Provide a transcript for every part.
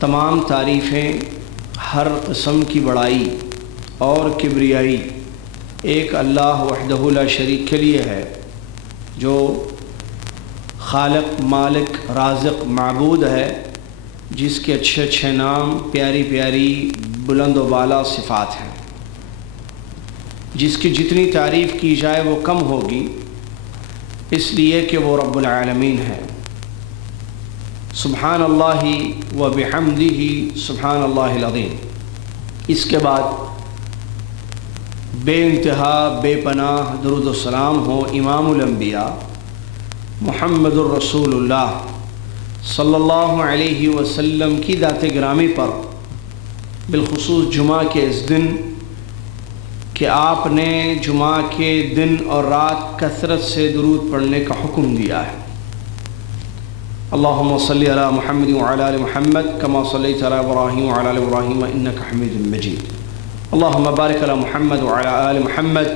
تمام تعریفیں، ہر قسم کی بڑائی اور کبریائی ایک اللہ وحدہ لا شریک کے لیے ہے، جو خالق، مالک، رازق، معبود ہے، جس کے اچھے اچھے نام، پیاری پیاری بلند و بالا صفات ہیں، جس کی جتنی تعریف کی جائے وہ کم ہوگی، اس لیے کہ وہ رب العالمین ہے۔ سبحان اللہ و بحمدہ سبحان اللہ العظیم۔ اس کے بعد بے انتہا بے پناہ درود و سلام ہو امام الانبیاء محمد الرسول اللہ صلی اللہ علیہ وسلم کی ذات گرامی پر، بالخصوص جمعہ کے اس دن کہ آپ نے جمعہ کے دن اور رات کثرت سے درود پڑھنے کا حکم دیا ہے۔ اللہم صلی علی محمد وعلی آل محمد کما صلیت علی ابراہیم وعلی آل ابراہیم انک حمید مجید۔ اللہم بارک علی محمد وعلی آل محمد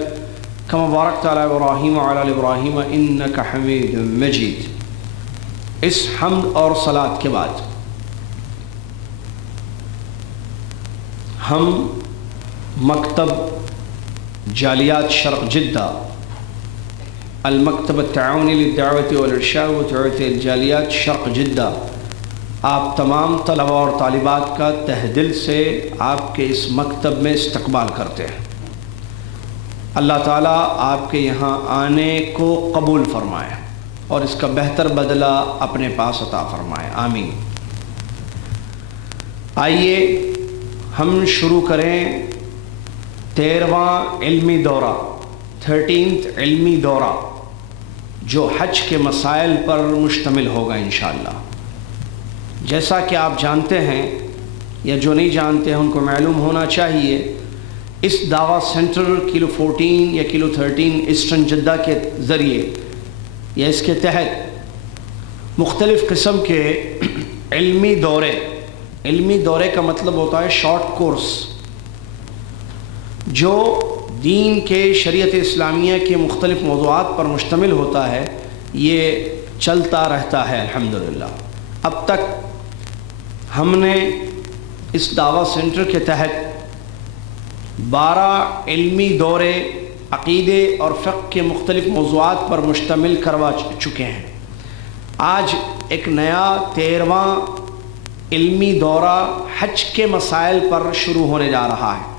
کما بارکت علی ابراہیم وعلی آل ابراہیم انک حمید مجید۔ اس حمد اور صلاۃ کے بعد ہم مکتب جالیات شرق جدہ، المکتب التعاونی للدعوت والارشاد وتوعیت الجالیات شرق جدہ، آپ تمام طلباء اور طالبات کا تہ دل سے آپ کے اس مکتب میں استقبال کرتے ہیں۔ اللہ تعالیٰ آپ کے یہاں آنے کو قبول فرمائے اور اس کا بہتر بدلہ اپنے پاس عطا فرمائے، آمین۔ آئیے ہم شروع کریں 13واں علمی دورہ، 13th علمی دورہ، جو حج کے مسائل پر مشتمل ہوگا انشاءاللہ۔ جیسا کہ آپ جانتے ہیں یا جو نہیں جانتے ہیں ان کو معلوم ہونا چاہیے، اس دعویٰ سینٹر کلو 14 یا کلو 13 ایسٹرن جدہ کے ذریعے یا اس کے تحت مختلف قسم کے علمی دورے کا مطلب ہوتا ہے شارٹ کورس، جو دین کے شریعت اسلامیہ کے مختلف موضوعات پر مشتمل ہوتا ہے، یہ چلتا رہتا ہے الحمدللہ۔ اب تک ہم نے اس دعویٰ سینٹر کے تحت 12 علمی دورے عقیدے اور فقہ کے مختلف موضوعات پر مشتمل کروا چکے ہیں۔ آج ایک نیا 13واں علمی دورہ حج کے مسائل پر شروع ہونے جا رہا ہے،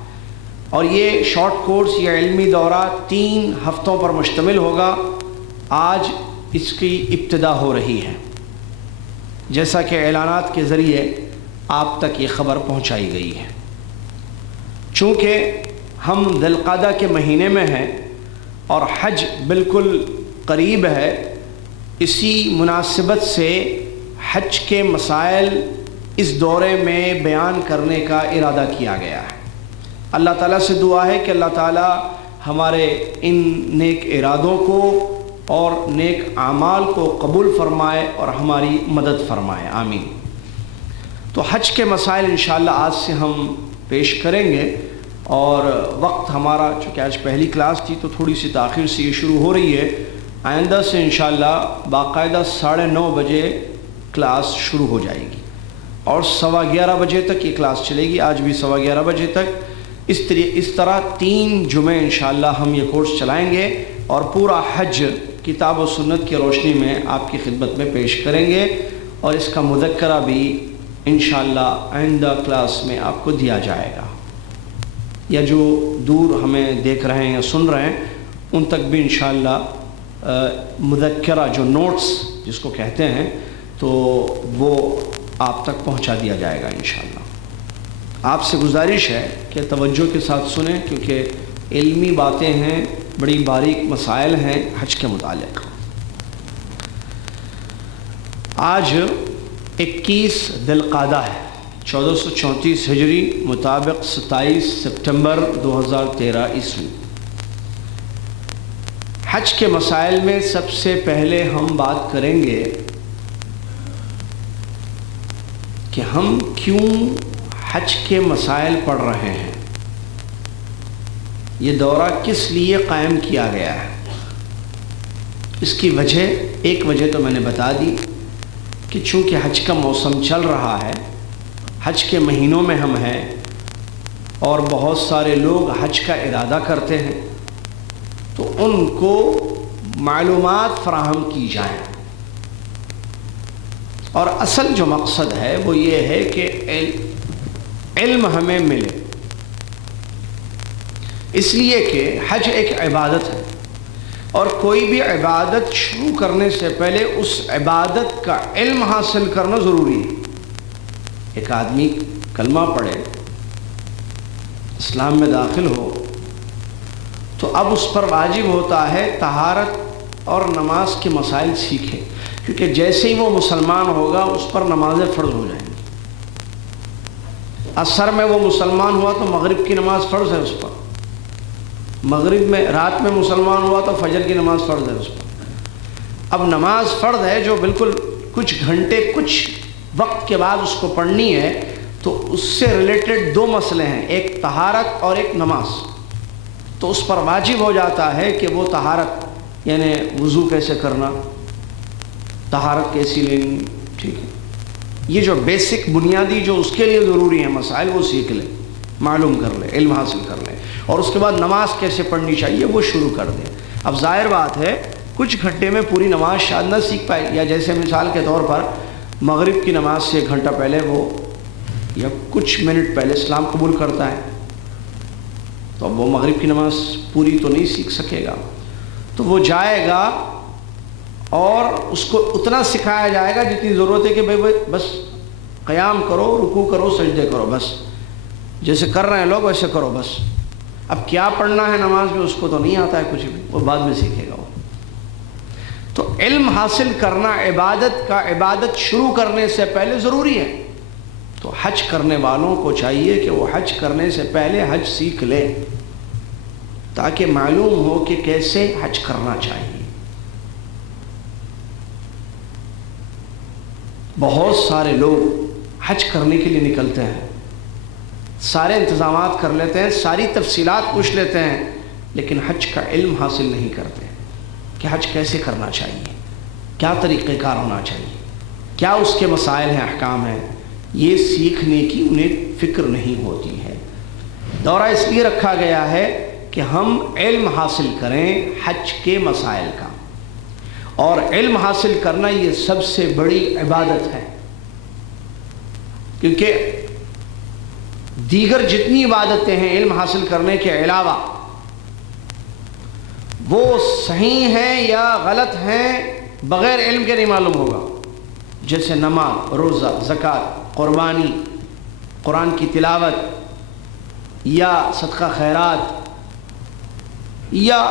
اور یہ شارٹ کورس یا علمی دورہ 3 ہفتوں پر مشتمل ہوگا۔ آج اس کی ابتدا ہو رہی ہے، جیسا کہ اعلانات کے ذریعے آپ تک یہ خبر پہنچائی گئی ہے۔ چونکہ ہم ذی القعدہ کے مہینے میں ہیں اور حج بالکل قریب ہے، اسی مناسبت سے حج کے مسائل اس دورے میں بیان کرنے کا ارادہ کیا گیا ہے۔ اللہ تعالیٰ سے دعا ہے کہ اللہ تعالیٰ ہمارے ان نیک ارادوں کو اور نیک اعمال کو قبول فرمائے اور ہماری مدد فرمائے، آمین۔ تو حج کے مسائل انشاءاللہ آج سے ہم پیش کریں گے، اور وقت ہمارا چونکہ آج پہلی کلاس تھی تو تھوڑی سی تاخیر سے یہ شروع ہو رہی ہے۔ آئندہ سے انشاءاللہ باقاعدہ 9:30 بجے کلاس شروع ہو جائے گی اور 11:15 بجے تک یہ کلاس چلے گی، آج بھی 11:15 بجے تک۔ اس طرح 3 جمعے انشاءاللہ ہم یہ کورس چلائیں گے اور پورا حج کتاب و سنت کی روشنی میں آپ کی خدمت میں پیش کریں گے، اور اس کا مذکرہ بھی انشاءاللہ آئندہ کلاس میں آپ کو دیا جائے گا، یا جو دور ہمیں دیکھ رہے ہیں یا سن رہے ہیں ان تک بھی انشاءاللہ مذکرہ جو نوٹس جس کو کہتے ہیں تو وہ آپ تک پہنچا دیا جائے گا انشاءاللہ۔ آپ سے گزارش ہے کہ توجہ کے ساتھ سنیں، کیونکہ علمی باتیں ہیں، بڑی باریک مسائل ہیں حج کے متعلق۔ آج 21 ذی القعدہ ہے، 1434 ہجری مطابق 27 سپٹمبر 2013 عیسوی۔ حج کے مسائل میں سب سے پہلے ہم بات کریں گے کہ ہم کیوں حج کے مسائل پڑھ رہے ہیں، یہ دورہ کس لیے قائم کیا گیا ہے۔ اس کی ایک وجہ تو میں نے بتا دی کہ چونکہ حج کا موسم چل رہا ہے، حج کے مہینوں میں ہم ہیں اور بہت سارے لوگ حج کا ارادہ کرتے ہیں، تو ان کو معلومات فراہم کی جائیں، اور اصل جو مقصد ہے وہ یہ ہے کہ علم ہمیں ملے، اس لیے کہ حج ایک عبادت ہے، اور کوئی بھی عبادت شروع کرنے سے پہلے اس عبادت کا علم حاصل کرنا ضروری ہے۔ ایک آدمی کلمہ پڑھے، اسلام میں داخل ہو، تو اب اس پر واجب ہوتا ہے طہارت اور نماز کے مسائل سیکھے، کیونکہ جیسے ہی وہ مسلمان ہوگا اس پر نمازیں فرض ہو جائیں گی۔ عصر میں وہ مسلمان ہوا تو مغرب کی نماز فرض ہے اس پر، مغرب میں رات میں مسلمان ہوا تو فجر کی نماز فرض ہے اس پر۔ اب نماز فرض ہے جو بالکل کچھ گھنٹے کچھ وقت کے بعد اس کو پڑھنی ہے، تو اس سے ریلیٹڈ دو مسئلے ہیں، ایک طہارت اور ایک نماز۔ تو اس پر واجب ہو جاتا ہے کہ وہ طہارت یعنی وضو کیسے کرنا، طہارت کیسی لینی، ٹھیک ہے، یہ جو بیسک بنیادی جو اس کے لیے ضروری ہیں مسائل وہ سیکھ لے، معلوم کر لے، علم حاصل کر لے، اور اس کے بعد نماز کیسے پڑھنی چاہیے وہ شروع کر دے۔ اب ظاہر بات ہے کچھ گھنٹے میں پوری نماز شاید نہ سیکھ پائے، یا جیسے مثال کے طور پر مغرب کی نماز سے 1 گھنٹہ پہلے وہ یا کچھ منٹ پہلے اسلام قبول کرتا ہے، تو اب وہ مغرب کی نماز پوری تو نہیں سیکھ سکے گا، تو وہ جائے گا اور اس کو اتنا سکھایا جائے گا جتنی ضرورت ہے کہ بھائی بس قیام کرو، رکوع کرو، سجدے کرو، بس جیسے کر رہے ہیں لوگ ویسے کرو بس۔ اب کیا پڑھنا ہے نماز میں اس کو تو نہیں آتا ہے کچھ بھی، وہ بعد میں سیکھے گا وہ۔ تو علم حاصل کرنا عبادت شروع کرنے سے پہلے ضروری ہے، تو حج کرنے والوں کو چاہیے کہ وہ حج کرنے سے پہلے حج سیکھ لے، تاکہ معلوم ہو کہ کیسے حج کرنا چاہیے۔ بہت سارے لوگ حج کرنے کے لیے نکلتے ہیں، سارے انتظامات کر لیتے ہیں، ساری تفصیلات پوچھ لیتے ہیں، لیکن حج کا علم حاصل نہیں کرتے کہ حج کیسے کرنا چاہیے، کیا طریقہ کار ہونا چاہیے، کیا اس کے مسائل ہیں، احکام ہیں، یہ سیکھنے کی انہیں فکر نہیں ہوتی ہے۔ دورہ اس لیے رکھا گیا ہے کہ ہم علم حاصل کریں حج کے مسائل کا، اور علم حاصل کرنا یہ سب سے بڑی عبادت ہے، کیونکہ دیگر جتنی عبادتیں ہیں علم حاصل کرنے کے علاوہ وہ صحیح ہیں یا غلط ہیں بغیر علم کے نہیں معلوم ہوگا، جیسے نماز، روزہ، زکوٰۃ، قربانی، قرآن کی تلاوت یا صدقہ خیرات، یا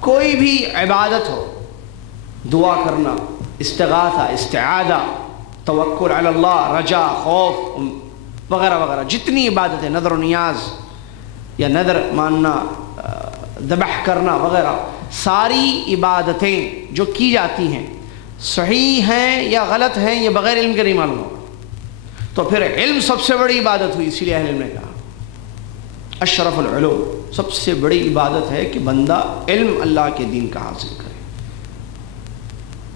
کوئی بھی عبادت ہو، دعا کرنا، استغاثہ، استعاذہ، توکل علی اللہ، رجا، خوف وغیرہ وغیرہ، جتنی عبادتیں، نذر و نیاز یا نذر ماننا، ذبح کرنا وغیرہ، ساری عبادتیں جو کی جاتی ہیں صحیح ہیں یا غلط ہیں یہ بغیر علم کے نہیں معلوم ہوگا۔ تو پھر علم سب سے بڑی عبادت ہوئی، اسی لیے اہل علم نے کہا اشرف العلوم، سب سے بڑی عبادت ہے کہ بندہ علم اللہ کے دین کا حاصل کرے۔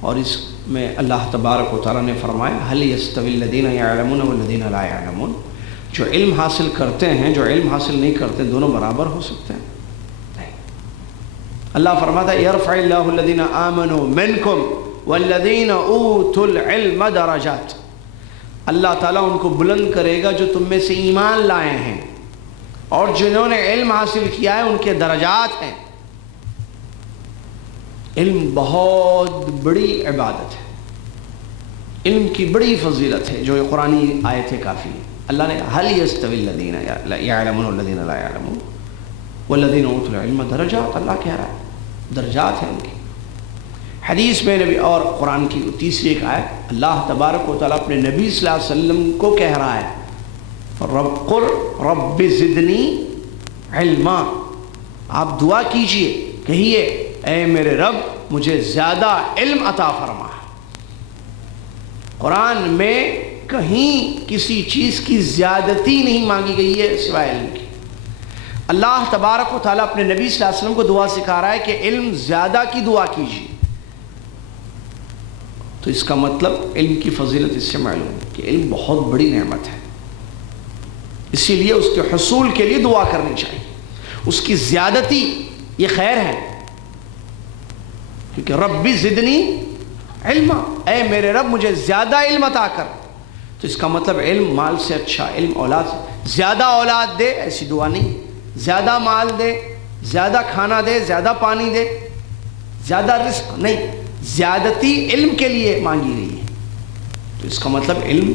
اور اس میں اللہ تبارک و تعالیٰ نے فرمایا هل يستوي الذين يعلمون والذين لا يعلمون، جو علم حاصل کرتے ہیں، جو علم حاصل نہیں کرتے، دونوں برابر ہو سکتے ہیں؟ نہیں۔ اللہ فرماتا ہے يرفع الله الذين آمنوا منكم والذين اوتوا العلم درجات، اللہ تعالیٰ ان کو بلند کرے گا جو تم میں سے ایمان لائے ہیں، اور جنہوں نے علم حاصل کیا ہے ان کے درجات ہیں۔ علم بہت بڑی عبادت ہے، علم کی بڑی فضیلت ہے، جو یہ قرآنی آیت ہے کافی ہے۔ اللہ نے کہا هل يستوي الذين يعلمون والذين لا يعلمون والذين اوتوا العلم درجات، اللہ کہہ رہا ہے درجات ہیں ان کی۔ حدیث میں نبی اور قرآن کی تیسری ایک آیت اللہ تبارک و تعالیٰ اپنے نبی صلی اللہ علیہ وسلم کو کہہ رہا ہے قل رب زدنی علما، آپ دعا کیجئے، کہیے اے میرے رب مجھے زیادہ علم عطا فرما۔ قرآن میں کہیں کسی چیز کی زیادتی نہیں مانگی گئی ہے سوائے علم کی۔ اللہ تبارک و تعالیٰ اپنے نبی صلی اللہ علیہ وسلم کو دعا سکھا رہا ہے کہ علم زیادہ کی دعا کیجیے، تو اس کا مطلب علم کی فضیلت اس سے معلوم ہے کہ علم بہت بڑی نعمت ہے۔ اسی لیے اس کے حصول کے لیے دعا کرنی چاہیے. اس کی زیادتی یہ خیر ہے، کیونکہ ربی زدنی علما، اے میرے رب مجھے زیادہ علم عطا کر. تو اس کا مطلب علم مال سے اچھا، علم اولاد سے. زیادہ اولاد دے ایسی دعا نہیں، زیادہ مال دے، زیادہ کھانا دے، زیادہ پانی دے، زیادہ رزق نہیں، زیادتی علم کے لیے مانگی گئی ہے. تو اس کا مطلب علم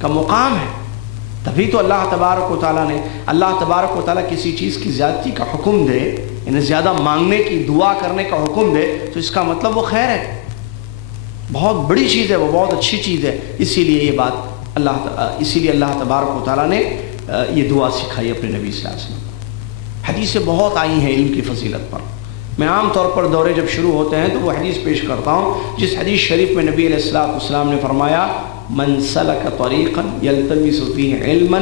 کا مقام ہے. تبھی تو اللہ تبارک و تعالیٰ کسی چیز کی زیادتی کا حکم دے، یعنی زیادہ مانگنے کی، دعا کرنے کا حکم دے، تو اس کا مطلب وہ خیر ہے، بہت بڑی چیز ہے، وہ بہت اچھی چیز ہے. اسی لیے یہ بات اللہ تبارک و تعالیٰ نے یہ دعا سکھائی اپنے نبی صلی اللہ علیہ وسلم. حدیثیں بہت آئی ہیں علم کی فضیلت پر. میں عام طور پر دورے جب شروع ہوتے ہیں تو وہ حدیث پیش کرتا ہوں جس حدیث شریف میں نبی علیہ السلام نے فرمایا من سلک طریقا یلتمس فیہ علما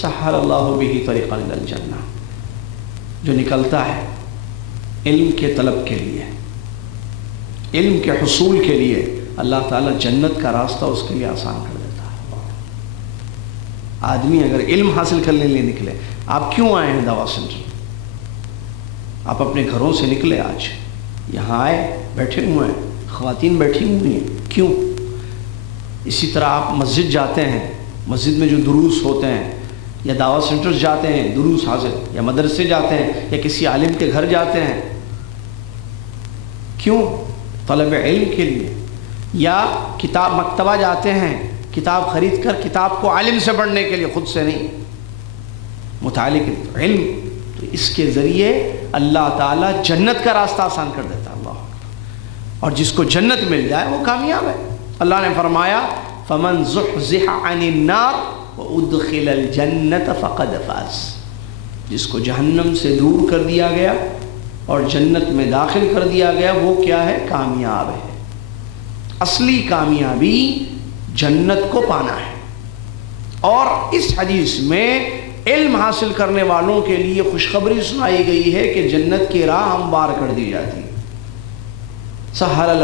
سہل اللہ بہ طریقا الی الجنہ. جو نکلتا ہے علم کے طلب کے لیے، علم کے حصول کے لیے، اللہ تعالیٰ جنت کا راستہ اس کے لیے آسان کر دیتا ہے. آدمی اگر علم حاصل کرنے لیے نکلے، آپ کیوں آئے ہیں دعویٰ سینٹر؟ آپ اپنے گھروں سے نکلے، آج یہاں آئے، بیٹھے ہوئے ہیں، خواتین بیٹھی ہوئی ہیں، کیوں؟ اسی طرح آپ مسجد جاتے ہیں، مسجد میں جو دروس ہوتے ہیں، یا دعویٰ سینٹرز جاتے ہیں دروس حاصل، یا مدرسے جاتے ہیں، یا کسی عالم کے گھر جاتے ہیں، کیوں؟ طلب علم کے لیے. یا کتاب مکتبہ جاتے ہیں، کتاب خرید کر کتاب کو عالم سے پڑھنے کے لیے، خود سے نہیں، مطالعے کے لیے. علم تو اس کے ذریعے اللہ تعالیٰ جنت کا راستہ آسان کر دیتا ہے. اللہ، اور جس کو جنت مل جائے وہ کامیاب ہے. اللہ نے فرمایا فمن زحزح عن النار وادخل الجنت فقد فاز. جس کو جہنم سے دور کر دیا گیا اور جنت میں داخل کر دیا گیا، وہ کیا ہے؟ کامیاب ہے. اصلی کامیابی جنت کو پانا ہے. اور اس حدیث میں علم حاصل کرنے والوں کے لیے خوشخبری سنائی گئی ہے کہ جنت کی راہ ہموار کر دی جاتی. سہل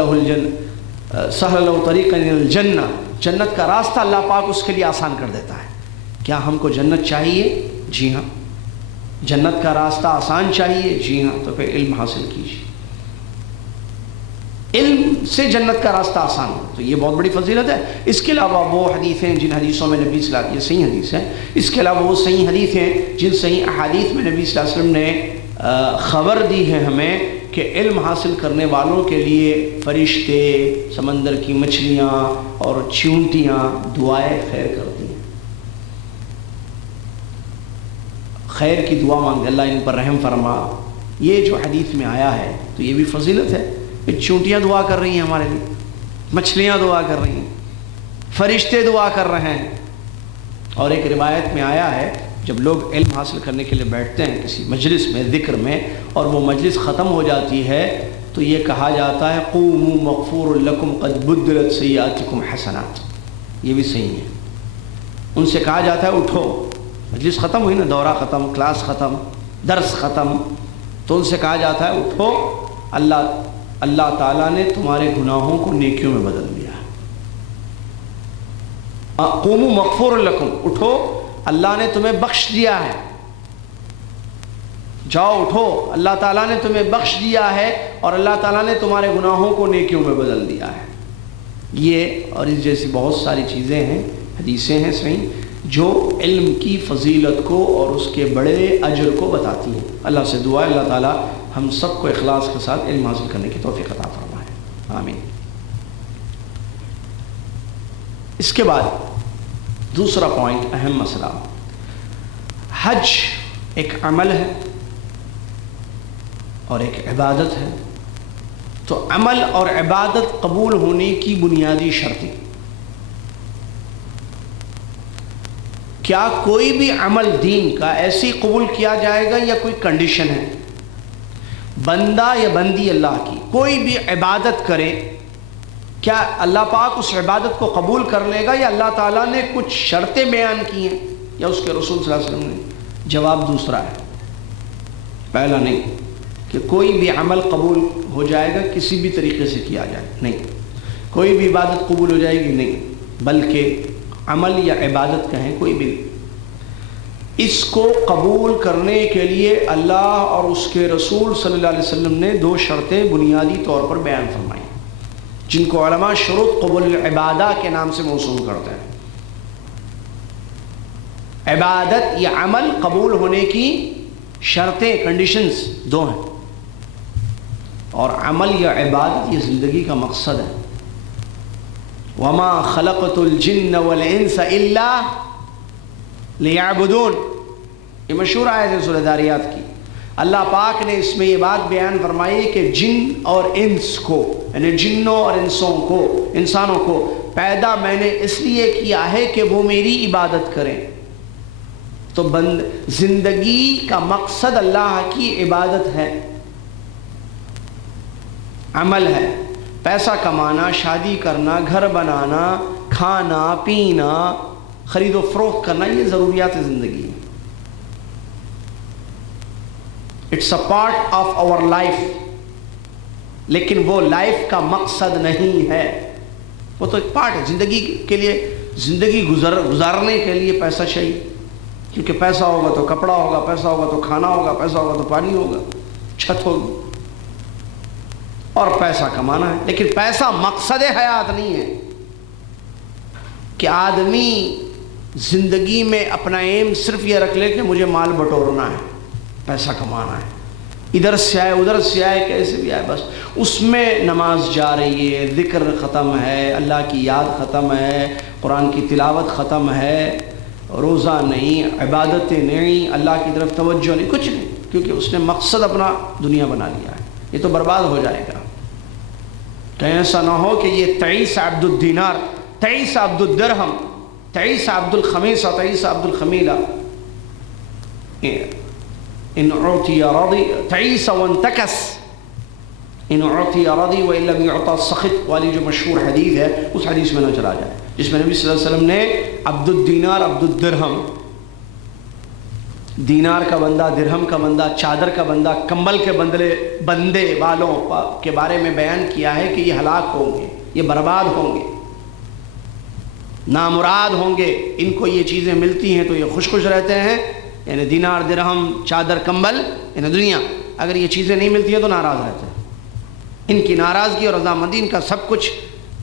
لہ طریقا الی الجنہ، جنت کا راستہ اللہ پاک اس کے لیے آسان کر دیتا ہے. کیا ہم کو جنت چاہیے؟ جی ہاں. جنت کا راستہ آسان چاہیے؟ جی ہاں. تو پھر علم حاصل کیجیے، علم سے جنت کا راستہ آسان ہو. تو یہ بہت بڑی فضیلت ہے. اس کے علاوہ وہ حدیثیں جن حدیثوں میں نبی صلی اللہ علیہ وسلم، یہ صحیح حدیث ہے، اس کے علاوہ وہ صحیح حدیث ہیں جن صحیح احادیث میں نبی صلی اللہ علیہ وسلم نے خبر دی ہے ہمیں کہ علم حاصل کرنے والوں کے لیے فرشتے، سمندر کی مچھلیاں اور چیونٹیاں دعائیں خیر کرتی ہیں. خیر کی دعا مانگتے، اللہ ان پر رحم فرما. یہ جو حدیث میں آیا ہے تو یہ بھی فضیلت ہے. چونٹیاں دعا کر رہی ہیں ہمارے لیے، مچھلیاں دعا کر رہی ہیں، فرشتے دعا کر رہے ہیں. اور ایک روایت میں آیا ہے جب لوگ علم حاصل کرنے کے لیے بیٹھتے ہیں کسی مجلس میں، ذکر میں، اور وہ مجلس ختم ہو جاتی ہے تو یہ کہا جاتا ہے قوموا مغفور لکم قد بدلت سیئاتکم حسنات. یہ بھی صحیح ہے. ان سے کہا جاتا ہے اٹھو، مجلس ختم ہوئی نا، دورہ ختم، کلاس ختم، درس ختم، تو ان سے کہا جاتا ہے اٹھو، اللہ تعالیٰ نے تمہارے گناہوں کو نیکیوں میں بدل دیا. قوموا مغفور لکم، اٹھو، اللہ نے تمہیں بخش دیا ہے. جاؤ اٹھو، اللہ تعالیٰ نے تمہیں بخش دیا ہے اور اللہ تعالیٰ نے تمہارے گناہوں کو نیکیوں میں بدل دیا ہے. یہ اور اس جیسی بہت ساری چیزیں ہیں، حدیثیں ہیں صحیح، جو علم کی فضیلت کو اور اس کے بڑے اجر کو بتاتی ہیں. اللہ سے دعا ہے اللہ تعالیٰ ہم سب کو اخلاص کے ساتھ علم حاصل کرنے کی توفیق عطا فرمائے. آمین. اس کے بعد دوسرا پوائنٹ، اہم مسئلہ، حج ایک عمل ہے اور ایک عبادت ہے. تو عمل اور عبادت قبول ہونے کی بنیادی شرطیں، کیا کوئی بھی عمل دین کا ایسے ہی قبول کیا جائے گا یا کوئی کنڈیشن ہے؟ بندہ یا بندی اللہ کی کوئی بھی عبادت کرے، کیا اللہ پاک اس عبادت کو قبول کر لے گا یا اللہ تعالیٰ نے کچھ شرطیں بیان کی ہیں یا اس کے رسول صلی اللہ علیہ وسلم نے؟ جواب دوسرا ہے. پہلا نہیں کہ کوئی بھی عمل قبول ہو جائے گا کسی بھی طریقے سے کیا جائے، نہیں. کوئی بھی عبادت قبول ہو جائے گی، نہیں. بلکہ عمل یا عبادت کہیں کوئی بھی. اس کو قبول کرنے کے لیے اللہ اور اس کے رسول صلی اللہ علیہ وسلم نے 2 شرطیں بنیادی طور پر بیان فرمائیں، جن کو علماء شروط قبول العبادہ کے نام سے موسوم کرتے ہیں۔ عبادت یا عمل قبول ہونے کی شرطیں، کنڈیشنز 2 ہیں، اور عمل یا عبادت یہ زندگی کا مقصد ہے۔ وَمَا خَلَقْتُ الْجِنَّ وَالْإِنسَ إِلَّا لِيَعْبُدُونَ، یہ مشہور آیت ہے سورہ ذاریات کی۔ اللہ پاک نے اس میں یہ بات بیان فرمائی کہ جن اور انس کو، یعنی جنوں اور انسانوں کو پیدا میں نے اس لیے کیا ہے کہ وہ میری عبادت کریں۔ تو زندگی کا مقصد اللہ کی عبادت ہے، عمل ہے۔ پیسہ کمانا، شادی کرنا، گھر بنانا، کھانا پینا، خرید و فروخت کرنا، یہ ضروریات زندگی ہیں۔ It's a part of our life, لیکن وہ لائف کا مقصد نہیں ہے، وہ تو ایک پارٹ ہے۔ زندگی کے لیے، زندگی گزارنے کے لیے پیسہ چاہیے، کیونکہ پیسہ ہوگا تو کپڑا ہوگا، پیسہ ہوگا تو کھانا ہوگا، پیسہ ہوگا تو پانی ہوگا، چھت ہوگی، اور پیسہ کمانا ہے۔ لیکن پیسہ مقصد حیات نہیں ہے کہ آدمی زندگی میں اپنا ایم صرف یہ رکھ لے کہ مجھے مال بٹورنا ہے، پیسہ کمانا ہے، ادھر سے آئے ادھر سے آئے کیسے بھی آئے، بس اس میں نماز جا رہی ہے، ذکر ختم ہے، اللہ کی یاد ختم ہے، قرآن کی تلاوت ختم ہے، روزہ نہیں، عبادتیں نہیں، اللہ کی طرف توجہ نہیں، کچھ نہیں، کیونکہ اس نے مقصد اپنا دنیا بنا لیا ہے۔ یہ تو برباد ہو جائے گا۔ کہیں ایسا نہ ہو کہ یہ تعیس عبد الدینار، تعیس عبد الدرہم، تعیس عبد الخمیسہ، تعیس عبد الخمیلہ، ان اعطی رضی، تعیس وانتکس، ان اعطی رضی وان لم یعطى سخط والی جو مشہور حدیث ہے، اس حدیث میں نہ چلا جائے، جس میں نبی صلی اللہ علیہ وسلم نے عبد الدینار، عبد الدرہم، دینار کا بندہ، درہم کا بندہ، چادر کا بندہ، کمبل کے بندے والوں کے بارے میں بیان کیا ہے کہ یہ ہلاک ہوں گے، یہ برباد ہوں گے، نامراد ہوں گے۔ ان کو یہ چیزیں ملتی ہیں تو یہ خوش خوش رہتے ہیں، یعنی دینار، درہم، چادر، کمبل، یعنی دنیا۔ اگر یہ چیزیں نہیں ملتی ہیں تو ناراض رہتے ہیں۔ ان کی ناراضگی اور رضامندی، ان کا سب کچھ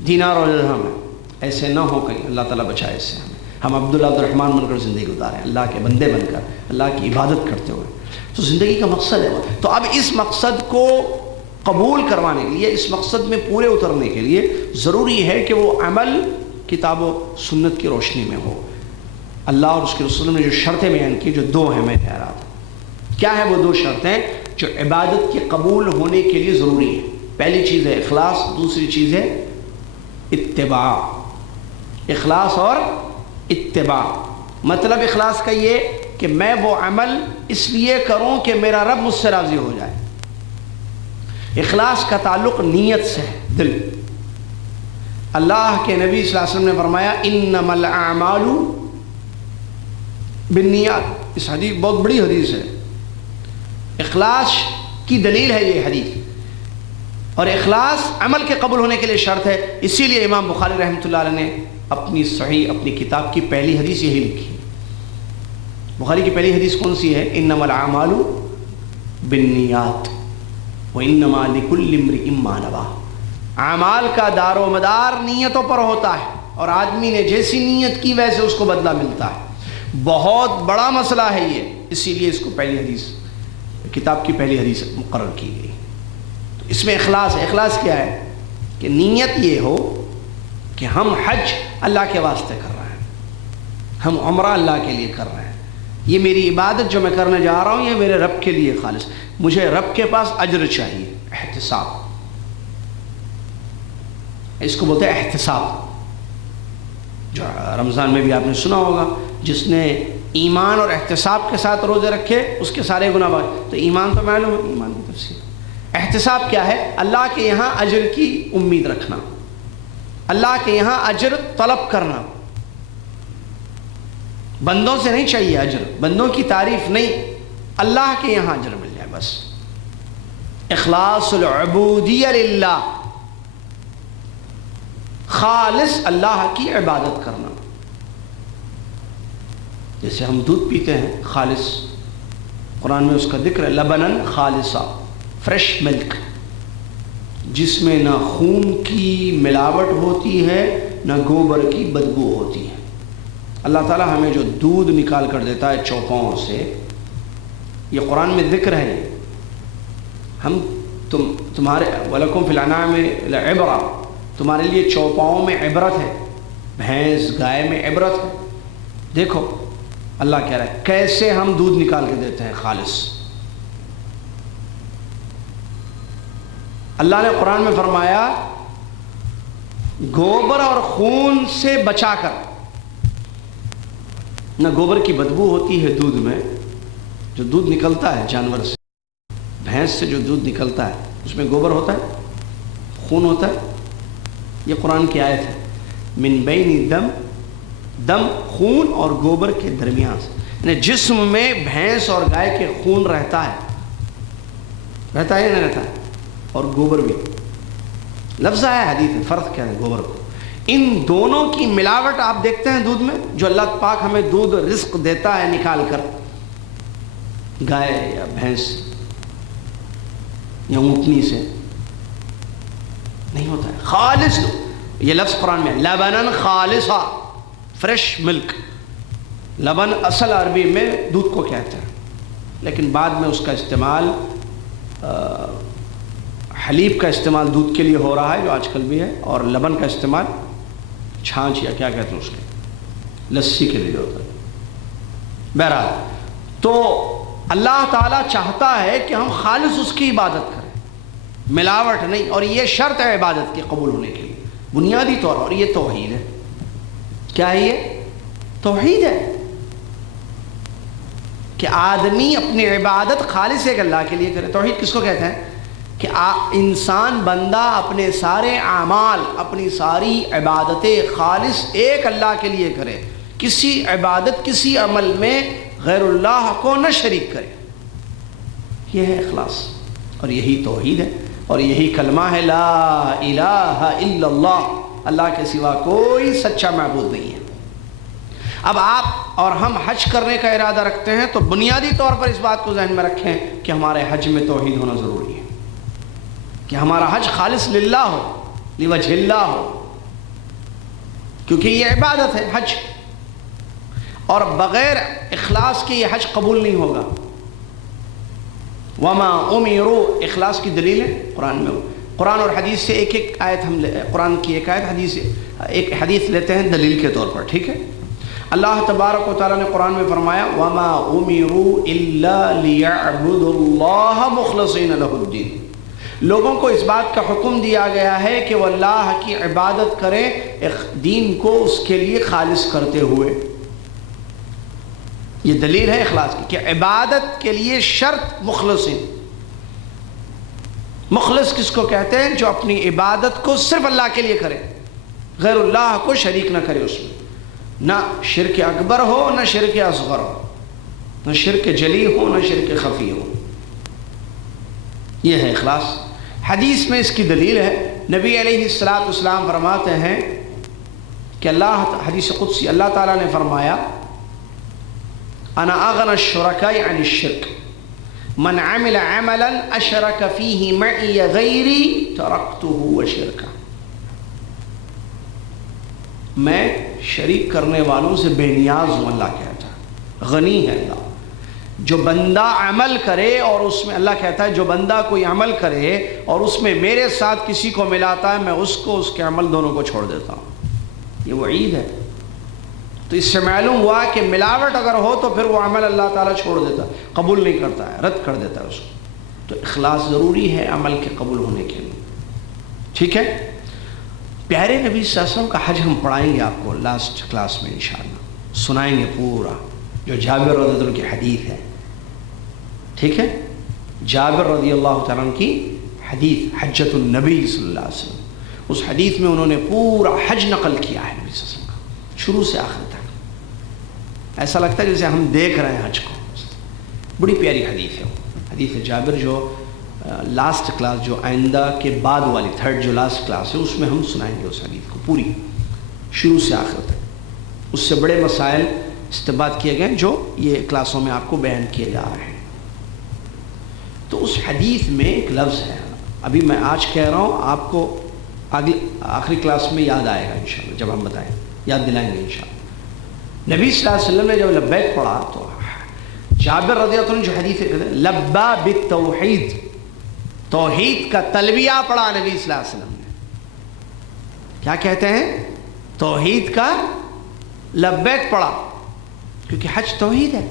دینار اور درہم ہے۔ ایسے نہ ہو کہیں، اللہ تعالیٰ بچائے اس سے ہمیں۔ ہم عبداللہ عبدالرحمن بن کر زندگی گزاریں، اللہ کے بندے بن کر، اللہ کی عبادت کرتے ہوئے۔ تو زندگی کا مقصد ہے وہ۔ تو اب اس مقصد کو قبول کروانے کے لیے، اس مقصد میں پورے اترنے کے لیے ضروری ہے کہ وہ عمل کتاب و سنت کی روشنی میں ہو۔ اللہ اور اس کے رسول نے جو شرطیں بیان کی، جو 2 ہیں، میں کہہ رہا تھا، کیا ہے وہ 2 شرطیں جو عبادت کے قبول ہونے کے لیے ضروری ہیں؟ پہلی چیز ہے اخلاص، دوسری چیز ہے اتباع۔ اخلاص اور اتباع، مطلب اخلاص کا یہ کہ میں وہ عمل اس لیے کروں کہ میرا رب مجھ سے راضی ہو جائے۔ اخلاص کا تعلق نیت سے ہے، دل۔ اللہ کے نبی صلی اللہ علیہ وسلم نے فرمایا انما الاعمال بالنیات، اس حدیث بہت بڑی حدیث ہے، اخلاص کی دلیل ہے یہ حدیث، اور اخلاص عمل کے قبول ہونے کے لیے شرط ہے۔ اسی لیے امام بخاری رحمۃ اللہ علیہ نے اپنی صحیح، اپنی کتاب کی پہلی حدیث یہی لکھی ہے۔ بخاری کی پہلی حدیث کون سی ہے؟ انما الاعمال بالنیات وانما لکل امرئ ما نوى۔ اعمال کا دار و مدار نیتوں پر ہوتا ہے، اور آدمی نے جیسی نیت کی ویسے اس کو بدلہ ملتا ہے۔ بہت بڑا مسئلہ ہے یہ، اسی لیے اس کو پہلی حدیث، کتاب کی پہلی حدیث مقرر کی گئی۔ تو اس میں اخلاص ہے۔ اخلاص کیا ہے؟ کہ نیت یہ ہو کہ ہم حج اللہ کے واسطے کر رہے ہیں، ہم عمرہ اللہ کے لیے کر رہے ہیں، یہ میری عبادت جو میں کرنے جا رہا ہوں یہ میرے رب کے لیے خالص، مجھے رب کے پاس اجر چاہیے، احتساب، اس کو بولتے ہیں احتساب۔ جو رمضان میں بھی آپ نے سنا ہوگا، جس نے ایمان اور احتساب کے ساتھ روزے رکھے اس کے سارے گناہ معاف۔ تو ایمان تو معلوم ہے، ایمان کی تفسیر۔ احتساب کیا ہے؟ اللہ کے یہاں اجر کی امید رکھنا، اللہ کے یہاں اجر طلب کرنا۔ بندوں سے نہیں چاہیے اجر، بندوں کی تعریف نہیں، اللہ کے یہاں اجر مل جائے بس۔ اخلاص العبودیہ للہ، خالص اللہ کی عبادت کرنا۔ جیسے ہم دودھ پیتے ہیں خالص، قرآن میں اس کا ذکر ہے، لبنن خالصا، فریش ملک، جس میں نہ خون کی ملاوٹ ہوتی ہے نہ گوبر کی بدبو ہوتی ہے۔ اللہ تعالیٰ ہمیں جو دودھ نکال کر دیتا ہے چوپاؤں سے، یہ قرآن میں ذکر ہے، ہم تمہارے وَلَكُمْ فِي الْأَنْعَامِ لَعِبْرَةٌ، تمہارے لیے چوپاؤں میں عبرت ہے، بھینس گائے میں عبرت ہے۔ دیکھو اللہ کہہ رہا ہے کیسے ہم دودھ نکال کے دیتے ہیں خالص۔ اللہ نے قرآن میں فرمایا گوبر اور خون سے بچا کر، نہ گوبر کی بدبو ہوتی ہے دودھ میں، جو دودھ نکلتا ہے جانور سے، بھینس سے جو دودھ نکلتا ہے اس میں گوبر ہوتا ہے، خون ہوتا ہے۔ یہ قرآن کی آیت ہے، من بین دم خون اور گوبر کے درمیان سے، یعنی جسم میں بھینس اور گائے کے خون رہتا ہے یا نہیں رہتا ہے، اور گوبر بھی، لفظ ہے حدیث میں، فرق کیا ہے گوبر کو، ان دونوں کی ملاوٹ آپ دیکھتے ہیں دودھ میں، جو اللہ پاک ہمیں دودھ رزق دیتا ہے نکال کر، گائے یا بھینس یا اونٹنی سے نہیں ہوتا ہے، خالص۔ یہ لفظ قرآن میں لبنن خالصا، فریش ملک۔ لبن اصل عربی میں دودھ کو کہتے ہیں، لیکن بعد میں اس کا استعمال حلیب کا استعمال دودھ کے لیے ہو رہا ہے جو آج کل بھی ہے، اور لبن کا استعمال چھانچ یا کیا کہتے ہیں اس کے، لسی کے لیے ہوتا ہے۔ بہرحال تو اللہ تعالیٰ چاہتا ہے کہ ہم خالص اس کی عبادت کریں، ملاوٹ نہیں، اور یہ شرط ہے عبادت کے قبول ہونے کے لیے بنیادی طور پر، اور یہ توحید ہے۔ کیا ہے یہ؟ توحید ہے کہ آدمی اپنی عبادت خالص ایک اللہ کے لیے کرے۔ توحید کس کو کہتے ہیں؟ کہ انسان بندہ اپنے سارے اعمال، اپنی ساری عبادتیں خالص ایک اللہ کے لیے کرے، کسی عبادت کسی عمل میں غیر اللہ کو نہ شریک کرے، یہ ہے اخلاص، اور یہی توحید ہے، اور یہی کلمہ ہے لا الہ الا اللہ، اللہ کے سوا کوئی سچا معبود نہیں ہے۔ اب آپ اور ہم حج کرنے کا ارادہ رکھتے ہیں تو بنیادی طور پر اس بات کو ذہن میں رکھیں کہ ہمارے حج میں توحید ہونا ضروری ہے، کہ ہمارا حج خالص للہ ہو، لوجہ اللہ ہو، کیونکہ یہ عبادت ہے حج، اور بغیر اخلاص کے یہ حج قبول نہیں ہوگا۔ وما امروا، اخلاص کی دلیل ہے قرآن میں، قرآن اور حدیث سے ایک ایک آیت ہم قرآن کی ایک آیت، حدیث ایک حدیث لیتے ہیں دلیل کے طور پر، ٹھیک ہے۔ اللہ تبارک و تعالیٰ نے قرآن میں فرمایا وما امروا الا ليعبدوا الله مخلصین لہ الدین، لوگوں کو اس بات کا حکم دیا گیا ہے کہ وہ اللہ کی عبادت کریں دین کو اس کے لیے خالص کرتے ہوئے۔ یہ دلیل ہے اخلاص کی کہ عبادت کے لیے شرط مخلصین۔ مخلص کس کو کہتے ہیں؟ جو اپنی عبادت کو صرف اللہ کے لیے کرے، غیر اللہ کو شریک نہ کرے، اس میں نہ شرک اکبر ہو نہ شرک اصغر ہو، نہ شرک جلی ہو نہ شرک خفی ہو، یہ ہے اخلاص۔ حدیث میں اس کی دلیل ہے، نبی علیہ السلام فرماتے ہیں کہ حدیث قدسی اللہ تعالیٰ نے فرمایا انا اغنى الشركاء عن الشرك من عمل عملا اشرك فيه معي غيري تركته وشركه، میں شریک کرنے والوں سے بے نیاز ہوں، اللہ کہتا ہے، غنی ہے اللہ۔ جو بندہ عمل کرے اور اس میں، اللہ کہتا ہے جو بندہ کوئی عمل کرے اور اس میں میرے ساتھ کسی کو ملاتا ہے، میں اس کو اس کے عمل دونوں کو چھوڑ دیتا ہوں۔ یہ وعید ہے۔ تو اس سے معلوم ہوا کہ ملاوٹ اگر ہو تو پھر وہ عمل اللہ تعالیٰ چھوڑ دیتا ہے، قبول نہیں کرتا ہے، رد کر دیتا ہے اس کو۔ تو اخلاص ضروری ہے عمل کے قبول ہونے کے لیے، ٹھیک ہے۔ پیارے نبی صلی اللہ علیہ وسلم کا حج ہم پڑھائیں گے آپ کو لاسٹ کلاس میں انشاءاللہ، سنائیں گے پورا، جو جابر رضی اللہ عنہ کی حدیث ہے، ٹھیک ہے۔ جابر رضی اللہ تعالیٰ عنہ کی حدیث حجۃ النبی صلی اللہ علیہ وسلم، اس حدیث میں انہوں نے پورا حج نقل کیا ہے نبی صلی اللہ علیہ وسلم کا، شروع سے آخر تک۔ ایسا لگتا ہے جیسے ہم دیکھ رہے ہیں حج کو، بڑی پیاری حدیث ہے وہ حدیث جابر، جو لاسٹ کلاس جو آئندہ کے بعد والی تھرڈ جو لاسٹ کلاس ہے اس میں ہم سنائیں گے اس حدیث کو پوری شروع سے آخر تک۔ اس سے بڑے مسائل استنباط کیے گئے جو یہ کلاسوں میں آپ کو بیان کیے جا رہے ہیں۔ تو اس حدیث میں ایک لفظ ہے، ابھی میں آج کہہ رہا ہوں، آپ کو آخری کلاس میں یاد آئے گا انشاءاللہ، جب ہم بتائیں یاد دلائیں گے انشاءاللہ۔ نبی صلی اللہ علیہ وسلم نے جب لبیک پڑھا تو جابر رضی اللہ عنہ جو حدیث ہے، لبا بالتوحید، توحید کا تلبیہ پڑھا نبی صلی اللہ علیہ وسلم نے۔ کیا کہتے ہیں؟ توحید کا لبیک پڑھا، کیونکہ حج توحید ہے۔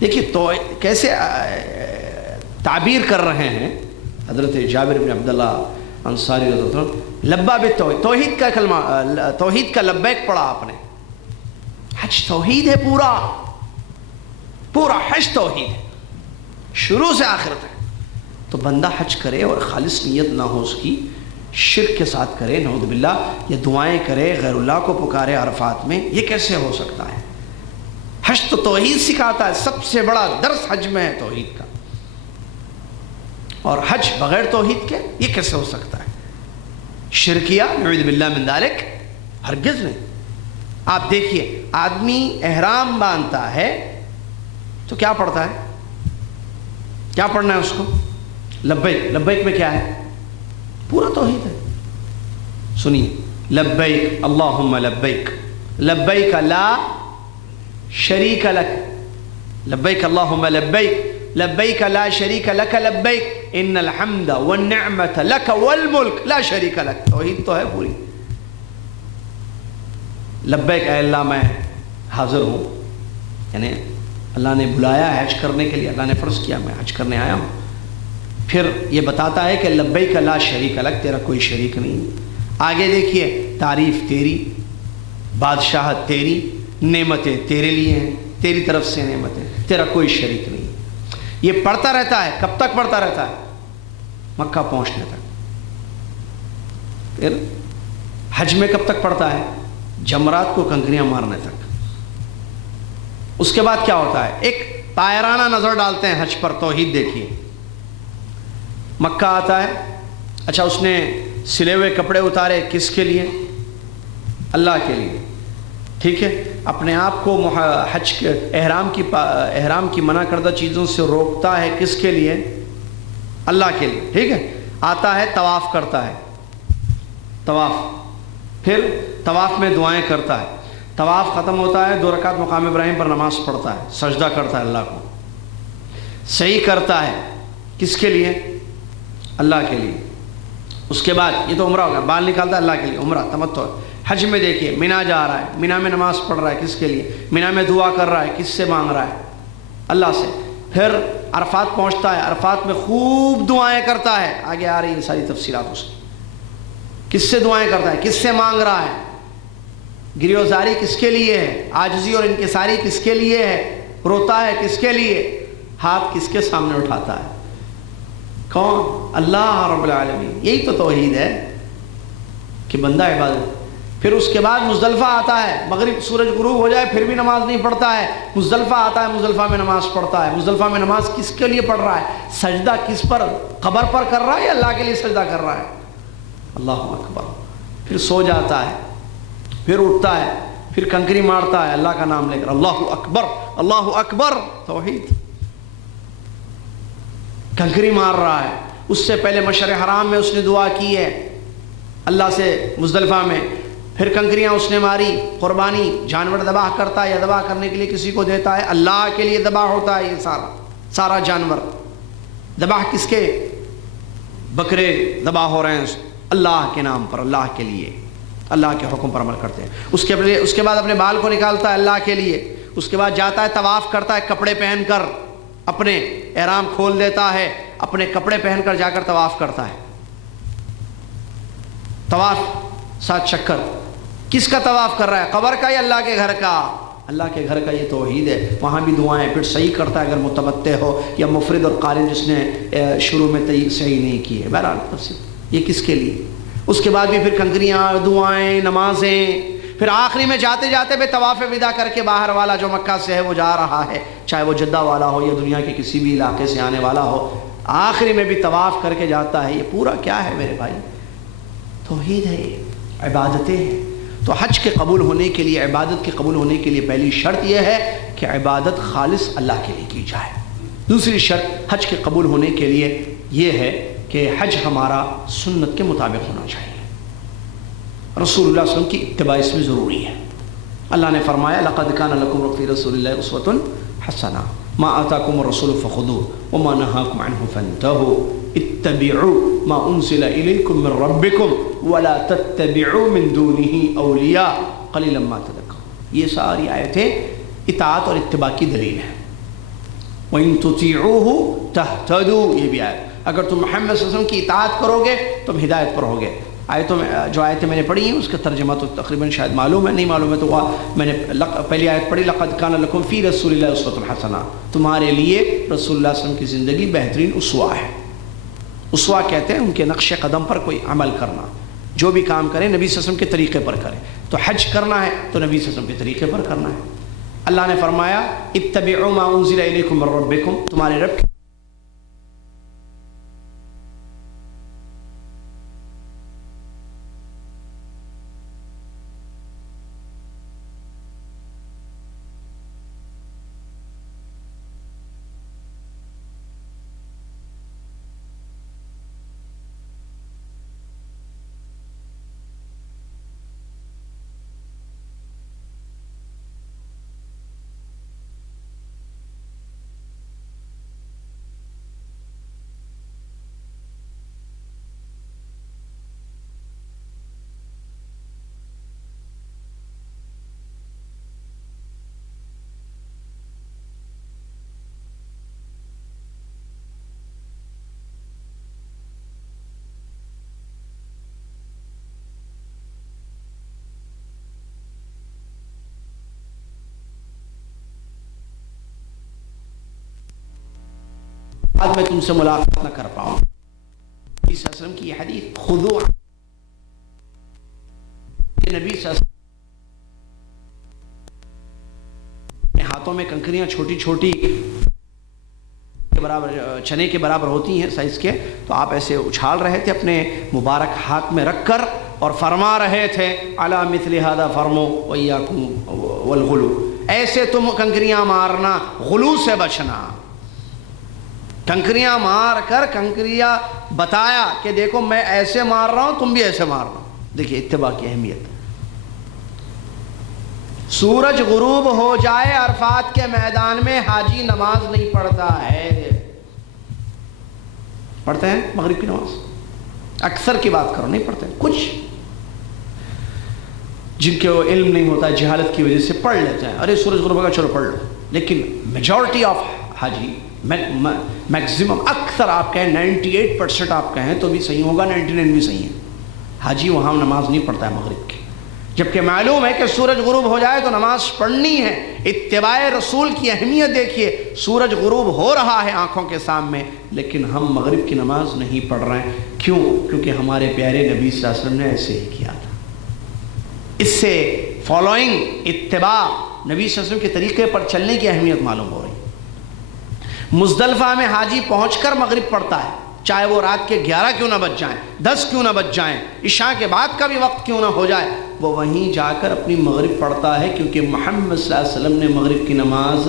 دیکھیے تو کیسے تعبیر کر رہے ہیں حضرت جابر بن عبداللہ انصاری رضی اللہ عنہ، لبا بالتوحید، توحید کا کلمہ، توحید کا لبیک پڑھا آپ نے۔ حج توحید ہے، پورا پورا حج توحید ہے، شروع سے آخر تک۔ تو بندہ حج کرے اور خالص نیت نہ ہو اس کی، شرک کے ساتھ کرے، نعوذ باللہ، یہ دعائیں کرے، غیر اللہ کو پکارے عرفات میں، یہ کیسے ہو سکتا ہے؟ حج تو توحید سکھاتا ہے، سب سے بڑا درس حج میں ہے توحید کا، اور حج بغیر توحید کے یہ کیسے ہو سکتا ہے؟ شرکیہ نعوذ باللہ من ذالک، ہرگز نہیں۔ آپ دیکھیے آدمی احرام باندھتا ہے تو کیا پڑھتا ہے؟ کیا پڑھنا ہے اس کو؟ لبیک۔ لبیک میں کیا ہے؟ پورا توحید ہے۔ سنیے، لبیک اللہم لبیک، لبیک لا شریک لک، لبیک اللہم لبیک، لبیک لا شریک لک لبیک، ان الحمد والنعمت لک والملک لا شریک لک۔ توحید تو ہے پوری۔ لبیک اے اللہ میں حاضر ہوں، یعنی اللہ نے بلایا ہے حج کرنے کے لیے، اللہ نے فرض کیا، میں حج کرنے آیا ہوں۔ پھر یہ بتاتا ہے کہ لبیک لا شریک لک، تیرا کوئی شریک نہیں۔ آگے دیکھیے، تعریف تیری، بادشاہت تیری، نعمتیں تیرے لیے ہیں، تیری طرف سے نعمتیں، تیرا کوئی شریک نہیں۔ یہ پڑھتا رہتا ہے، کب تک پڑھتا رہتا ہے؟ مکہ پہنچنے تک۔ پھر حج میں کب تک پڑھتا ہے؟ جمرات کو کنکریاں مارنے تک۔ اس کے بعد کیا ہوتا ہے؟ ایک طائرانہ نظر ڈالتے ہیں حج پر، توحید دیکھیے۔ مکہ آتا ہے، اچھا اس نے سلے ہوئے کپڑے اتارے، کس کے لیے؟ اللہ کے لیے، ٹھیک ہے۔ اپنے آپ کو حج کے احرام کی منع کردہ چیزوں سے روکتا ہے، کس کے لیے؟ اللہ کے لیے، ٹھیک ہے۔ آتا ہے، طواف کرتا ہے، طواف، پھر طواف میں دعائیں کرتا ہے، طواف ختم ہوتا ہے، 2 رکعت مقام ابراہیم پر نماز پڑھتا ہے، سجدہ کرتا ہے اللہ کو، صحیح کرتا ہے، کس کے لیے؟ اللہ کے لیے۔ اس کے بعد یہ تو عمرہ ہوگا، بال نکالتا ہے اللہ کے لیے، عمرہ تمتع۔ حج میں دیکھیے، مینا جا رہا ہے، مینا میں نماز پڑھ رہا ہے، کس کے لیے؟ مینا میں دعا کر رہا ہے، کس سے مانگ رہا ہے؟ اللہ سے۔ پھر عرفات پہنچتا ہے، عرفات میں خوب دعائیں کرتا ہے، آگے آ رہی ہیں ساری تفصیلات اس کی، کس سے دعائیں کرتا ہے، کس سے مانگ رہا ہے؟ گریوزاری کس کے لیے ہے؟ عاجزی اور انکساری کس کے لیے ہے؟ روتا ہے کس کے لیے؟ ہاتھ کس کے سامنے اٹھاتا ہے؟ کون؟ اللہ رب العالمین۔ یہی تو توحید ہے کہ بندہ عبادت۔ پھر اس کے بعد مزدلفہ آتا ہے، مغرب سورج غروب ہو جائے پھر بھی نماز نہیں پڑھتا ہے، مزدلفہ آتا ہے، مزدلفہ میں نماز پڑھتا ہے۔ مزدلفہ میں نماز کس کے لیے پڑھ رہا ہے؟ سجدہ کس پر؟ قبر پر کر رہا ہے یا اللہ کے لیے سجدہ کر رہا ہے؟ اللہ اکبر۔ پھر سو جاتا ہے، پھر اٹھتا ہے، پھر کنکری مارتا ہے اللہ کا نام لے کر، اللہ اکبر اللہ اکبر، توحید۔ کنکری مار رہا ہے، اس سے پہلے مشعر حرام میں اس نے دعا کی ہے اللہ سے مزدلفہ میں، پھر کنکریاں اس نے ماری، قربانی جانور ذبح کرتا ہے یا ذبح کرنے کے لیے کسی کو دیتا ہے، اللہ کے لیے ذبح ہوتا ہے یہ سارا جانور۔ ذبح کس کے؟ بکرے ذبح ہو رہے ہیں اللہ کے نام پر، اللہ کے لیے، اللہ کے حکم پر عمل کرتے ہیں۔ اس کے بعد اپنے بال کو نکالتا ہے اللہ کے لیے، اس کے بعد جاتا ہے طواف کرتا ہے، کپڑے پہن کر اپنے احرام کھول دیتا ہے، اپنے کپڑے پہن کر جا کر طواف کرتا ہے۔ طواف 7 چکر، کس کا طواف کر رہا ہے؟ قبر کا یا اللہ کے گھر کا؟ اللہ کے گھر کا۔ یہ توحید ہے۔ وہاں بھی دعائیں، پھر صحیح کرتا ہے اگر متمتع ہو یا مفرد اور قارن جس نے شروع میں صحیح نہیں کی ہے، بہرحال تفصیل۔ یہ کس کے لیے؟ اس کے بعد بھی پھر کنکریاں، دعائیں، نمازیں، پھر آخری میں جاتے جاتے بھی طواف وداع کر کے باہر والا جو مکہ سے ہے وہ جا رہا ہے، چاہے وہ جدہ والا ہو یا دنیا کے کسی بھی علاقے سے آنے والا ہو، آخری میں بھی طواف کر کے جاتا ہے۔ یہ پورا کیا ہے میرے بھائی؟ توحید ہے، عبادتیں ہیں۔ تو حج کے قبول ہونے کے لیے، عبادت کے قبول ہونے کے لیے پہلی شرط یہ ہے کہ عبادت خالص اللہ کے لیے کی جائے۔ دوسری شرط حج کے قبول ہونے کے لیے یہ ہے کہ حج ہمارا سنت کے مطابق ہونا چاہیے، رسول اللہ صلی اللہ علیہ وسلم کی اتباع اس میں ضروری ہے۔ اللہ نے فرمایا لقد کان لکم فی رسول اللہ اسوۃ حسنہ ما آتاکم الرسول فخذوه وما نهاکم عنہ فانتہوا اتبعوا ما انزل الیکم من ربکم ولا تتبعوا من دونہ اولیاء قلیلا ما تذکرون۔ یہ ساری آیتیں اطاعت اور اتباع کی دلیل ہیں۔ وَإِن تُطِيعُوهُ تَهْتَدُوا، یہ بھی آیت، اگر تم محمد صلی اللہ علیہ وسلم کی اطاعت کرو گے تم ہدایت پر ہوگے۔ آیتوں میں جو آیتیں میں نے پڑھی ہیں اس کا ترجمہ تو تقریباً شاید معلوم ہے، نہیں معلوم ہے تو میں نے پہلی آیت پڑھی لقد کان لکم فی رسول اللہ اسوۃ حسنہ، تمہارے لیے رسول اللہ صلی اللہ علیہ وسلم کی زندگی بہترین اسوہ ہے۔ اسوہ کہتے ہیں ان کے نقش قدم پر کوئی عمل کرنا، جو بھی کام کریں نبی صلی اللہ علیہ وسلم کے طریقے پر کریں۔ تو حج کرنا ہے تو نبی صلی اللہ علیہ وسلم کے طریقے پر کرنا ہے۔ اللہ نے فرمایا اتبعوا ما انزل الیکم من ربکم، تمہارے رب بعد میں تم سے ملاقات نہ کر پاؤں۔ نبی صلی اللہ علیہ وسلم کی یہ حدیث خذوا، کہ نبی صلی اللہ علیہ وسلم کے ہاتھوں میں کنکریاں چھوٹی چھوٹی کے برابر، چنے کے برابر ہوتی ہیں سائز کے، تو آپ ایسے اچھال رہے تھے اپنے مبارک ہاتھ میں رکھ کر اور فرما رہے تھے علی مثل ھذا فرموا وایاکم والغلو، ایسے تم کنکریاں مارنا، غلو سے بچنا۔ کنکریاں مار کر کنکریاں بتایا کہ دیکھو میں ایسے مار رہا ہوں تم بھی ایسے مار رہا ہوں۔ دیکھیے اتباع کی اہمیت۔ سورج غروب ہو جائے عرفات کے میدان میں حاجی نماز نہیں پڑھتا ہے، پڑھتے ہیں مغرب کی نماز؟ اکثر کی بات کرو، نہیں پڑھتے، کچھ جن کے علم نہیں ہوتا جہالت کی وجہ سے پڑھ لیتے ہیں، ارے سورج غروب ہوگا چلو پڑھ لو، لیکن میجورٹی آف حاجی، میکسیمم، اکثر آپ کہیں 98% آپ کہیں تو بھی صحیح ہوگا، 99 بھی صحیح ہے، حاجی وہاں نماز نہیں پڑھتا ہے مغرب کی، جبکہ معلوم ہے کہ سورج غروب ہو جائے تو نماز پڑھنی ہے۔ اتباع رسول کی اہمیت دیکھیے، سورج غروب ہو رہا ہے آنکھوں کے سامنے لیکن ہم مغرب کی نماز نہیں پڑھ رہے ہیں، کیوں؟ کیونکہ ہمارے پیارے نبی صلی اللہ علیہ وسلم نے ایسے ہی کیا تھا۔ اس سے فالوئنگ، اتباع نبی صلی اللہ علیہ وسلم کے طریقے پر چلنے کی اہمیت معلوم ہو رہی۔ مزدلفہ میں حاجی پہنچ کر مغرب پڑھتا ہے، چاہے وہ رات کے 11 کیوں نہ بج جائیں، 10 کیوں نہ بج جائیں، عشاء کے بعد کا بھی وقت کیوں نہ ہو جائے، وہ وہیں جا کر اپنی مغرب پڑھتا ہے، کیونکہ محمد صلی اللہ علیہ وسلم نے مغرب کی نماز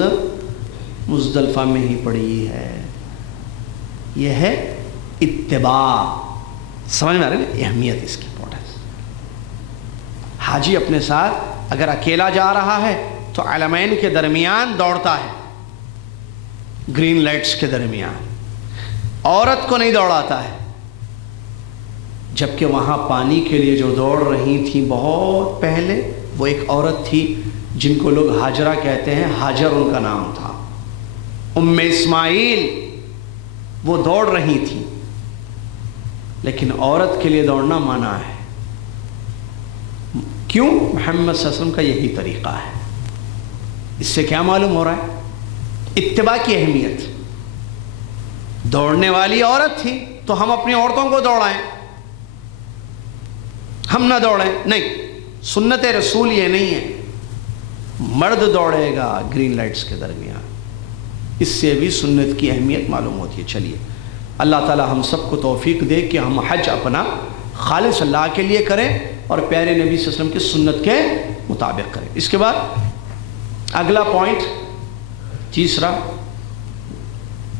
مزدلفہ میں ہی پڑھی ہے۔ یہ ہے اتباع، سمجھ میں آ رہی ہے اہمیت اس کی، امپورٹنس۔ حاجی اپنے ساتھ اگر اکیلا جا رہا ہے تو علمین کے درمیان دوڑتا ہے، گرین لائٹس کے درمیان، عورت کو نہیں دوڑاتا ہے، جبکہ وہاں پانی کے لیے جو دوڑ رہی تھی بہت پہلے وہ ایک عورت تھی جن کو لوگ ہاجرہ کہتے ہیں، ہاجر ان کا نام تھا، ام اسماعیل، وہ دوڑ رہی تھی، لیکن عورت کے لیے دوڑنا منع ہے۔ کیوں؟ محمد صلی اللہ علیہ وسلم کا یہی طریقہ ہے۔ اس سے کیا معلوم ہو رہا ہے؟ اتباع کی اہمیت۔ دوڑنے والی عورت تھی تو ہم اپنی عورتوں کو دوڑائیں، ہم نہ دوڑیں، نہیں، سنت رسول یہ نہیں ہے، مرد دوڑے گا گرین لائٹس کے درمیان۔ اس سے بھی سنت کی اہمیت معلوم ہوتی ہے۔ چلیے اللہ تعالی ہم سب کو توفیق دے کہ ہم حج اپنا خالص اللہ کے لیے کریں اور پیارے نبی صلی اللہ علیہ وسلم کی سنت کے مطابق کرے۔ اس کے بعد اگلا پوائنٹ تیسرا،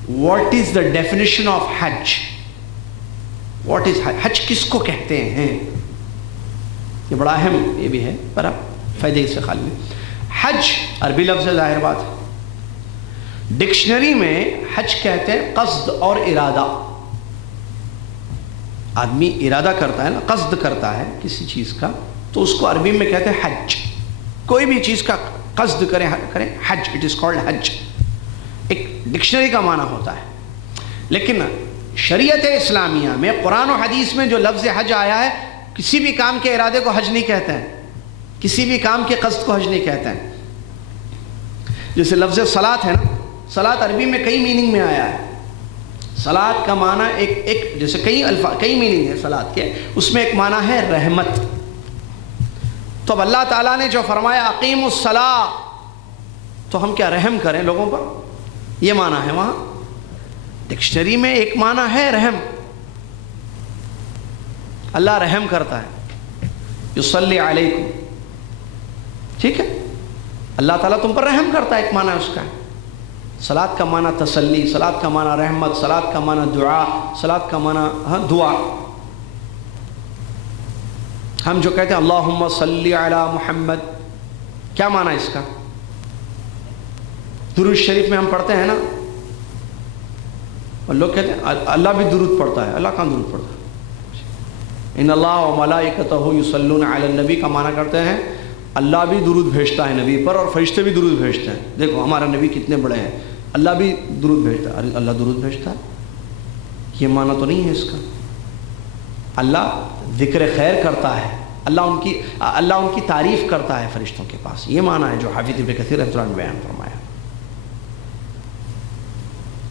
what is the definition of حج؟ واٹ از حج؟ حج کس کو کہتے ہیں؟ یہ بڑا اہم یہ بھی ہے، پر اب فائدے سے خالی نہیں۔ حج عربی لفظ ہے، ظاہر بات ہے۔ ڈکشنری میں حج کہتے ہیں قصد اور ارادہ۔ آدمی ارادہ کرتا ہے نا، قصد کرتا ہے کسی چیز کا، تو اس کو عربی میں کہتے ہیں حج۔ کوئی بھی چیز کا قصد کریں حج، اٹ از کالڈ حج، ایک ڈکشنری کا معنی ہوتا ہے۔ لیکن شریعت اسلامیہ میں قرآن و حدیث میں جو لفظ حج آیا ہے، کسی بھی کام کے ارادے کو حج نہیں کہتے ہیں، کسی بھی کام کے قصد کو حج نہیں کہتے ہیں۔ جیسے لفظ صلاۃ ہے نا، صلاۃ عربی میں کئی میننگ میں آیا ہے۔ صلاۃ کا معنی ایک جیسے کئی میننگ ہے صلاۃ کے، اس میں ایک معنی ہے رحمت۔ تو اب اللہ تعالیٰ نے جو فرمایا اقیموا الصلاۃ، تو ہم کیا رحم کریں لوگوں پر؟ یہ معنی ہے وہاں ڈکشنری میں، ایک معنی ہے رحم، اللہ رحم کرتا ہے، یصلی علیکم، ٹھیک ہے، اللہ تعالیٰ تم پر رحم کرتا ہے، ایک معنی اس کا ہے۔ صلاۃ کا معنی تسلی، صلاۃ کا معنی رحمت، صلاۃ کا معنی دعا، صلاۃ کا معنی دعا۔ ہم جو کہتے ہیں اللہم صلی علی محمد، کیا معنی اس کا؟ درود شریف میں ہم پڑھتے ہیں نا، اور لوگ کہتے ہیں اللہ بھی درود پڑھتا ہے۔ اللہ کہاں درود پڑھتا ہے؟ ان اللہ و ملائکتہ یصلون علی النبی کا معنی کرتے ہیں اللہ بھی درود بھیجتا ہے نبی پر، اور فرشتے بھی درود بھیجتے ہیں۔ دیکھو ہمارا نبی کتنے بڑے ہیں، اللہ بھی درود بھیجتا ہے۔ ارے اللہ درود بھیجتا ہے، یہ معنی تو نہیں ہے اس کا۔ اللہ ذکر خیر کرتا ہے، اللہ ان کی تعریف کرتا ہے فرشتوں کے پاس، یہ معنی ہے جو حافظ ابن کثیر رحمۃ اللہ نے بیان فرمایا۔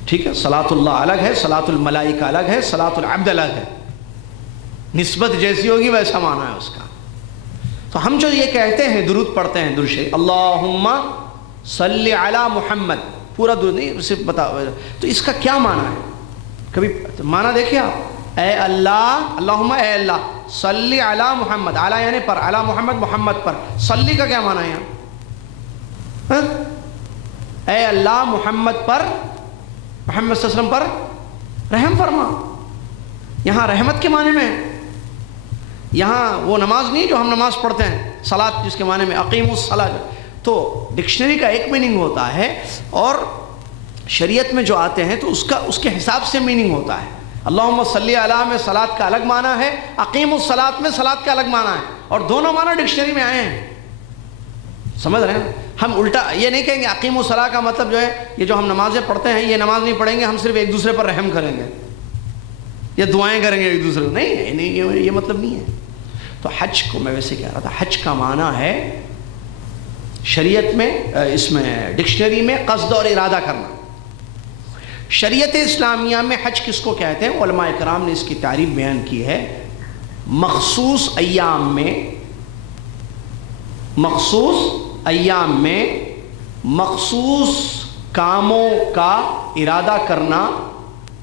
ٹھیک ہے، صلاۃ اللہ الگ ہے، صلاۃ الملائکہ الگ ہے، صلاۃ العبد الگ ہے، نسبت جیسی ہوگی ویسا معنی ہے اس کا۔ تو ہم جو یہ کہتے ہیں درود پڑھتے ہیں، درود شریف اللہم صلی علی محمد، پورا درود نہیں صرف بتا، تو اس کا کیا معنی ہے؟ کبھی معنی دیکھیں آپ، اے اللہ، اللہم اے اللہ، صلی علی محمد، علی یعنی پر، علی محمد محمد پر، صلی کا کیا معنی ہے یہاں؟ اے اللہ محمد پر، محمد صلی اللہ علیہ وسلم پر رحم فرما۔ یہاں رحمت کے معنی میں، یہاں وہ نماز نہیں جو ہم نماز پڑھتے ہیں صلاۃ، جس کے معنی میں اقیموا الصلاۃ، تو ڈکشنری کا ایک میننگ ہوتا ہے، اور شریعت میں جو آتے ہیں تو اس کے حساب سے میننگ ہوتا ہے۔ اللہم صلی علی میں صلاۃ کا الگ معنی ہے، اقیموا الصلاۃ میں صلاۃ کا الگ معنی ہے، اور دونوں معنی ڈکشنری میں آئے ہیں۔ سمجھ رہے ہیں؟ ہم الٹا یہ نہیں کہیں گے اقیموا الصلاۃ کا مطلب جو ہے یہ جو ہم نمازیں پڑھتے ہیں، یہ نماز نہیں پڑھیں گے ہم صرف ایک دوسرے پر رحم کریں گے یا دعائیں کریں گے ایک دوسرے کو، نہیں، یہ مطلب نہیں ہے۔ تو حج کو میں ویسے کہہ رہا تھا، حج کا معنی ہے شریعت میں، اس میں ڈکشنری میں قصد اور ارادہ کرنا۔ شریعت اسلامیہ میں حج کس کو کہتے ہیں؟ علماء کرام نے اس کی تعریف بیان کی ہے، مخصوص ایام میں مخصوص کاموں کا ارادہ کرنا،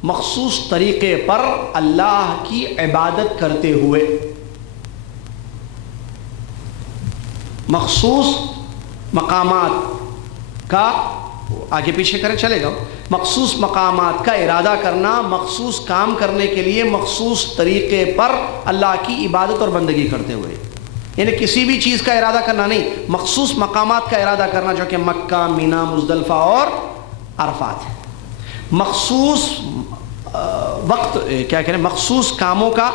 مخصوص طریقے پر اللہ کی عبادت کرتے ہوئے، مخصوص مقامات کا، آگے پیچھے کریں چلے گا، مخصوص مقامات کا ارادہ کرنا، مخصوص کام کرنے کے لیے مخصوص طریقے پر اللہ کی عبادت اور بندگی کرتے ہوئے، یعنی کسی بھی چیز کا ارادہ کرنا نہیں، مخصوص مقامات کا ارادہ کرنا جو کہ مکہ، مینا، مزدلفہ اور عرفات ہے۔ مخصوص وقت کیا کہیں، مخصوص کاموں کا،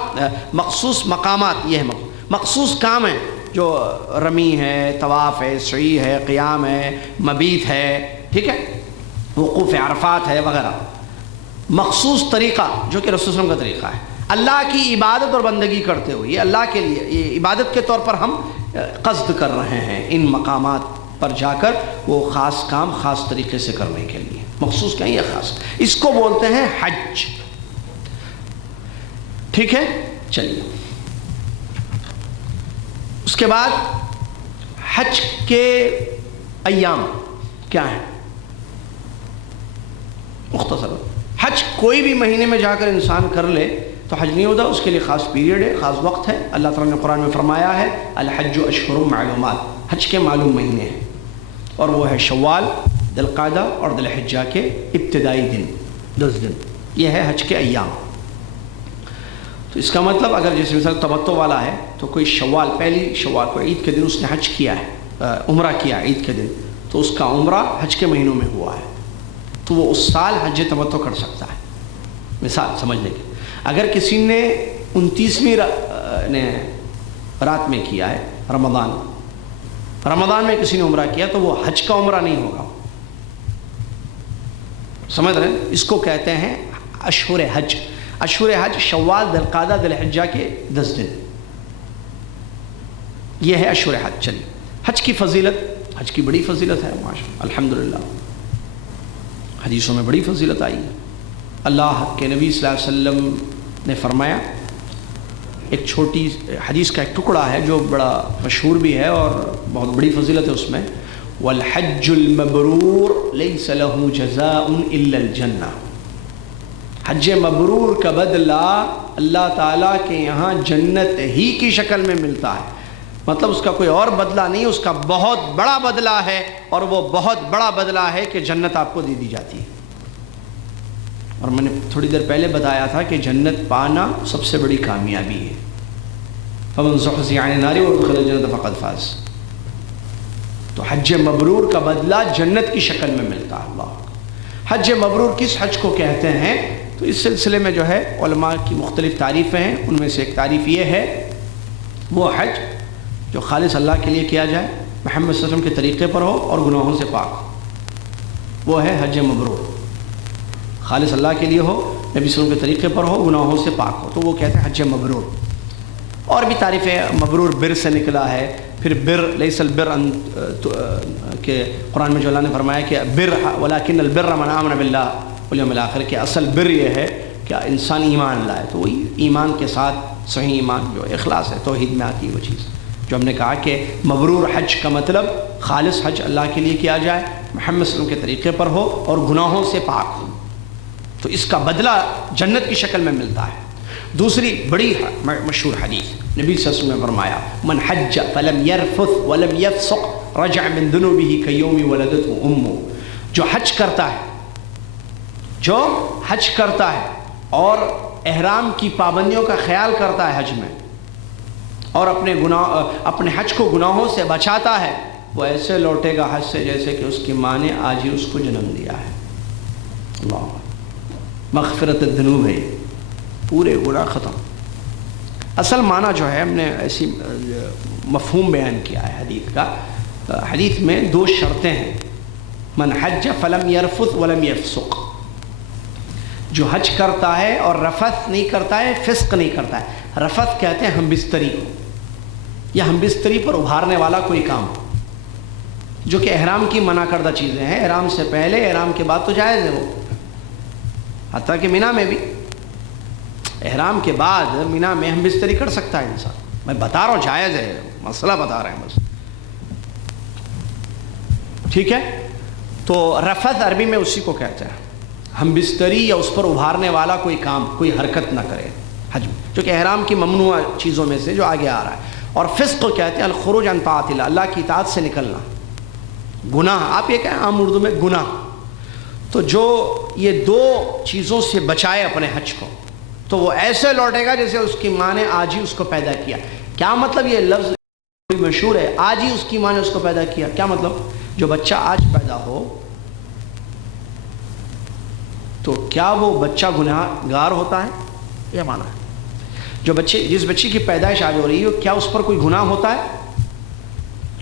مخصوص مقامات، یہ ہے مخصوص کام ہیں جو رمی ہے، طواف ہے، سعی ہے، قیام ہے، مبیت ہے، ٹھیک ہے، وقوف عرفات ہے وغیرہ۔ مخصوص طریقہ جو کہ رسول اللہ علیہ وسلم کا طریقہ ہے، اللہ کی عبادت اور بندگی کرتے ہوئے، یہ اللہ کے لیے، یہ عبادت کے طور پر ہم قصد کر رہے ہیں ان مقامات پر جا کر وہ خاص کام خاص طریقے سے کرنے کے لیے، مخصوص کہیں یہ خاص، اس کو بولتے ہیں حج۔ ٹھیک ہے، چلیے اس کے بعد حج کے ایام کیا ہیں؟ مختصر، حج کوئی بھی مہینے میں جا کر انسان کر لے تو حج نہیں ہوتا، اس کے لیے خاص پیریڈ ہے، خاص وقت ہے۔ اللہ تعالیٰ نے قرآن میں فرمایا ہے الحج اشہر معلومات، حج کے معلوم مہینے ہیں، اور وہ ہے شوال، ذی القعدہ اور ذی الحجہ کے ابتدائی دن، 10 دن، یہ ہے حج کے ایام۔ تو اس کا مطلب اگر جیسے مثال تمتع والا ہے تو کوئی شوال، پہلی شوال کو عید کے دن اس نے حج کیا ہے، عمرہ کیا عید کے دن، تو اس کا عمرہ حج کے مہینوں میں ہوا ہے، تو وہ اس سال حج تمتع کر سکتا ہے، مثال سمجھنے کے۔ اگر کسی نے 29ویں رات میں کیا ہے، رمضان میں کسی نے عمرہ کیا تو وہ حج کا عمرہ نہیں ہوگا، سمجھ رہے ہیں؟ اس کو کہتے ہیں اشہر حج۔ اشہر حج شوال، ذی القعدہ، ذی الحجہ کے 10 دن، یہ ہے اشہر حج۔ چلیے حج کی فضیلت، حج کی بڑی فضیلت ہے ماشاءاللہ، الحمدللہ حدیثوں میں بڑی فضیلت آئی ہے۔ اللہ کے نبی صلی اللہ علیہ وسلم نے فرمایا، ایک چھوٹی حدیث کا ایک ٹکڑا ہے جو بڑا مشہور بھی ہے اور بہت بڑی فضیلت ہے اس میں، والحج المبرور لیس له جزاء الا الجنہ، حج مبرور کا بدلہ اللہ تعالیٰ کے یہاں جنت ہی کی شکل میں ملتا ہے، مطلب اس کا کوئی اور بدلہ نہیں، اس کا بہت بڑا بدلہ ہے، اور وہ بہت بڑا بدلہ ہے کہ جنت آپ کو دی جاتی ہے۔ اور میں نے تھوڑی دیر پہلے بتایا تھا کہ جنت پانا سب سے بڑی کامیابی ہے، فمن زحزح عن النار وادخل الجنة فقد فاز۔ تو حج مبرور کا بدلہ جنت کی شکل میں ملتا ہے۔ اللہ، حج مبرور کس حج کو کہتے ہیں؟ تو اس سلسلے میں جو ہے علماء کی مختلف تعریفیں ہیں، ان میں سے ایک تعریف یہ ہے وہ حج جو خالص اللہ کے لیے کیا جائے، محمد صلی اللہ علیہ وسلم کے طریقے پر ہو اور گناہوں سے پاک ہو، وہ ہے حج مبرور۔ خالص اللہ کے لیے ہو، نبی صلی اللہ علیہ وسلم کے طریقے پر ہو، گناہوں سے پاک ہو، تو وہ کہتے ہیں حج مبرور۔ اور بھی تعریفیں، مبرور بر سے نکلا ہے، پھر بر لیس البر کہ قرآن میں جو اللہ نے فرمایا کہ بر ولکن البر من آمن باللہ والیوم الآخر، کہ اصل بر یہ ہے کہ انسان ایمان لائے، تو وہی ایمان کے ساتھ صحیح ایمان جو اخلاص ہے، توحید میں آتی ہے وہ چیز جو ہم نے کہا کہ مبرور حج کا مطلب خالص حج اللہ کے لیے کیا جائے، محمد صلی اللہ علیہ وسلم کے طریقے پر ہو اور گناہوں سے پاک ہو، تو اس کا بدلہ جنت کی شکل میں ملتا ہے۔ دوسری بڑی مشہور حدیث، نبی صلی اللہ علیہ وسلم نے فرمایا من حج فلم يرفث ولم يفسق رجع من ذنوبه كيوم ولدته امه، جو حج کرتا ہے اور احرام کی پابندیوں کا خیال کرتا ہے حج میں، اور اپنے حج کو گناہوں سے بچاتا ہے، وہ ایسے لوٹے گا حج سے جیسے کہ اس کی ماں نے آج ہی اس کو جنم دیا ہے۔ اللہ، مغفرت الذنوب ہے، پورے گناہ ختم۔ اصل معنی جو ہے، ہم نے ایسی مفہوم بیان کیا ہے حدیث کا، حدیث میں 2 شرطیں ہیں، من حج فلم یرفث ولم یفسق، جو حج کرتا ہے اور رفث نہیں کرتا ہے، فسق نہیں کرتا ہے۔ رفث کہتے ہیں ہم بستری کو، یا ہم بستری پر ابھارنے والا کوئی کام جو کہ احرام کی منع کردہ چیزیں ہیں، احرام سے پہلے، احرام کے بعد تو جائز ہے وہ، حتیٰ کہ مینا میں بھی احرام کے بعد مینا میں ہم بستری کر سکتا ہے انسان، میں بتا رہا ہوں جائز ہے، مسئلہ بتا رہے ہیں بس، ٹھیک ہے۔ تو رفث عربی میں اسی کو کہتے ہیں، ہم بستری یا اس پر ابھارنے والا کوئی کام، کوئی حرکت نہ کرے حج میں، جو کہ احرام کی ممنوع چیزوں میں سے جو آگے آ رہا ہے۔ اور فسق کو کہتے ہیں الخروج عن طاعت اللہ، اللہ کی اطاعت سے نکلنا، گناہ، آپ یہ کہیں عام اردو میں گناہ۔ تو جو یہ 2 چیزوں سے بچائے اپنے حج کو، تو وہ ایسے لوٹے گا جیسے اس کی ماں نے آج ہی اس کو پیدا کیا۔ کیا مطلب؟ یہ لفظ مشہور ہے، آج ہی اس کی ماں نے اس کو پیدا کیا، کیا مطلب؟ جو بچہ آج پیدا ہو تو کیا وہ بچہ گناہ گار ہوتا ہے؟ یہ معنی ہے۔ جس بچے کی پیدائش آج ہو رہی ہے، کیا اس پر کوئی گناہ ہوتا ہے؟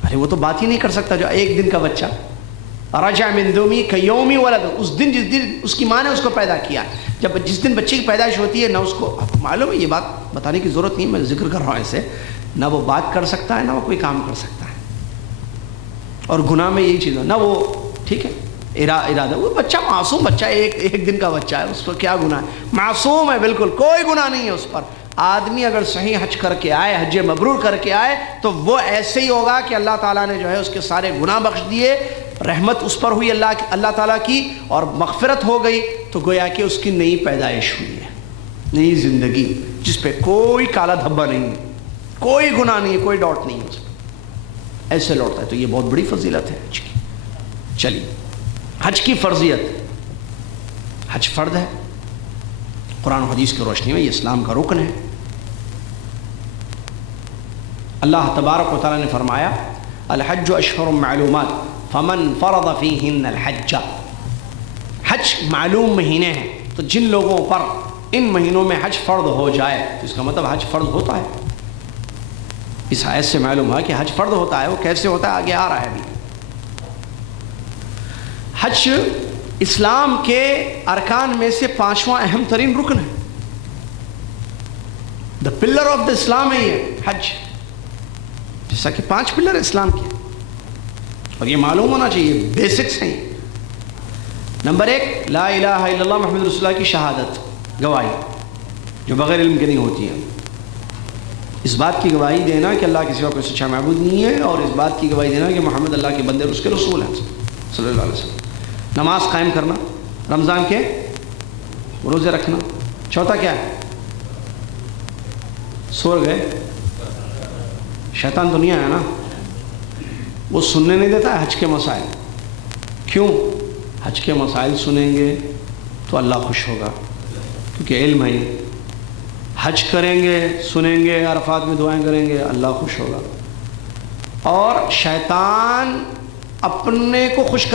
ارے وہ تو بات ہی نہیں کر سکتا، جو 1 دن کا بچہ، رجع من ذنوبه كيوم ولد، اس دن جس دن اس کی ماں نے اس کو پیدا کیا، جس دن بچے کی پیدائش ہوتی ہے، نہ اس کو، آپ کو معلوم ہے، یہ بات بتانے کی ضرورت نہیں، میں ذکر کر رہا ہوں ایسے، نہ وہ بات کر سکتا ہے، نہ وہ کوئی کام کر سکتا ہے، اور گناہ میں یہی چیز ہے، نہ وہ، ٹھیک ہے، ارادہ، وہ بچہ معصوم بچہ ہے، ایک دن کا بچہ ہے، اس پر کیا گناہ ہے؟ معصوم ہے، بالکل کوئی گناہ نہیں ہے اس پر۔ آدمی اگر صحیح حج کر کے آئے، حج مبرور کر کے آئے، تو وہ ایسے ہی ہوگا کہ اللہ تعالیٰ نے جو ہے اس کے سارے گناہ بخش دیے، رحمت اس پر ہوئی اللہ تعالیٰ کی، اور مغفرت ہو گئی، تو گویا کہ اس کی نئی پیدائش ہوئی ہے۔ نئی زندگی جس پہ کوئی کالا دھبا نہیں ہے، کوئی گناہ نہیں ہے، کوئی ڈاٹ نہیں ہے اس پہ، ایسے لوٹتا ہے. تو یہ بہت بڑی فضیلت ہے حج کی. چلیے حج کی فرضیت. حج فرض ہے قرآن و حدیث کی روشنی میں، یہ اسلام کا رکن ہے. اللہ تبارک و تعالیٰ نے فرمایا الحج اشہر معلومات فمن فرض فیہن الحج. حج معلوم مہینے ہیں، تو جن لوگوں پر ان مہینوں میں حج فرض ہو جائے، تو اس کا مطلب حج فرض ہوتا ہے. اس آیت سے معلوم ہے کہ حج فرض ہوتا ہے. وہ کیسے ہوتا ہے آگے آ رہا ہے ابھی. حج اسلام کے ارکان میں سے 5واں اہم ترین رکن ہے. دا پلر آف دا اسلام ہے یہ حج. جیسا کہ 5 پلر اسلام کے، اور یہ معلوم ہونا چاہیے، بیسکس ہیں. نمبر 1 لا الہ الا اللہ محمد رسول اللہ کی شہادت، گواہی جو بغیر علم کے نہیں ہوتی ہے. اس بات کی گواہی دینا کہ اللہ کے سوا کوئی سچا معبود نہیں ہے، اور اس بات کی گواہی دینا کہ محمد اللہ کے بندے اور اس کے رسول ہیں صلی اللہ علیہ وسلم. نماز قائم کرنا، رمضان کے روزے رکھنا. چوتھا کیا ہے؟ سو گئے؟ شیطان تو نہیں آیا نا؟ وہ سننے نہیں دیتا ہے حج کے مسائل. کیوں؟ حج کے مسائل سنیں گے تو اللہ خوش ہوگا، کیونکہ علم ہے. حج کریں گے، سنیں گے، عرفات میں دعائیں کریں گے، اللہ خوش ہوگا. اور شیطان اپنے کو خوش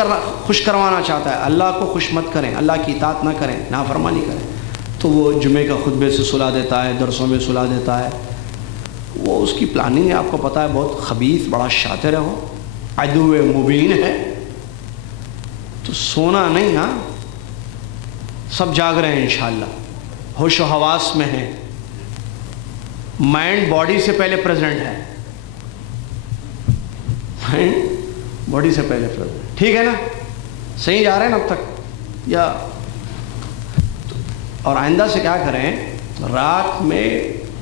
کروانا چاہتا ہے. اللہ کو خوش مت کریں، اللہ کی اطاعت نہ کریں، نافرمانی کریں، تو وہ جمعے کا خطبے سے سلا دیتا ہے، درسوں میں سلا دیتا ہے. وہ اس کی پلاننگ ہے، آپ کو پتہ ہے، بہت خبیث، بڑا شاطر ہے، وہ عدو مبین ہے. تو سونا نہیں. ہاں سب جاگ رہے ہیں انشاءاللہ، ہوش و حواس میں ہیں، مائنڈ باڈی سے پہلے پریزنٹ ہے. مائنڈ باڈی سے پہلے پریزنٹ، ٹھیک ہے نا؟ صحیح جا رہے ہیں نا اب تک؟ یا اور آئندہ سے کیا کریں، رات میں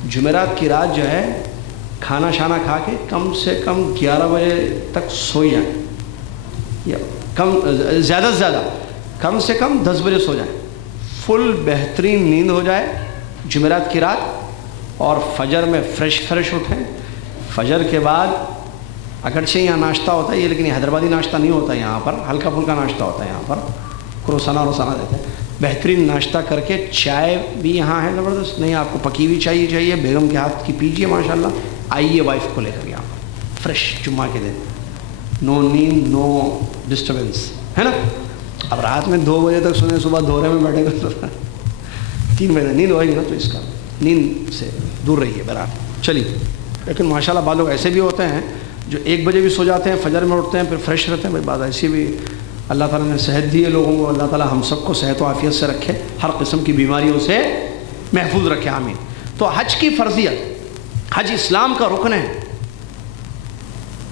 جمعرات کی رات جو ہے کھانا شانا کھا کے کم سے کم 11 بجے تک سو جائیں، یا کم زیادہ سے زیادہ کم سے کم 10 بجے سو جائیں. فل بہترین نیند ہو جائے جمعرات کی رات، اور فجر میں فریش اٹھیں. فجر کے بعد اگرچہ یہاں ناشتہ ہوتا ہے یہ، لیکن یہ حیدرآبادی ناشتہ نہیں ہوتا. یہاں پر ہلکا پھلکا ناشتہ ہوتا ہے. یہاں پر روزانہ دیتے ہیں. بہترین ناشتہ کر کے چائے بھی یہاں ہے زبردست. نہیں آپ کو پکی ہوئی چاہیے بیگم کے ہاتھ کی پیجیے ماشاءاللہ. آئیے وائف کو لے کر یہاں پر فریش جمعہ کے دن، نو نیند، نو ڈسٹربنس، ہے نا؟ اب رات میں 2 بجے تک سنیں، صبح دھورے میں بیٹھے گا 3 بجے نیند ہوئے گی نا، تو اس کا نیند سے دور رہیے برابر. چلیے. لیکن ماشاءاللہ بعض لوگ ایسے بھی ہوتے ہیں جو 1 بجے بھی سو جاتے ہیں، فجر میں اٹھتے ہیں، پھر فریش رہتے ہیں. بھائی بعض ایسی بھی اللہ تعالیٰ نے صحت دی ہے لوگوں کو. اللہ تعالیٰ ہم سب کو صحت و عافیت سے رکھے، ہر قسم کی بیماریوں سے محفوظ رکھے، آمین. تو حج کی فرضیت، حج اسلام کا رکن ہے،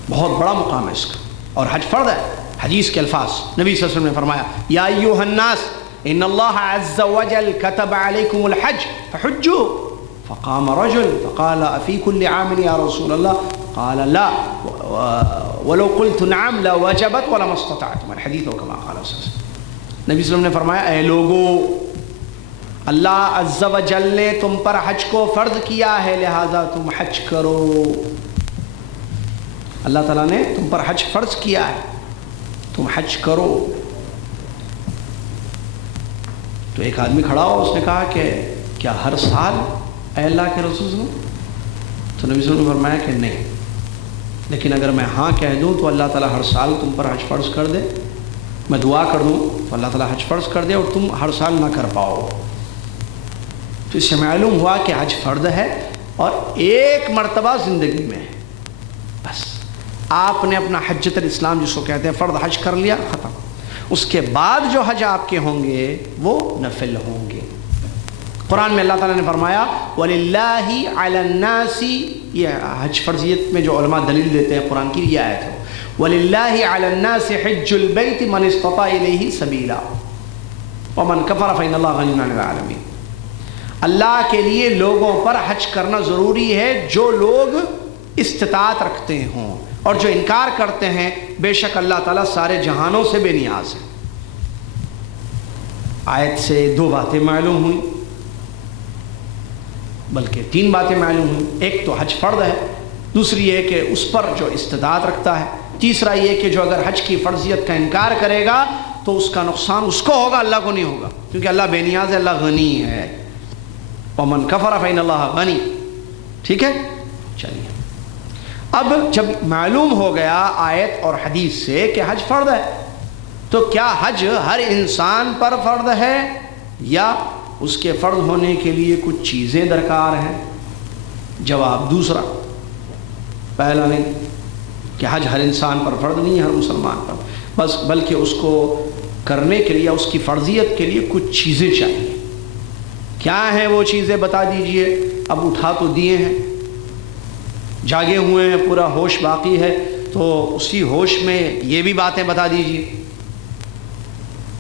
بہت بڑا مقام ہے اس کا، اور حج فرض ہے. حدیث کے الفاظ نبی صلی اللہ علیہ وسلم نے فرمایا یا ایھا الناس ان اللہ عز وجل كتب عليكم الحج فحجوا. فقام رجل فقال افی كل عام یا رسول اللہ؟ قال لا ولو قلت نعم لوجبت ولما استطعتم. الحدیث كما قال صلی اللہ علیہ وسلم. نبی صلی اللہ علیہ وسلم نے فرمایا اے لوگو، اللہ عز و جل نے تم پر حج کو فرض کیا ہے، لہذا تم حج کرو. اللہ تعالیٰ نے تم پر حج فرض کیا ہے، تم حج کرو. تو ایک آدمی کھڑا ہو، اس نے کہا کہ کیا ہر سال اے اللہ کے رسول صلی اللہ علیہ وسلم؟ تو نبی صلی اللہ علیہ وسلم نے فرمایا کہ نہیں، لیکن اگر میں ہاں کہہ دوں تو اللہ تعالیٰ ہر سال تم پر حج فرض کر دے. میں دعا کر دوں تو اللہ تعالیٰ حج فرض کر دے اور تم ہر سال نہ کر پاؤ. تو اس سے معلوم ہوا کہ حج فرض ہے اور ایک مرتبہ زندگی میں ہے. بس آپ نے اپنا حجۃ الاسلام جس کو کہتے ہیں فرض حج کر لیا، ختم. اس کے بعد جو حج آپ کے ہوں گے وہ نفل ہوں گے. قرآن میں اللہ تعالیٰ نے فرمایا وَلِلَّهِ عَلَى النَّاسِ، یہ حج فرضیت میں جو علماء دلیل دیتے ہیں قرآن کی یہ آیت ہے. وَلِلَّهِ عَلَى النَّاسِ حِجُّ الْبَيْتِ مَنِ اسْتَطَاعَ إِلَيْهِ سَبِيلًا وَمَنْ كَفَرَ فَإِنَّ اللَّهَ غَنِيٌّ عَنِ الْعَالَمِينَ. اللہ کے لیے لوگوں پر حج کرنا ضروری ہے جو لوگ استطاعت رکھتے ہوں، اور جو انکار کرتے ہیں بے شک اللہ تعالیٰ سارے جہانوں سے بے نیاز ہے. آیت سے 2 باتیں معلوم ہوئی. بلکہ 3 باتیں معلوم ہوئیں. ایک تو حج فرض ہے، دوسری یہ کہ اس پر جو استطاعت رکھتا ہے، تیسرا یہ کہ جو اگر حج کی فرضیت کا انکار کرے گا تو اس کا نقصان اس کو ہوگا، اللہ کو نہیں ہوگا، کیونکہ اللہ بے نیاز ہے، اللہ غنی ہے. وَمَنْ كَفَرَ فَإِنَّ اللَّهَ غَنِيٌّ. ٹھیک ہے. چلیے اب جب معلوم ہو گیا آیت اور حدیث سے کہ حج فرض ہے، تو کیا حج ہر انسان پر فرض ہے یا اس کے فرض ہونے کے لیے کچھ چیزیں درکار ہیں؟ جواب دوسرا. پہلا نہیں کہ حج ہر انسان پر فرض نہیں ہے، ہر مسلمان پر، بس بلکہ اس کو کرنے کے لیے، اس کی فرضیت کے لیے کچھ چیزیں چاہیے. کیا ہیں وہ چیزیں بتا دیجئے. اب اٹھا تو دیے ہیں، جاگے ہوئے ہیں، پورا ہوش باقی ہے، تو اسی ہوش میں یہ بھی باتیں بتا دیجئے.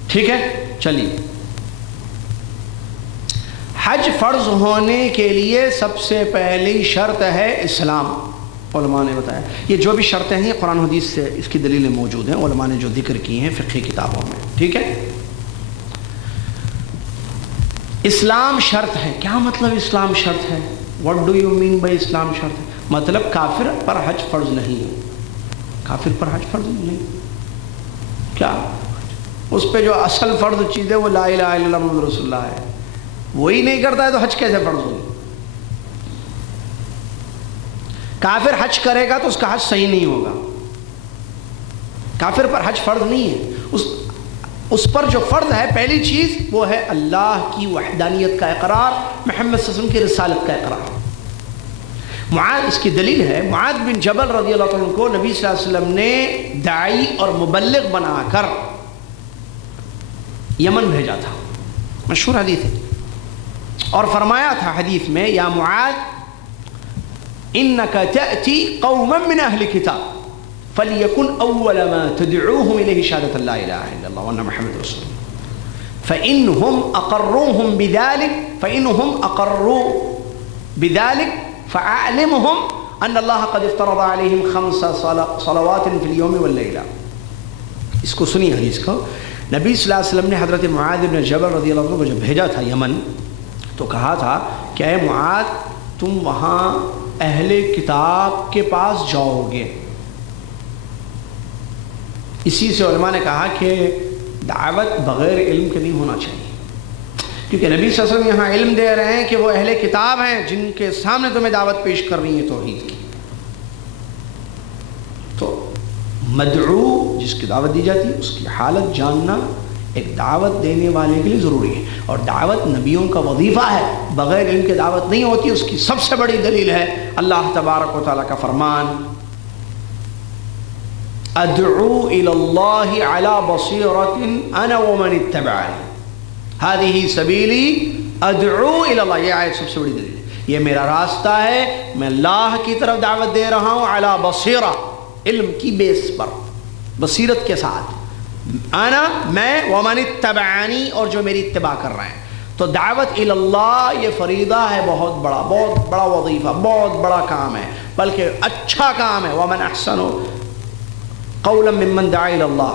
ٹھیک ہے. چلیے، حج فرض ہونے کے لیے سب سے پہلی شرط ہے اسلام. علماء نے بتایا یہ جو بھی شرطیں ہیں قرآن حدیث سے اس کی دلیلیں موجود ہیں، علماء نے جو ذکر کی ہیں فقہی کتابوں میں. ٹھیک ہے. اسلام شرط ہے. کیا مطلب اسلام شرط ہے؟ What do you mean by اسلام شرط ہے؟ مطلب کافر پر حج فرض نہیں ہے. کافر پر حج فرض نہیں. کیا اس پہ جو اصل فرض چیز ہے وہ لا الہ الا اللہ محمد رسول اللہ ہے، وہی نہیں کرتا ہے تو حج کیسے فرض ہوگی؟ کافر حج کرے گا تو اس کا حج صحیح نہیں ہوگا. کافر پر حج فرض نہیں ہے. اس پر جو فرض ہے پہلی چیز وہ ہے اللہ کی وحدانیت کا اقرار، محمد صلی اللہ علیہ وسلم کی رسالت کا اقرار. معاذ، اس کی دلیل ہے، معاذ بن جبل رضی اللہ عنہ کو نبی صلی اللہ علیہ وسلم نے داعی اور مبلغ بنا کر یمن بھیجا تھا. مشہور حدیث ہے. اور فرمایا تھا حدیث میں، یا معاذ انك تأتي قوما من اهل الكتاب فليكن اول ما تدعوهم اليه شهادة لا اله الا الله وان محمد رسول الله فانهم اقروا بذلك فاعلمهم ان الله قد افترض عليهم 5 صلوات في اليوم والليلة. اس کو سنی حدیث کو. نبی صلی اللہ علیہ وسلم نے حضرت معاذ بن جبل رضی اللہ عنہ کو جب بھیجا تھا یمن تو کہا تھا کہ اے معاذ تم وہاں اہل کتاب کے پاس جاؤ گے. اسی سے علماء نے کہا کہ دعوت بغیر علم کے نہیں ہونا چاہیے، کیونکہ نبی صلی اللہ علیہ وسلم یہاں علم دے رہے ہیں کہ وہ اہل کتاب ہیں جن کے سامنے تمہیں دعوت پیش کر رہی ہے توحید کی. تو مدعو جس کی دعوت دی جاتی ہے اس کی حالت جاننا ایک دعوت دینے والے کے لیے ضروری ہے. اور دعوت نبیوں کا وظیفہ ہے، بغیر علم کے دعوت نہیں ہوتی. اس کی سب سے بڑی دلیل ہے اللہ تبارک و تعالیٰ کا فرمان، ادعو الی اللہ علی بصیرۃ انا ومن اتبعنی ہذہ سبیلی ادعو الی اللہ. یہ آیت سب سے بڑی دلیل ہے. یہ میرا راستہ ہے، میں اللہ کی طرف دعوت دے رہا ہوں، علی بصیرہ، علم کی بیس پر، بصیرت کے ساتھ. انا، میں، ومن اتبعنی، اور جو میری اتباع کر رہے ہیں. تو دعوت الی اللہ یہ فریضہ ہے، بہت بڑا وظیفہ، بہت بڑا کام ہے، بلکہ اچھا کام ہے. ومن احسن قولا ممن دعا الی اللہ.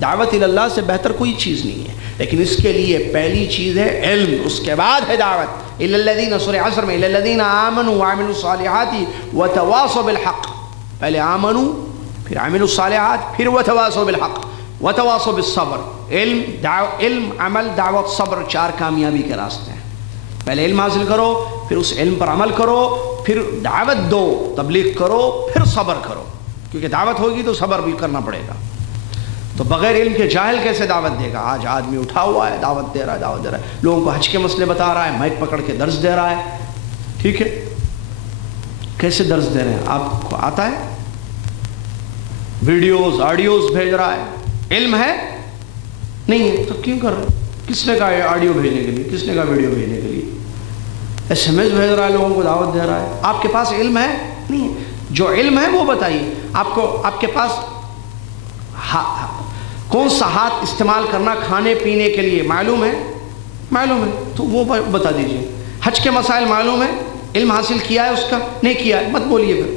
دعوت الی اللہ سے بہتر کوئی چیز نہیں ہے، لیکن اس کے لیے پہلی چیز ہے علم، اس کے بعد ہے دعوت. الی الذین، سورہ عصر میں، الی الذین آمنوا وعملوا الصالحات وتواصوا بالحق. پہلے آمنوا، پھر عملوا الصالحات، پھر وتواصوا بالحق، وتواصوا بالصبر. علم، عمل، دعوت، صبر، 4 کامیابی کے راستے ہیں. پہلے علم حاصل کرو، پھر اس علم پر عمل کرو، پھر دعوت دو، تبلیغ کرو، پھر صبر کرو، کیونکہ دعوت ہوگی تو صبر بھی کرنا پڑے گا. تو بغیر علم کے جاہل کیسے دعوت دے گا؟ آج آدمی اٹھا ہوا ہے، دعوت دے رہا ہے، لوگوں کو حج کے مسئلے بتا رہا ہے، مائک پکڑ کے درس دے رہا ہے. ٹھیک ہے، کیسے درس دے رہے ہیں؟ آپ کو آتا ہے؟ ویڈیوز، آڈیوز بھیج رہا ہے، علم ہے نہیں ہے تو کیوں کر رہے؟ کس نے کہا ہے آڈیو بھیجنے کے لیے؟ کس نے کہا ویڈیو بھیجنے کے لیے؟ ایس ایم ایس بھیج رہا ہے، لوگوں کو دعوت دے رہا ہے. آپ کے پاس علم ہے نہیں ہے؟ جو علم ہے وہ بتائیے. آپ کے پاس کون سا ہاتھ استعمال کرنا کھانے پینے کے لیے معلوم ہے؟ معلوم ہے تو وہ بتا دیجئے. حج کے مسائل معلوم ہے؟ علم حاصل کیا ہے اس کا؟ نہیں کیا ہے، مت بولیے. پھر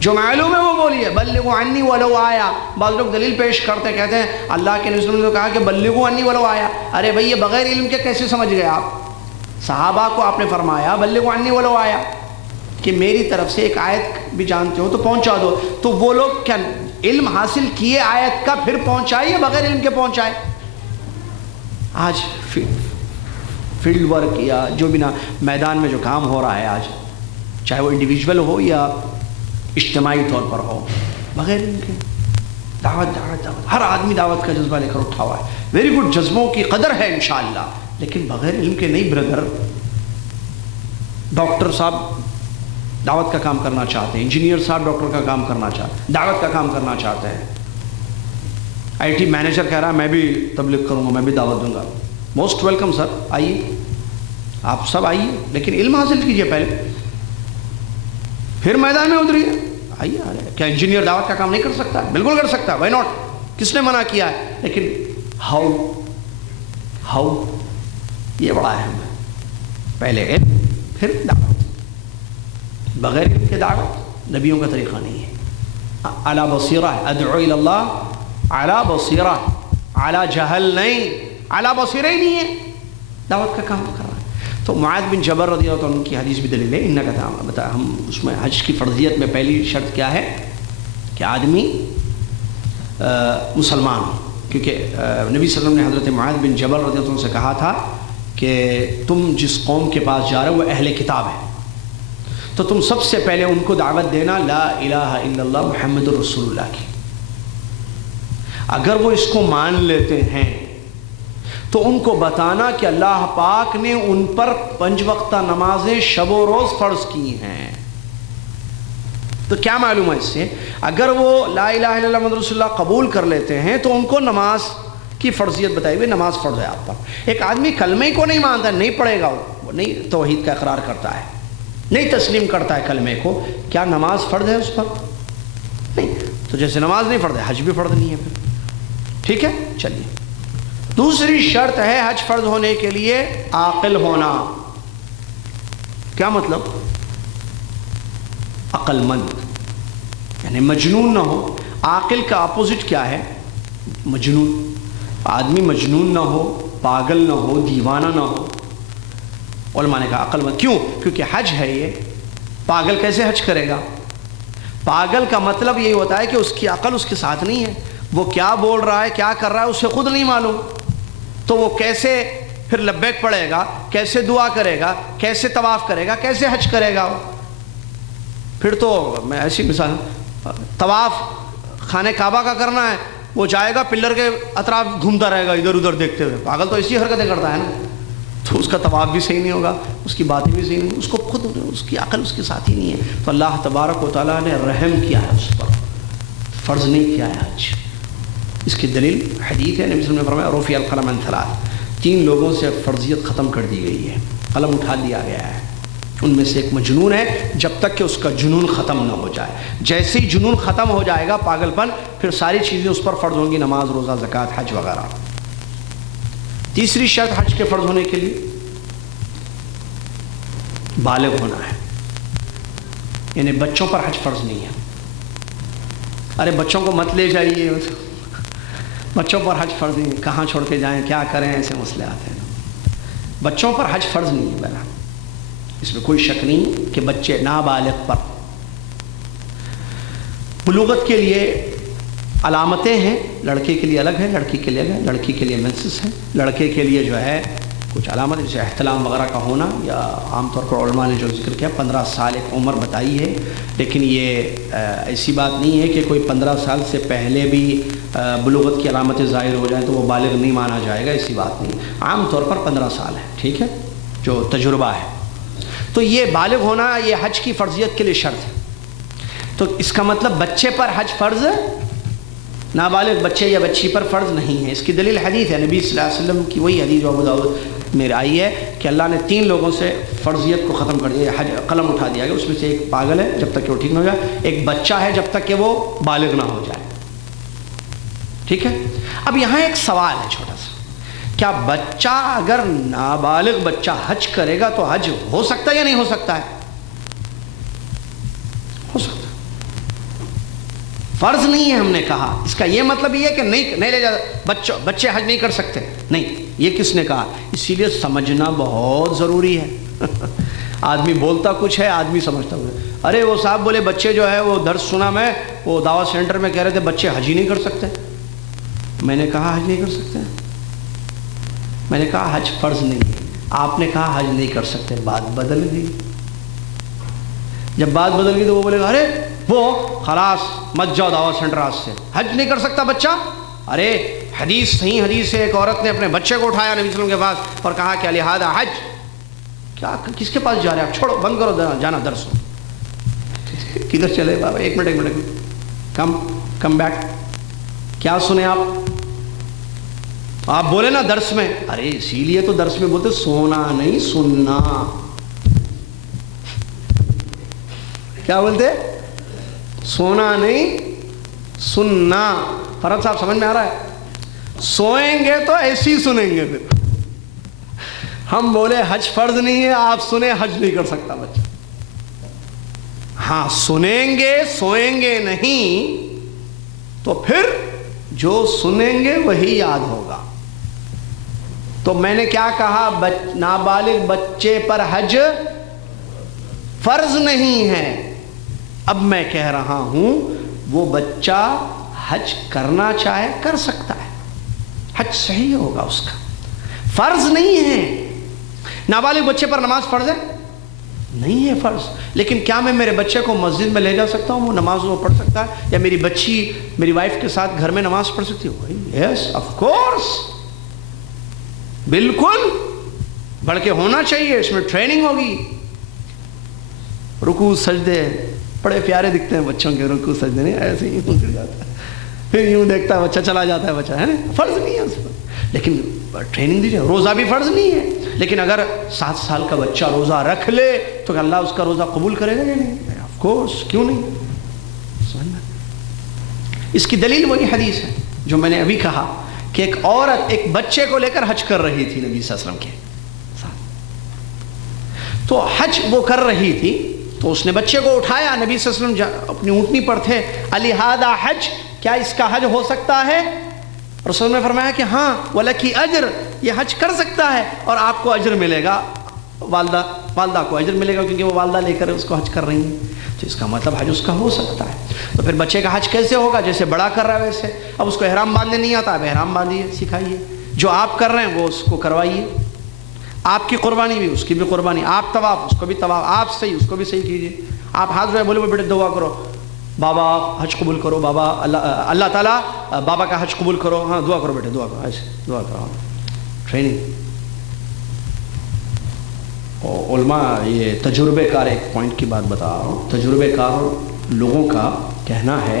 جو معلوم ہے وہ بولیے. بلغوا عنی ولو آیا. بعض لوگ دلیل پیش کرتے، کہتے ہیں اللہ کے نبی نے کہا کہ بلغوا عنی ولو آیا. ارے بھائی یہ بغیر علم کے کیسے سمجھ گئے آپ؟ صحابہ کو آپ نے فرمایا بلغوا عنی ولو آیا، کہ میری طرف سے ایک آیت بھی جانتے ہو تو پہنچا دو. تو وہ لوگ کیا علم حاصل کیے آیت کا پھر پہنچائے یا بغیر علم کے پہنچائے؟ آج فیلڈ ورک یا جو بھی میدان میں جو کام ہو رہا ہے آج، چاہے وہ انڈیویجول ہو یا اجتماعی طور پر ہو، بغیر علم کے دعوت دعوت دعوت، ہر آدمی دعوت کا جذبہ لے کر اٹھا ہوا ہے. ویری گڈ، جذبوں کی قدر ہے انشاءاللہ، لیکن بغیر علم کے نہیں بردر. ڈاکٹر صاحب دعوت کا کام کرنا چاہتے ہیں، انجینئر صاحب ڈاکٹر کا کام کرنا چاہتے ہیں، دعوت کا کام کرنا چاہتے ہیں. آئی ٹی مینیجر کہہ رہا ہے میں بھی تبلیغ کروں گا، میں بھی دعوت دوں گا. موسٹ ویلکم سر، آئیے، آپ سب آئیے، لیکن علم حاصل کیجئے پہلے، پھر میدان میں اتریے. آئیے. کیا انجینئر دعوت کا کام نہیں کر سکتا؟ بالکل کر سکتا ہے، وائی ناٹ، کس نے منع کیا ہے؟ لیکن ہاؤ یہ بڑا اہم ہے. پہلے علم پھر دعوت. بغیر علم کے دعوت نبیوں کا طریقہ نہیں ہے. علی بصیرہ ادعو الی اللہ، علی بصیرہ، علی جہل نہیں، علی بصیرہ ہی نہیں ہے، دعوت کا کام کر رہا ہے. تو معاذ بن جبل رضی اللہ عنہ کی حدیث بھی دلیل ہے. انکا تھا بتا، ہم اس میں حج کی فرضیت میں پہلی شرط کیا ہے کہ آدمی مسلمان ہو، کیونکہ نبی صلی اللہ علیہ وسلم نے حضرت معاذ بن جبل رضی اللہ عنہ سے کہا تھا کہ تم جس قوم کے پاس جا رہے ہو وہ اہل کتاب ہے، تو تم سب سے پہلے ان کو دعوت دینا لا الہ الا اللہ محمد رسول اللہ کی. اگر وہ اس کو مان لیتے ہیں تو ان کو بتانا کہ اللہ پاک نے ان پر 5 وقتہ نمازیں شب و روز فرض کی ہیں. تو کیا معلوم ہے اس سے؟ اگر وہ لا الہ الا اللہ محمد رسول اللہ قبول کر لیتے ہیں تو ان کو نماز کی فرضیت بتائی ہوئی، نماز فرض ہے آپ پر. ایک آدمی کلمے کو نہیں مانتا، نہیں پڑھے گا، وہ نہیں توحید کا اقرار کرتا ہے، نہیں تسلیم کرتا ہے کلمے کو، کیا نماز فرض ہے اس پر؟ نہیں. تو جیسے نماز نہیں فرض ہے، حج بھی فرض نہیں ہے پھر. ٹھیک ہے، چلیے. دوسری شرط ہے حج فرض ہونے کے لیے عاقل ہونا. کیا مطلب؟ عقل مند، یعنی مجنون نہ ہو. عاقل کا اپوزٹ کیا ہے؟ مجنون. آدمی مجنون نہ ہو، پاگل نہ ہو، دیوانہ نہ ہو. علماء نے کہا عقل مند. کیوں؟ کیونکہ حج ہے یہ. پاگل کیسے حج کرے گا؟ پاگل کا مطلب یہی ہوتا ہے کہ اس کی عقل اس کے ساتھ نہیں ہے، وہ کیا بول رہا ہے، کیا کر رہا ہے، اسے خود نہیں معلوم. تو وہ کیسے پھر لبیک پڑھے گا، کیسے دعا کرے گا، کیسے طواف کرے گا، کیسے حج کرے گا؟ پھر تو میں ایسی مثال، طواف خانہ کعبہ کا کرنا ہے، وہ جائے گا پلر کے اطراف گھومتا رہے گا ادھر ادھر دیکھتے ہوئے. پاگل تو اسی حرکتیں کرتا ہے نا. تو اس کا طواف بھی صحیح نہیں ہوگا، اس کی باتیں بھی صحیح نہیں، اس کو خود اس کی عقل اس کے ساتھ ہی نہیں ہے. تو اللہ تبارک و تعالیٰ نے رحم کیا ہے اس پر، فرض نہیں کیا ہے حج. اس کی دلیل حدیث ہے، نبی صلی اللہ علیہ وسلم نے فرمایا رفع القلم عن 3، 3 لوگوں سے فرضیت ختم کر دی گئی ہے، قلم اٹھا دیا گیا ہے. ان میں سے ایک مجنون ہے، جب تک کہ اس کا جنون ختم نہ ہو جائے. جیسے ہی جنون ختم ہو جائے گا، پاگل پن، پھر ساری چیزیں اس پر فرض ہوں گی، نماز، روزہ، زکوٰۃ، حج وغیرہ. تیسری شرط حج کے فرض ہونے کے لیے بالغ ہونا ہے، یعنی بچوں پر حج فرض نہیں ہے. ارے بچوں کو مت لے جائیے، بچوں پر حج فرض نہیں ہے، کہاں چھوڑ کے جائیں، کیا کریں، ایسے مسئلے آتے ہیں. بچوں پر حج فرض نہیں ہے. بہرحال اس میں کوئی شک نہیں کہ بچے نابالغ پر. بلوغت کے لیے علامتیں ہیں، لڑکے کے لیے الگ ہے، لڑکی کے لیے الگ ہے. لڑکی کے لیے مینسس ہے، لڑکے کے لیے جو ہے کچھ علامت جیسے احتلام وغیرہ کا ہونا، یا عام طور پر علماء نے جو ذکر کیا 15 سال ایک عمر بتائی ہے. لیکن یہ ایسی بات نہیں ہے کہ کوئی 15 سال سے پہلے بھی بلوغت کی علامتیں ظاہر ہو جائیں تو وہ بالغ نہیں مانا جائے گا، ایسی بات نہیں. عام طور پر 15 سال ہے، ٹھیک ہے، جو تجربہ ہے. تو یہ بالغ ہونا یہ حج کی فرضیت کے لیے شرط ہے. تو اس کا مطلب بچے پر حج فرض، نابالغ بچے یا بچی پر فرض نہیں ہے. اس کی دلیل حدیث ہے، نبی صلی اللہ علیہ وسلم کی وہی حدیث جو ابو داؤد میں آئی ہے کہ اللہ نے 3 لوگوں سے فرضیت کو ختم کر دیا، حج قلم اٹھا دیا گیا. اس میں سے ایک پاگل ہے جب تک کہ وہ ٹھیک نہ ہو جائے، ایک بچہ ہے جب تک کہ وہ بالغ نہ ہو جائے. ٹھیک ہے. اب یہاں ایک سوال ہے چھوٹا سا، کیا بچہ اگر نابالغ بچہ حج کرے گا تو حج ہو سکتا ہے یا نہیں ہو سکتا ہے؟ ہو سکتا ہے. فرض نہیں ہے ہم نے کہا. اس کا یہ مطلب یہ ہے کہ نہیں لے جاتا بچے حج نہیں کر سکتے, نہیں, یہ کس نے کہا؟ اسی لیے سمجھنا بہت ضروری ہے. آدمی بولتا کچھ ہے, آدمی سمجھتا کچھ ہے. ارے وہ صاحب بولے بچے جو ہے وہ درس سنا میں, وہ دعوت سینٹر میں کہہ رہے تھے بچے حج ہی نہیں کر سکتے. میں نے کہا حج نہیں کر سکتے؟ میں نے کہا حج فرض نہیں ہے. آپ نے کہا حج نہیں کر سکتے. بات بدل گئی. جب بات بدل گئی تو وہ بولے گا ارے وہ خلاص مت جاؤ دعوت سینٹر آج سے, حج نہیں کر سکتا بچہ. ارے حدیث, صحیح حدیث ہے, ایک عورت نے اپنے بچے کو اٹھایا نبی صلی اللہ علیہ وسلم کے پاس اور کہا کہ لہذا حج. کیا کس کے پاس جا رہے ہیں آپ؟ چھوڑو, بند کرو جانا درس. کدھر چلے بابا؟ ایک منٹ کم بیک. کیا سنیں آپ بولے نا درس میں. ارے اسی لیے تو درس میں بولتے سونا نہیں سننا. کیا بولتے؟ سونا نہیں سننا. فرق صاحب سمجھ میں آ رہا ہے؟ سوئیں گے تو ایسے ہی سنیں گے. پھر ہم بولے حج فرض نہیں ہے, آپ سنیں حج نہیں کر سکتا بچہ. ہاں سنیں گے, سوئیں گے نہیں, تو پھر جو سنیں گے وہی یاد ہوگا. تو میں نے کیا کہا؟ نابالغ بچے پر حج فرض نہیں ہے. اب میں کہہ رہا ہوں وہ بچہ حج کرنا چاہے کر سکتا ہے, حج صحیح ہوگا اس کا, فرض نہیں ہے. نابالغ بچے پر نماز فرض ہے؟ نہیں ہے فرض. لیکن کیا میں میرے بچے کو مسجد میں لے جا سکتا ہوں, وہ نماز وہ پڑھ سکتا ہے؟ یا میری بچی میری وائف کے ساتھ گھر میں نماز پڑھ سکتی ہے؟ یس آف کورس, بالکل, بلکہ ہونا چاہیے. اس میں ٹریننگ ہوگی. رکوع سجدے بڑے پیارے دکھتے ہیں بچوں کے, رکوع سجدے نہیں ایسے ہی گر جاتا ہے, پھر یوں دیکھتا ہے بچہ چلا جاتا ہے بچہ, ہے نا, فرض نہیں ہے اس پر. لیکن ٹریننگ دیجیے. روزہ بھی فرض نہیں ہے, لیکن اگر 7 سال کا بچہ روزہ رکھ لے تو اللہ اس کا روزہ قبول کرے گا یا نہیں؟ آف کورس, کیوں نہیں. اس کی دلیل وہی حدیث ہے جو میں نے ابھی کہا کہ ایک عورت ایک بچے کو لے کر حج کر رہی تھی نبی صلی اللہ علیہ وسلم کے ساتھ. تو حج وہ کر رہی تھی تو اس نے بچے کو اٹھایا. نبی صلی اللہ علیہ وسلم اپنی اونٹنی پر تھے. الہذا حج, کیا اس کا حج ہو سکتا ہے؟ رسول نے فرمایا کہ ہاں, وَلَكِ اجر, یہ حج کر سکتا ہے اور آپ کو اجر ملے گا. والدہ کو اجر ملے گا کیونکہ وہ والدہ لے کر اس کو حج کر رہی ہیں. تو اس کا مطلب حج اس کا ہو سکتا ہے. تو پھر بچے کا حج کیسے ہوگا؟ جیسے بڑا کر رہا ہے ویسے. اب اس کو احرام باندھنے نہیں آتا, اب احرام باندھیے, سکھائیے. جو آپ کر رہے ہیں وہ اس کو کروائیے. آپ کی قربانی بھی اس کی بھی قربانی. آپ طواف اس کو بھی طواف. آپ صحیح اس کو بھی صحیح کیجیے. آپ ہاتھ میں بولے بیٹے دعا کرو, بابا حج قبول کرو, بابا اللہ تعالیٰ بابا کا حج قبول کرو. ہاں دعا کرو بیٹے, دعا کرو, ایسے دعا کرو. ٹریننگ. علماء یہ تجربے کار, ایک پوائنٹ کی بات بتا رہا ہوں, تجربے کار لوگوں کا کہنا ہے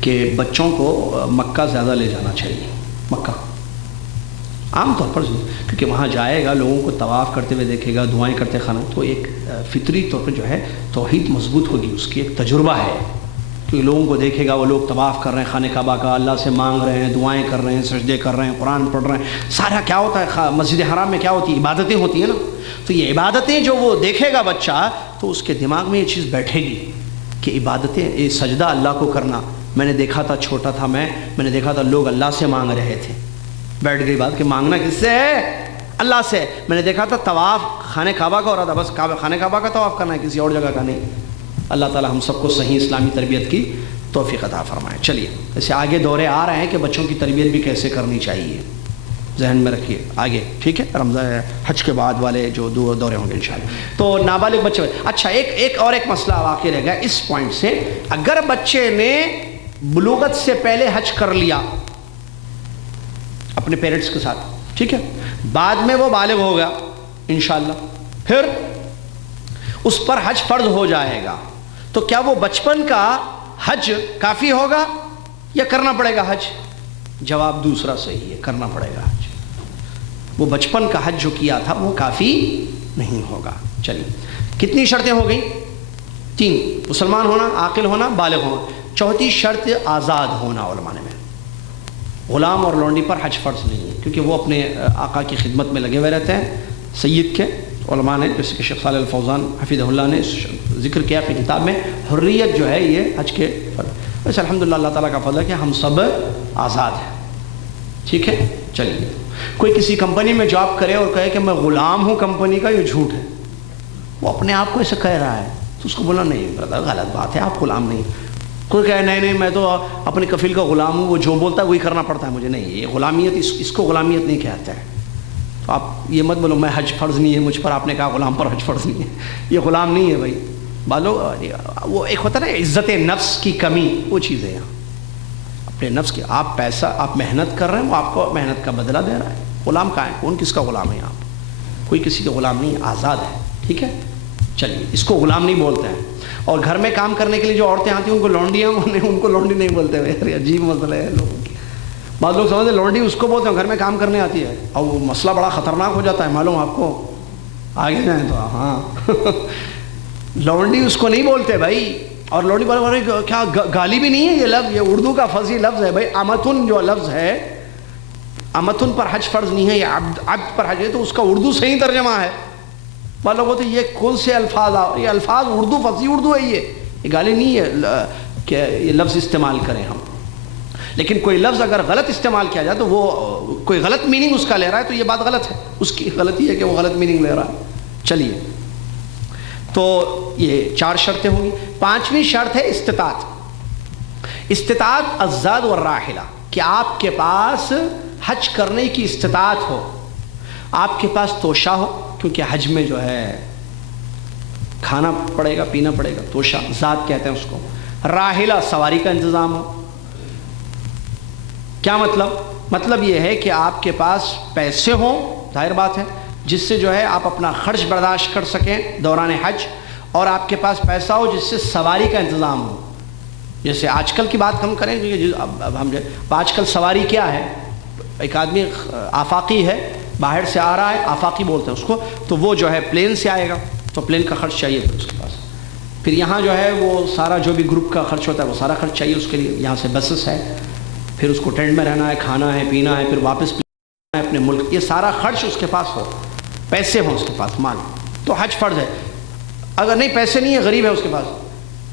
کہ بچوں کو مکہ زیادہ لے جانا چاہیے. مکہ عام طور پر, کیونکہ وہاں جائے گا, لوگوں کو طواف کرتے ہوئے دیکھے گا, دعائیں کرتے کھانا, تو ایک فطری طور پر جو ہے توحید مضبوط ہوگی. اس کی ایک تجربہ ہے, کیونکہ لوگوں کو دیکھے گا وہ لوگ طواف کر رہے ہیں خانہ کعبہ کا, اللہ سے مانگ رہے ہیں, دعائیں کر رہے ہیں, سجدے کر رہے ہیں, قرآن پڑھ رہے ہیں. سارا کیا ہوتا ہے مسجد حرام میں, کیا ہوتی ہے, عبادتیں ہوتی ہیں نا. تو یہ عبادتیں جو وہ دیکھے گا بچہ, تو اس کے دماغ میں یہ چیز بیٹھے گی کہ عبادتیں, یہ سجدہ اللہ کو کرنا. میں نے دیکھا تھا, چھوٹا تھا میں نے دیکھا تھا لوگ اللہ سے مانگ رہے تھے. بیٹھ گئی بات کہ مانگنا کس سے ہے؟ اللہ سے. میں نے دیکھا تھا طواف خانہ کعبہ کا ہو رہا تھا, بس خانہ کعبہ کا طواف کرنا ہے, کسی اور جگہ کا نہیں. اللہ تعالی ہم سب کو صحیح اسلامی تربیت کی توفیق عطا فرمائے. چلیے ایسے آگے دورے آ رہے ہیں کہ بچوں کی تربیت بھی کیسے کرنی چاہیے, ذہن میں رکھیے آگے, ٹھیک ہے. رمضان حج کے بعد والے جو دورے ہوں گے انشاءاللہ. تو نابالغ بچے, اچھا ایک اور ایک مسئلہ واقع رہ گیا اس پوائنٹ سے. اگر بچے نے بلوغت سے پہلے حج کر لیا اپنے پیرنٹس کے ساتھ, ٹھیک ہے, بعد میں وہ بالغ ہو گیا انشاءاللہ, پھر اس پر حج فرض ہو جائے گا, تو کیا وہ بچپن کا حج کافی ہوگا یا کرنا پڑے گا حج؟ جواب دوسرا صحیح ہے, کرنا پڑے گا حج. وہ بچپن کا حج جو کیا تھا وہ کافی نہیں ہوگا. چلیے کتنی شرطیں ہو گئیں؟ 3. مسلمان ہونا, عاقل ہونا, بالغ ہونا. چوتھی شرط آزاد ہونا. علماء نے غلام اور لونڈی پر حج فرض نہیں ہے, کیونکہ وہ اپنے آقا کی خدمت میں لگے ہوئے رہتے ہیں. سید کے علماء نے, جیسے کہ شیخ صالح الفوزان حفظہ اللہ نے ذکر کیا اپنی کتاب میں, حریت جو ہے یہ حج کے فرض. ویسے الحمدللہ اللہ تعالیٰ کا فضل ہے کہ ہم سب آزاد ہیں. ٹھیک ہے. چلیے, کوئی کسی کمپنی میں جاب کرے اور کہے کہ میں غلام ہوں کمپنی کا, یہ جھوٹ ہے. وہ اپنے آپ کو ایسے کہہ رہا ہے تو اس کو بولا نہیں برادر غلط بات ہے, آپ غلام نہیں. کوئی کہے نہیں میں تو اپنے کفیل کا غلام ہوں, وہ جو بولتا ہے وہی کرنا پڑتا ہے مجھے, نہیں یہ غلامیت, اس کو غلامیت نہیں کہتے ہیں. تو آپ یہ مت بولو میں حج فرض نہیں ہے مجھ پر, آپ نے کہا غلام پر حج فرض نہیں ہے, یہ غلام نہیں ہے بھائی. بالو وہ ایک ہوتا ہے نا عزت نفس کی کمی, وہ چیز ہے یہاں. اپنے نفس کی آپ پیسہ آپ محنت کر رہے ہیں, وہ آپ کو محنت کا بدلہ دے رہا ہے. غلام کہاں ہے, کون کس کا غلام ہے یہاں پر؟ کوئی کسی کا غلام نہیں, آزاد ہے. ٹھیک ہے. چلیے, اس کو غلام نہیں بولتے ہیں. اور گھر میں کام کرنے کے لیے جو عورتیں آتی ہیں ان کو لونڈیاں, ان کو لونڈی نہیں بولتے ہوئے. عجیب مسئلہ ہے لوگوں کی. بعض لوگ سمجھتے ہیں لونڈی اس کو بولتے ہیں گھر میں کام کرنے آتی ہے, اور وہ مسئلہ بڑا خطرناک ہو جاتا ہے معلوم آپ کو, آگے جائیں تو. ہاں لونڈی اس کو نہیں بولتے بھائی. اور لونڈی بولے کیا گالی بھی نہیں ہے یہ لفظ, یہ اردو کا فصیح لفظ ہے بھائی. امتن جو لفظ ہے, امتن پر حج فرض نہیں ہے, یہ عبد پر حج ہے, تو اس کا اردو صحیح ترجمہ ہے. بعض لوگ ہوتے یہ کون سے الفاظ, یہ الفاظ اردو فصیح اردو ہے, یہ گالی نہیں ہے کہ یہ لفظ استعمال کریں ہم. لیکن کوئی لفظ اگر غلط استعمال کیا جائے تو وہ کوئی غلط میننگ اس کا لے رہا ہے تو یہ بات غلط ہے, اس کی غلطی ہے کہ وہ غلط میننگ لے رہا ہے. چلیے, تو یہ 4 شرطیں ہوں گی. 5ویں شرط ہے استطاعت. استطاعت الزاد والراحلہ, کہ آپ کے پاس حج کرنے کی استطاعت ہو, آپ کے پاس توشہ ہو, کیونکہ حج میں جو ہے کھانا پڑے گا پینا پڑے گا, توشہ ذات کہتے ہیں اس کو. راحلہ سواری کا انتظام ہو. کیا مطلب؟ مطلب یہ ہے کہ آپ کے پاس پیسے ہوں, ظاہر بات ہے, جس سے جو ہے آپ اپنا خرچ برداشت کر سکیں دوران حج, اور آپ کے پاس پیسہ ہو جس سے سواری کا انتظام ہو. جیسے آج کل کی بات ہم کریں, اب ہم آج کل سواری کیا ہے, ایک آدمی آفاقی ہے, باہر سے آ رہا ہے, آفاقی بولتے ہیں اس کو, تو وہ جو ہے پلین سے آئے گا تو پلین کا خرچ چاہیے پھر اس کے پاس. پھر یہاں جو ہے وہ سارا جو بھی گروپ کا خرچ ہوتا ہے وہ سارا خرچ چاہیے اس کے لیے. یہاں سے بسس ہے, پھر اس کو ٹینٹ میں رہنا ہے, کھانا ہے پینا ہے, پھر واپس ہے اپنے ملک, یہ سارا خرچ اس کے پاس ہو, پیسے ہوں اس کے پاس, مال, تو حج فرض ہے. اگر نہیں پیسے نہیں ہے, غریب ہے, اس کے پاس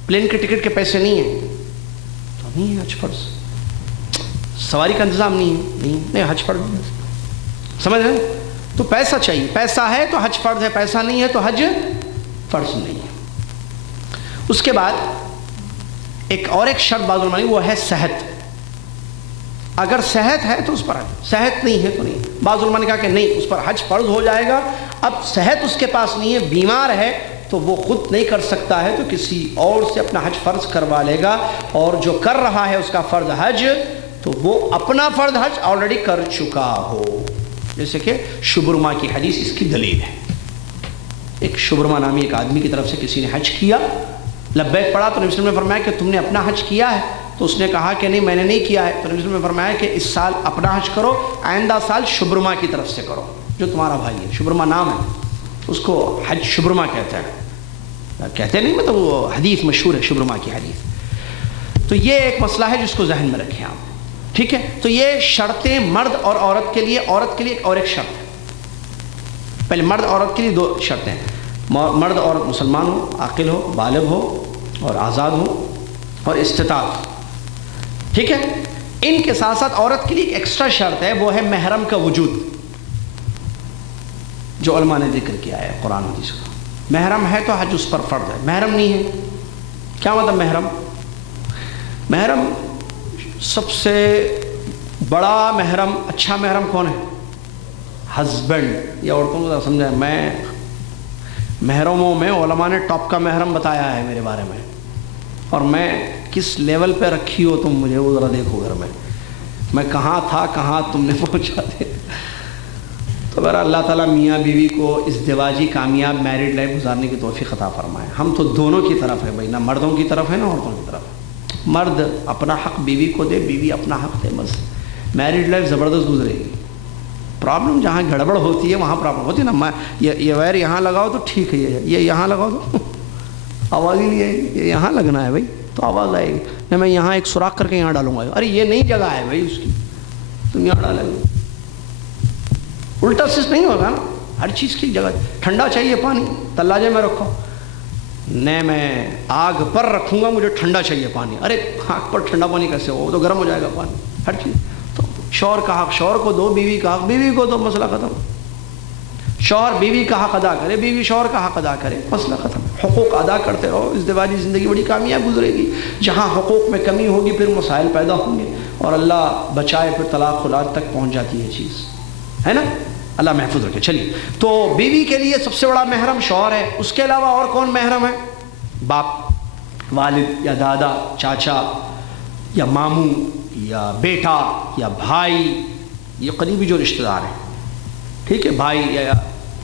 پلین کے ٹکٹ کے پیسے نہیں ہیں, تو نہیں ہے حج فرض. سواری کا انتظام نہیں ہے, نہیں حج فرض نہیں. سمجھ رہے ہیں؟ تو پیسہ چاہیے, پیسہ ہے تو حج فرض ہے, پیسہ نہیں ہے تو حج فرض نہیں ہے. اس کے بعد ایک شرط بعض علماء, وہ ہے صحت. اگر صحت ہے تو اس پر حج, صحت نہیں ہے تو نہیں. بعض علماء نے کہا کہ نہیں, اس پر حج فرض ہو جائے گا. اب صحت اس کے پاس نہیں ہے, بیمار ہے, تو وہ خود نہیں کر سکتا ہے, تو کسی اور سے اپنا حج فرض کروا لے گا. اور جو کر رہا ہے اس کا فرض حج, تو وہ اپنا فرض حج آلریڈی کر چکا ہو. جیسے کہ شبرما کی حدیث اس کی دلیل ہے. ایک شبرما نامی ایک آدمی کی طرف سے کسی نے حج کیا, لبیک پڑھا, تو نبی صلی اللہ علیہ وسلم نے فرمایا کہ تم نے اپنا حج کیا ہے؟ تو اس نے کہا کہ نہیں میں نے نہیں کیا ہے. تو نبی صلی اللہ علیہ وسلم نے فرمایا کہ اس سال اپنا حج کرو, آئندہ سال شبرما کی طرف سے کرو, جو تمہارا بھائی ہے. شبرما نام ہے, اس کو حج شبرما کہتے ہیں, کہتے نہیں مطلب وہ حدیث مشہور ہے شبرما کی حدیث. تو یہ ایک مسئلہ ہے جس کو ذہن میں رکھیں آپ. ٹھیک ہے. تو یہ شرطیں مرد اور عورت کے لیے. عورت کے لیے ایک اور ایک شرط ہے. پہلے مرد عورت کے لیے 2 شرطیں ہیں. مرد عورت مسلمان ہو, عاقل ہو, بالغ ہو اور آزاد ہو, اور استطاعت. ٹھیک ہے. ان کے ساتھ ساتھ عورت کے لیے ایک ایکسٹرا شرط ہے, وہ ہے محرم کا وجود, جو علماء نے ذکر کیا ہے قرآن حدیث کا. محرم ہے تو حج اس پر فرض ہے. محرم نہیں ہے, کیا مطلب محرم؟ محرم سب سے بڑا محرم, اچھا محرم کون ہے؟ ہسبینڈ. یہ عورتوں کو سمجھا, میں محرموں میں علماء نے ٹاپ کا محرم بتایا ہے میرے بارے میں, اور میں کس لیول پہ رکھی ہو تم مجھے وہ ذرا دیکھو گھر میں کہاں تھا, کہاں تم نے پہنچا دیا. تو بہرحال اللہ تعالیٰ میاں بیوی کو ازدواجی کامیاب میرڈ لائف گزارنے کی توفیق عطا فرمائے. ہم تو دونوں کی طرف ہے بھائی, نہ مردوں کی طرف ہے نہ عورتوں کی طرف. مرد اپنا حق بیوی کو دے, بیوی اپنا حق دے, بس میرڈ لائف زبردست گزرے گی. پرابلم جہاں گڑبڑ ہوتی ہے وہاں پرابلم ہوتی ہے نا. یہ وائر یہاں لگاؤ تو ٹھیک ہے, یہ یہاں لگاؤ تو آواز ہی نہیں آئے گی. یہ یہاں لگنا ہے بھائی تو آواز آئے گی. نہیں میں یہاں ایک سوراخ کر کے یہاں ڈالوں گا, ارے یہ نئی جگہ ہے بھائی اس کی, تم یہاں ڈالیں گے. الٹا سسٹ نہیں ہوگا نا, ہر چیز کی جگہ. ٹھنڈا چاہیے پانی, تلاجے میں رکھو. نہیں میں آگ پر رکھوں گا مجھے ٹھنڈا چاہیے پانی. ارے آگ پر ٹھنڈا پانی کیسے ہو, وہ تو گرم ہو جائے گا پانی. ہر چیز تو شوہر کا حق شوہر کو دو, بیوی کا حق بیوی کو دو, مسئلہ ختم. شوہر بیوی کا حق ادا کرے, بیوی شوہر کا حق ادا کرے, مسئلہ ختم. حقوق ادا کرتے رہو, ازدواجی زندگی بڑی کامیاب گزرے گی. جہاں حقوق میں کمی ہوگی پھر مسائل پیدا ہوں گے, اور اللہ بچائے پھر طلاق خلعت تک پہنچ جاتی ہے چیز, ہے نا, اللہ محفوظ رکھے. چلیے, تو بیوی کے لیے سب سے بڑا محرم شوہر ہے. اس کے علاوہ اور کون محرم ہے؟ باپ, والد یا دادا, چاچا یا ماموں یا بیٹا یا بھائی, یہ قریبی جو رشتہ دار ہیں, ٹھیک ہے, بھائی یا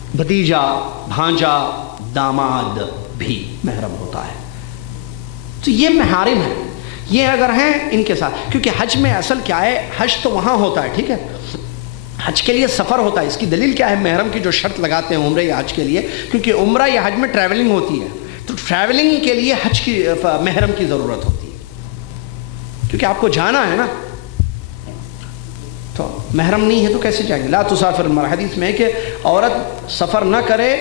بھتیجا, بھانجا, داماد بھی محرم ہوتا ہے. تو یہ محارم ہے, یہ اگر ہیں ان کے ساتھ, کیونکہ حج میں اصل کیا ہے, حج تو وہاں ہوتا ہے, ٹھیک ہے, حج کے لیے سفر ہوتا ہے. اس کی دلیل کیا ہے؟ محرم کی جو شرط لگاتے ہیں عمرہ یا حج کے لیے, کیونکہ عمرہ یا حج میں ٹریولنگ ہوتی ہے, تو ٹریولنگ کے لیے حج کی محرم کی ضرورت ہوتی ہے, کیونکہ آپ کو جانا ہے نا. تو محرم نہیں ہے تو کیسے جائیں گے؟ لا تسافر المرأة, حدیث میں ہے کہ عورت سفر نہ کرے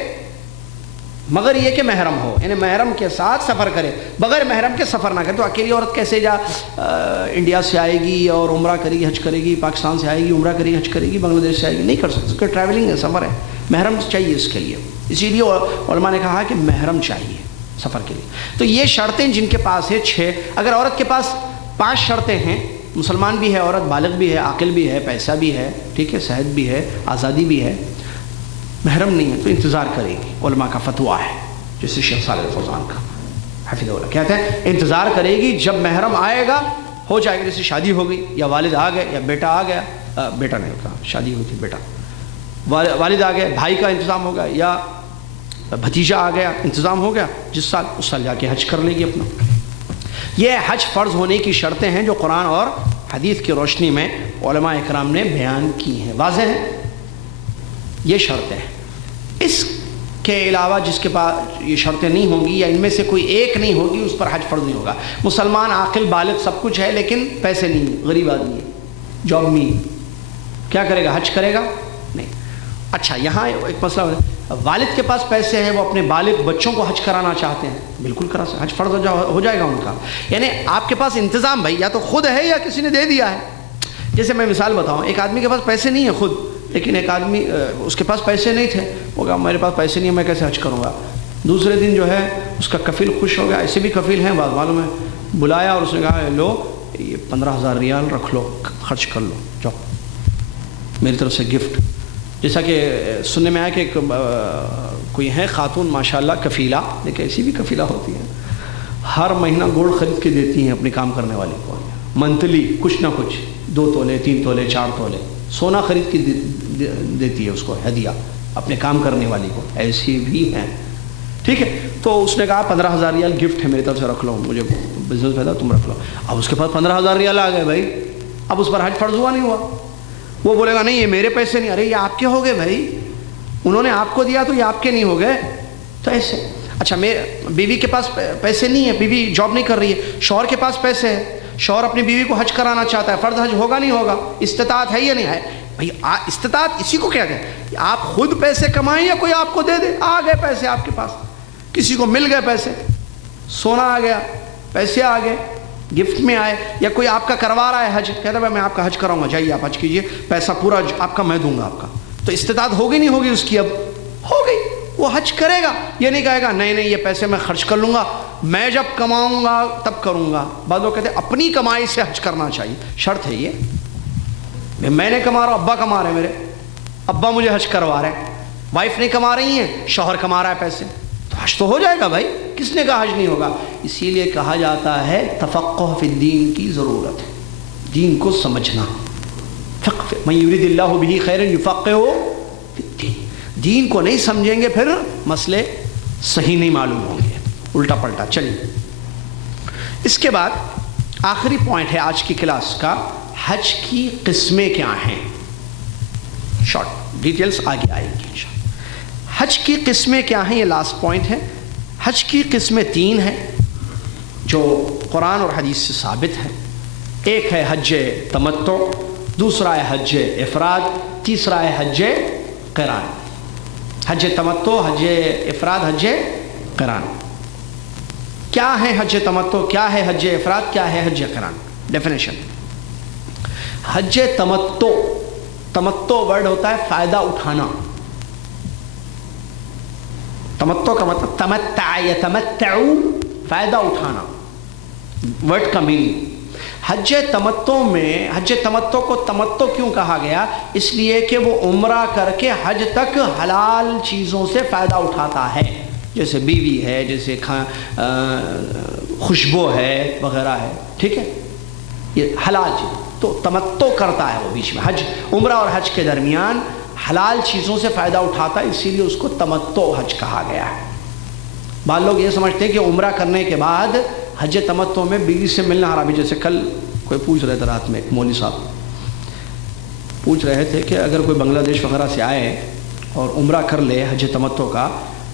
مگر یہ کہ محرم ہو, یعنی محرم کے ساتھ سفر کرے, بغیر محرم کے سفر نہ کرے. تو اکیلی عورت کیسے انڈیا سے آئے گی اور عمرہ کرے گی, حج کرے گی, پاکستان سے آئے گی عمرہ کرے گی, حج کرے گی, بنگلہ دیش سے آئے گی, نہیں کر سکتے, اس کا ٹریولنگ ہے, سفر ہے, محرم چاہیے اس کے لیے. اسی لیے علماء نے کہا کہ محرم چاہیے سفر کے لیے. تو یہ شرطیں جن کے پاس ہے 6, اگر عورت کے پاس 5 شرطیں ہیں, مسلمان بھی ہے عورت, بالغ بھی ہے, عاقل بھی ہے, پیسہ بھی ہے, ٹھیک ہے, صحت بھی ہے, آزادی بھی ہے, محرم نہیں ہے, تو انتظار کرے گی. علماء کا فتویٰ ہے, جیسے شیخ صالح الفوزان کا حفظہ اللہ کہتے ہیں انتظار کرے گی, جب محرم آئے گا ہو جائے گا. جیسے شادی ہو گئی یا والد آ گئے یا بیٹا آ گیا, بیٹا نہیں ہوتا, شادی ہوئی تھی, بیٹا, والد آ گئے, بھائی کا انتظام ہو گیا یا بھتیجا آ گیا, انتظام ہو گیا, جس سال اس سال جا کے حج کر لے گی اپنا. یہ حج فرض ہونے کی شرطیں ہیں جو قرآن اور حدیث کی روشنی میں علماء اکرام نے بیان کی ہیں, واضح ہیں یہ شرطیں ہیں. اس کے علاوہ جس کے پاس یہ شرطیں نہیں ہوں گی یا ان میں سے کوئی ایک نہیں ہوگی, اس پر حج فرض نہیں ہوگا. مسلمان, عاقل, بالغ, سب کچھ ہے لیکن پیسے نہیں ہیں, غریب آدمی ہے, جاب نہیں, کیا کرے گا؟ حج کرے گا نہیں. اچھا, یہاں ایک مسئلہ ہے, والد کے پاس پیسے ہیں, وہ اپنے بالغ بچوں کو حج کرانا چاہتے ہیں, بالکل کرا سکتے, حج فرض ہو جائے گا ان کا. یعنی آپ کے پاس انتظام بھائی یا تو خود ہے یا کسی نے دے دیا ہے. جیسے میں مثال بتاؤں, ایک آدمی کے پاس پیسے نہیں ہیں خود, لیکن ایک آدمی اس کے پاس پیسے نہیں تھے, وہ کہا میرے پاس پیسے نہیں ہیں, میں کیسے حج کروں گا. دوسرے دن جو ہے اس کا کفیل خوش ہو گیا, ایسے بھی کفیل ہیں بات معلوم ہے, بلایا اور اس نے کہا لو یہ 15,000 ریال رکھ لو, خرچ کر لو, جاؤ میری طرف سے گفٹ. جیسا کہ سننے میں آیا کہ کوئی ہے خاتون ماشاءاللہ کفیلہ, لیکن ایسی بھی کفیلہ ہوتی ہے, ہر مہینہ گولڈ خرید کے دیتی ہیں اپنے کام کرنے والی کو, منتھلی کچھ نہ کچھ 2 تولے 3 تولے 4 تولے سونا خرید کے دیتی ہے اس کو ہدیہ اپنے کام کرنے والی کو, ایسی بھی ہیں, ٹھیک ہے. تو اس نے کہا 15,000 ریال گفٹ ہے میری طرف سے, رکھ لو, مجھے بزنس پیدا, تم رکھ لو. اب اس کے پاس 15,000 ریال آ گئے بھائی, اب اس پر حج فرض ہوا نہیں ہوا. وہ بولے گا نہیں یہ میرے پیسے نہیں, ارے یہ آپ کے ہو گئے بھائی, انہوں نے آپ کو دیا تو یہ آپ کے نہیں ہو گئے. تو ایسے. اچھا, بیوی کے پاس پیسے نہیں ہیں, بیوی جاب نہیں کر رہی ہے, شوہر کے پاس پیسے ہیں, شوہر اپنی بیوی کو حج کرانا چاہتا ہے, فرض حج ہوگا نہیں ہوگا, استطاعت ہے یا نہیں ہے بھائی. استطاعت اسی کو کیا کہتے ہیں, آپ خود پیسے کمائیں یا کوئی آپ کو دے دے. آ گئے پیسے آپ کے پاس, کسی کو مل گئے پیسے, سونا آ گیا, پیسے آ گئے, گفٹ میں آئے, یا کوئی آپ کا کروا رہا ہے حج, کہتا ہے میں آپ کا حج کراؤں گا, جائیے آپ حج کیجئے, پیسہ پورا آپ کا میں دوں گا آپ کا. تو استطاعت ہوگی نہیں ہوگی اس کی, اب ہو گئی, وہ حج کرے گا. یہ نہیں کہے گا نہیں نہیں یہ پیسے میں خرچ کر لوں گا, میں جب کماؤں گا تب کروں گا. بعض لوگ کہتے ہیں اپنی کمائی سے حج کرنا چاہیے, شرط ہے یہ, میں نے کما رہا ہوں, ابا کما رہے ہیں, میرے ابا مجھے حج کروا رہے ہیں, وائف نہیں کما رہی ہیں, شوہر کما رہا ہے پیسے, تو حج تو ہو جائے گا بھائی. کس نے کہا حج نہیں ہوگا؟ اسی لیے کہا جاتا ہے تفقہ فی الدین کی ضرورت ہے, دین کو سمجھنا. من یرید اللہ بہ خیرا یفقہہ فی الدین, دین کو نہیں سمجھیں گے پھر مسئلے صحیح نہیں معلوم ہوں گے, الٹا پلٹا. چلیے, اس کے بعد آخری پوائنٹ ہے آج کی کلاس کا, حج کی قسمیں کیا ہیں. شارٹ ڈیٹیلز آگے آئیں گی انشاءاللہ. حج کی قسمیں کیا ہیں, یہ لاسٹ پوائنٹ ہے. حج کی قسمیں 3 ہیں جو قرآن اور حدیث سے ثابت ہیں. ایک ہے حج تمتع, دوسرا ہے حج افراد, تیسرا ہے حج قران. حج تمتع, حج افراد, حج قران. کیا ہے حج تمتع، کیا ہے حج افراد، کیا ہے حج قران؟ ڈیفینیشن: حج تمتع، تمتع ورڈ ہوتا ہے فائدہ اٹھانا. تمتع کا مطلب تمتع یتمتع، فائدہ اٹھانا، ورڈ کا میننگ. حج تمتع میں، حج تمتع کو تمتع کیوں کہا گیا؟ اس لیے کہ وہ عمرہ کر کے حج تک حلال چیزوں سے فائدہ اٹھاتا ہے، جیسے بیوی ہے، جیسے خوشبو ہے وغیرہ ہے. ٹھیک ہے، یہ حلال چیز تو تمتع کرتا ہے وہ بیچ میں. حج، عمرہ اور حج کے درمیان حلال چیزوں سے فائدہ اٹھاتا ہے، اسی لیے اس کو تمتع حج کہا گیا ہے. بعض لوگ یہ سمجھتے ہیں کہ عمرہ کرنے کے بعد حج تمتع میں بیوی سے ملنا حرام ہے. جیسے کل کوئی پوچھ رہے تھے، رات میں ایک مولوی صاحب پوچھ رہے تھے کہ اگر کوئی بنگلہ دیش وغیرہ سے آئے اور عمرہ کر لے حج تمتع کا،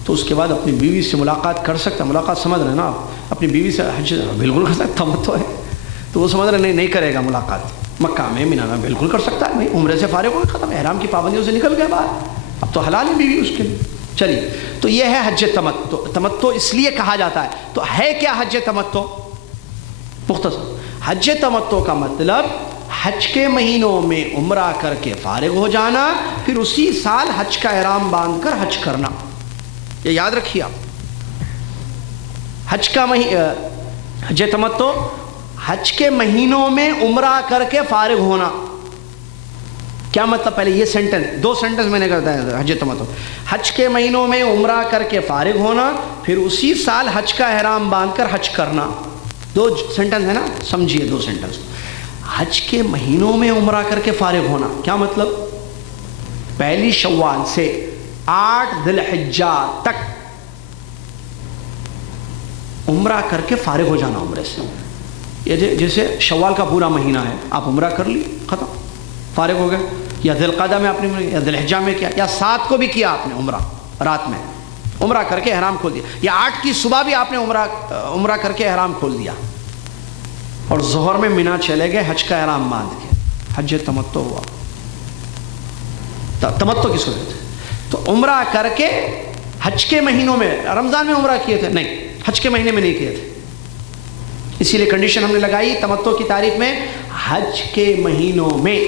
تو اس کے بعد اپنی بیوی سے ملاقات کر سکتا ہے؟ ملاقات سمجھ رہے ہیں نا آپ؟ اپنی بیوی سے حج بالکل کر سکتا، تمتع ہے تو وہ سمجھ رہے نہیں کرے گا ملاقات. مکہ میں، مینا میں بالکل کر سکتا ہے. بھائی عمرے سے فارغ ہو گیا، ختم، احرام کی پابندیوں سے نکل گیا باہر، اب تو حلال ہے بیوی اس کے لیے. چلیے، تو یہ ہے حج تمتع. تمتع اس لیے کہا جاتا ہے. تو ہے کیا حج تمتع؟ مختصر، حج تمتع کا مطلب حج کے مہینوں میں عمرہ کر کے فارغ ہو جانا، پھر اسی سال حج کا احرام باندھ کر حج کرنا. یہ یاد رکھیے آپ. حج تمتع حج کے مہینوں میں عمرہ کر کے فارغ ہونا. کیا مطلب؟ پہلے یہ سینٹنس، دو سینٹنس میں نے کرتا ہے. حج تمتع حج کے مہینوں میں عمرہ کر کے فارغ ہونا، پھر اسی سال حج کا احرام باندھ کر حج کرنا. دو سینٹنس ہے نا، سمجھیے دو سینٹنس. حج کے مہینوں میں عمرہ کر کے فارغ ہونا کیا مطلب؟ پہلی شوال سے 8 ذی الحجہ تک عمرہ کر کے فارغ ہو جانا عمرے سے. یہ جیسے شوال کا پورا مہینہ ہے، آپ عمرہ کر لی، ختم، فارغ ہو گئے. یا ذی القعدہ میں آپ نے، یا ذی الحجہ میں کیا، یا 7 کو بھی کیا آپ نے عمرہ، رات میں عمرہ کر کے احرام کھول دیا، یا 8 کی صبح بھی آپ نے عمرہ کر کے احرام کھول دیا، اور ظہر میں مینا چلے گئے حج کا احرام باندھ کے، حج تمتع ہوا. تمتع کی صورت ہے تو عمرہ کر کے حج کے مہینوں میں، رمضان میں عمرہ کیے تھے؟ نہیں، حج کے مہینے میں نہیں کیے تھے. اسی لیے کنڈیشن ہم نے لگائی تمتع کی تعریف میں، حج کے مہینوں میں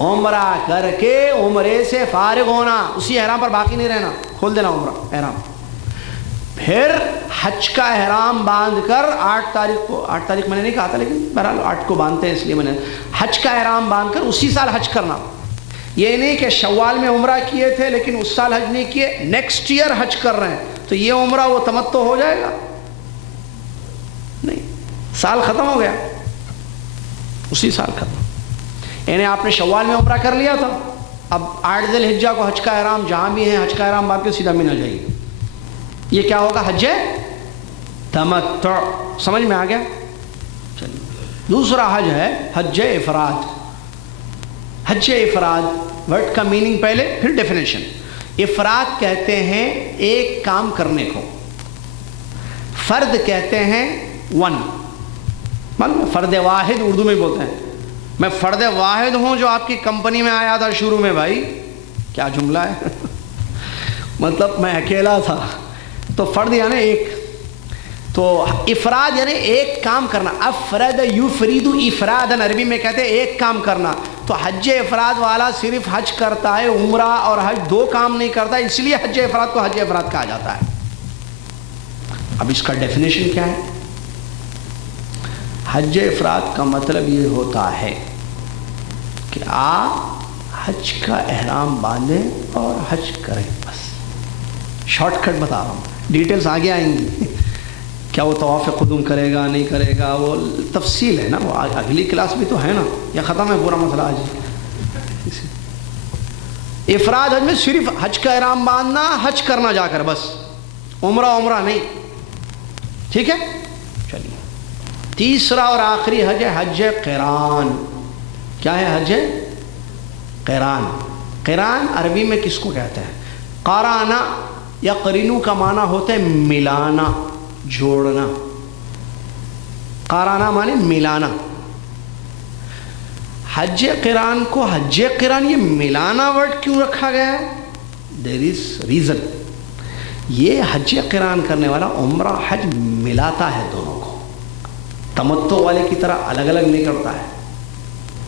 عمرہ کر کے عمرے سے فارغ ہونا، اسی احرام پر باقی نہیں رہنا، کھول دینا عمرہ احرام. پھر حج کا احرام باندھ کر 8 تاریخ کو، 8 تاریخ میں نے نہیں کہا تھا لیکن بہرحال 8 کو باندھتے ہیں اس لیے میں نے، حج کا احرام باندھ کر اسی سال حج کرنا. یہ نہیں کہ شوال میں عمرہ کیے تھے لیکن اس سال حج نہیں کیے، نیکسٹ ایئر حج کر رہے ہیں تو یہ عمرہ وہ تمتع ہو جائے گا؟ نہیں، سال ختم ہو گیا، اسی سال ختم. یعنی آپ نے شوال میں عمرہ کر لیا تھا، اب 8 ذی الحجہ کو حج کا احرام جہاں بھی ہے حج کا احرام باندھ کے سیدھا مینا جائیے. یہ کیا ہوگا؟ حج تمتع. سمجھ میں آ گیا؟ چلیے، دوسرا حج ہے حج افراد. حج افراد ورڈ کا میننگ پہلے پھر ڈیفینیشن. افراد کہتے ہیں ایک کام کرنے کو، فرد کہتے ہیں ون. فرد واحد اردو میں بولتے ہیں، میں فرد واحد ہوں جو آپ کی کمپنی میں آیا تھا شروع میں. بھائی کیا جملہ ہے مطلب میں اکیلا تھا. تو فرد یعنی ایک، تو افراد یعنی ایک کام کرنا. افرد یفرید افرادن، عربی میں کہتے ہیں ایک کام کرنا. تو حج افراد والا صرف حج کرتا ہے، عمرہ اور حج 2 کام نہیں کرتا، اس لیے حج افراد کو حج افراد کہا جاتا ہے. اب اس کا ڈیفینیشن کیا ہے؟ حج افراد کا مطلب یہ ہوتا ہے کہ آپ حج کا احرام باندھیں اور حج کریں. بس شارٹ کٹ بتا رہا ہوں، ڈیٹیلز آگے آئیں گی. کیا وہ طواف قدوم کرے گا نہیں کرے گا وہ تفصیل ہے نا، وہ اگلی کلاس بھی تو ہے نا، یا ختم ہے پورا مسئلہ آج؟ افراد حج میں صرف حج کا احرام باندھنا، حج کرنا جا کر، بس عمرہ نہیں. ٹھیک ہے، چلیے. تیسرا اور آخری حج ہے حج قران. کیا ہے حج قران؟ قران عربی میں کس کو کہتے ہیں؟ قرانا یا قرینو کا معنی ہوتا ہے ملانا، جوڑنا. قرانا معنی ملانا. حج قران کو حج قران، یہ ملانا ورڈ کیوں رکھا گیا ہے؟ دیر از ریزن. یہ حج قران کرنے والا عمرہ حج ملاتا ہے دونوں کو، تمتع والے کی طرح الگ الگ نہیں کرتا ہے،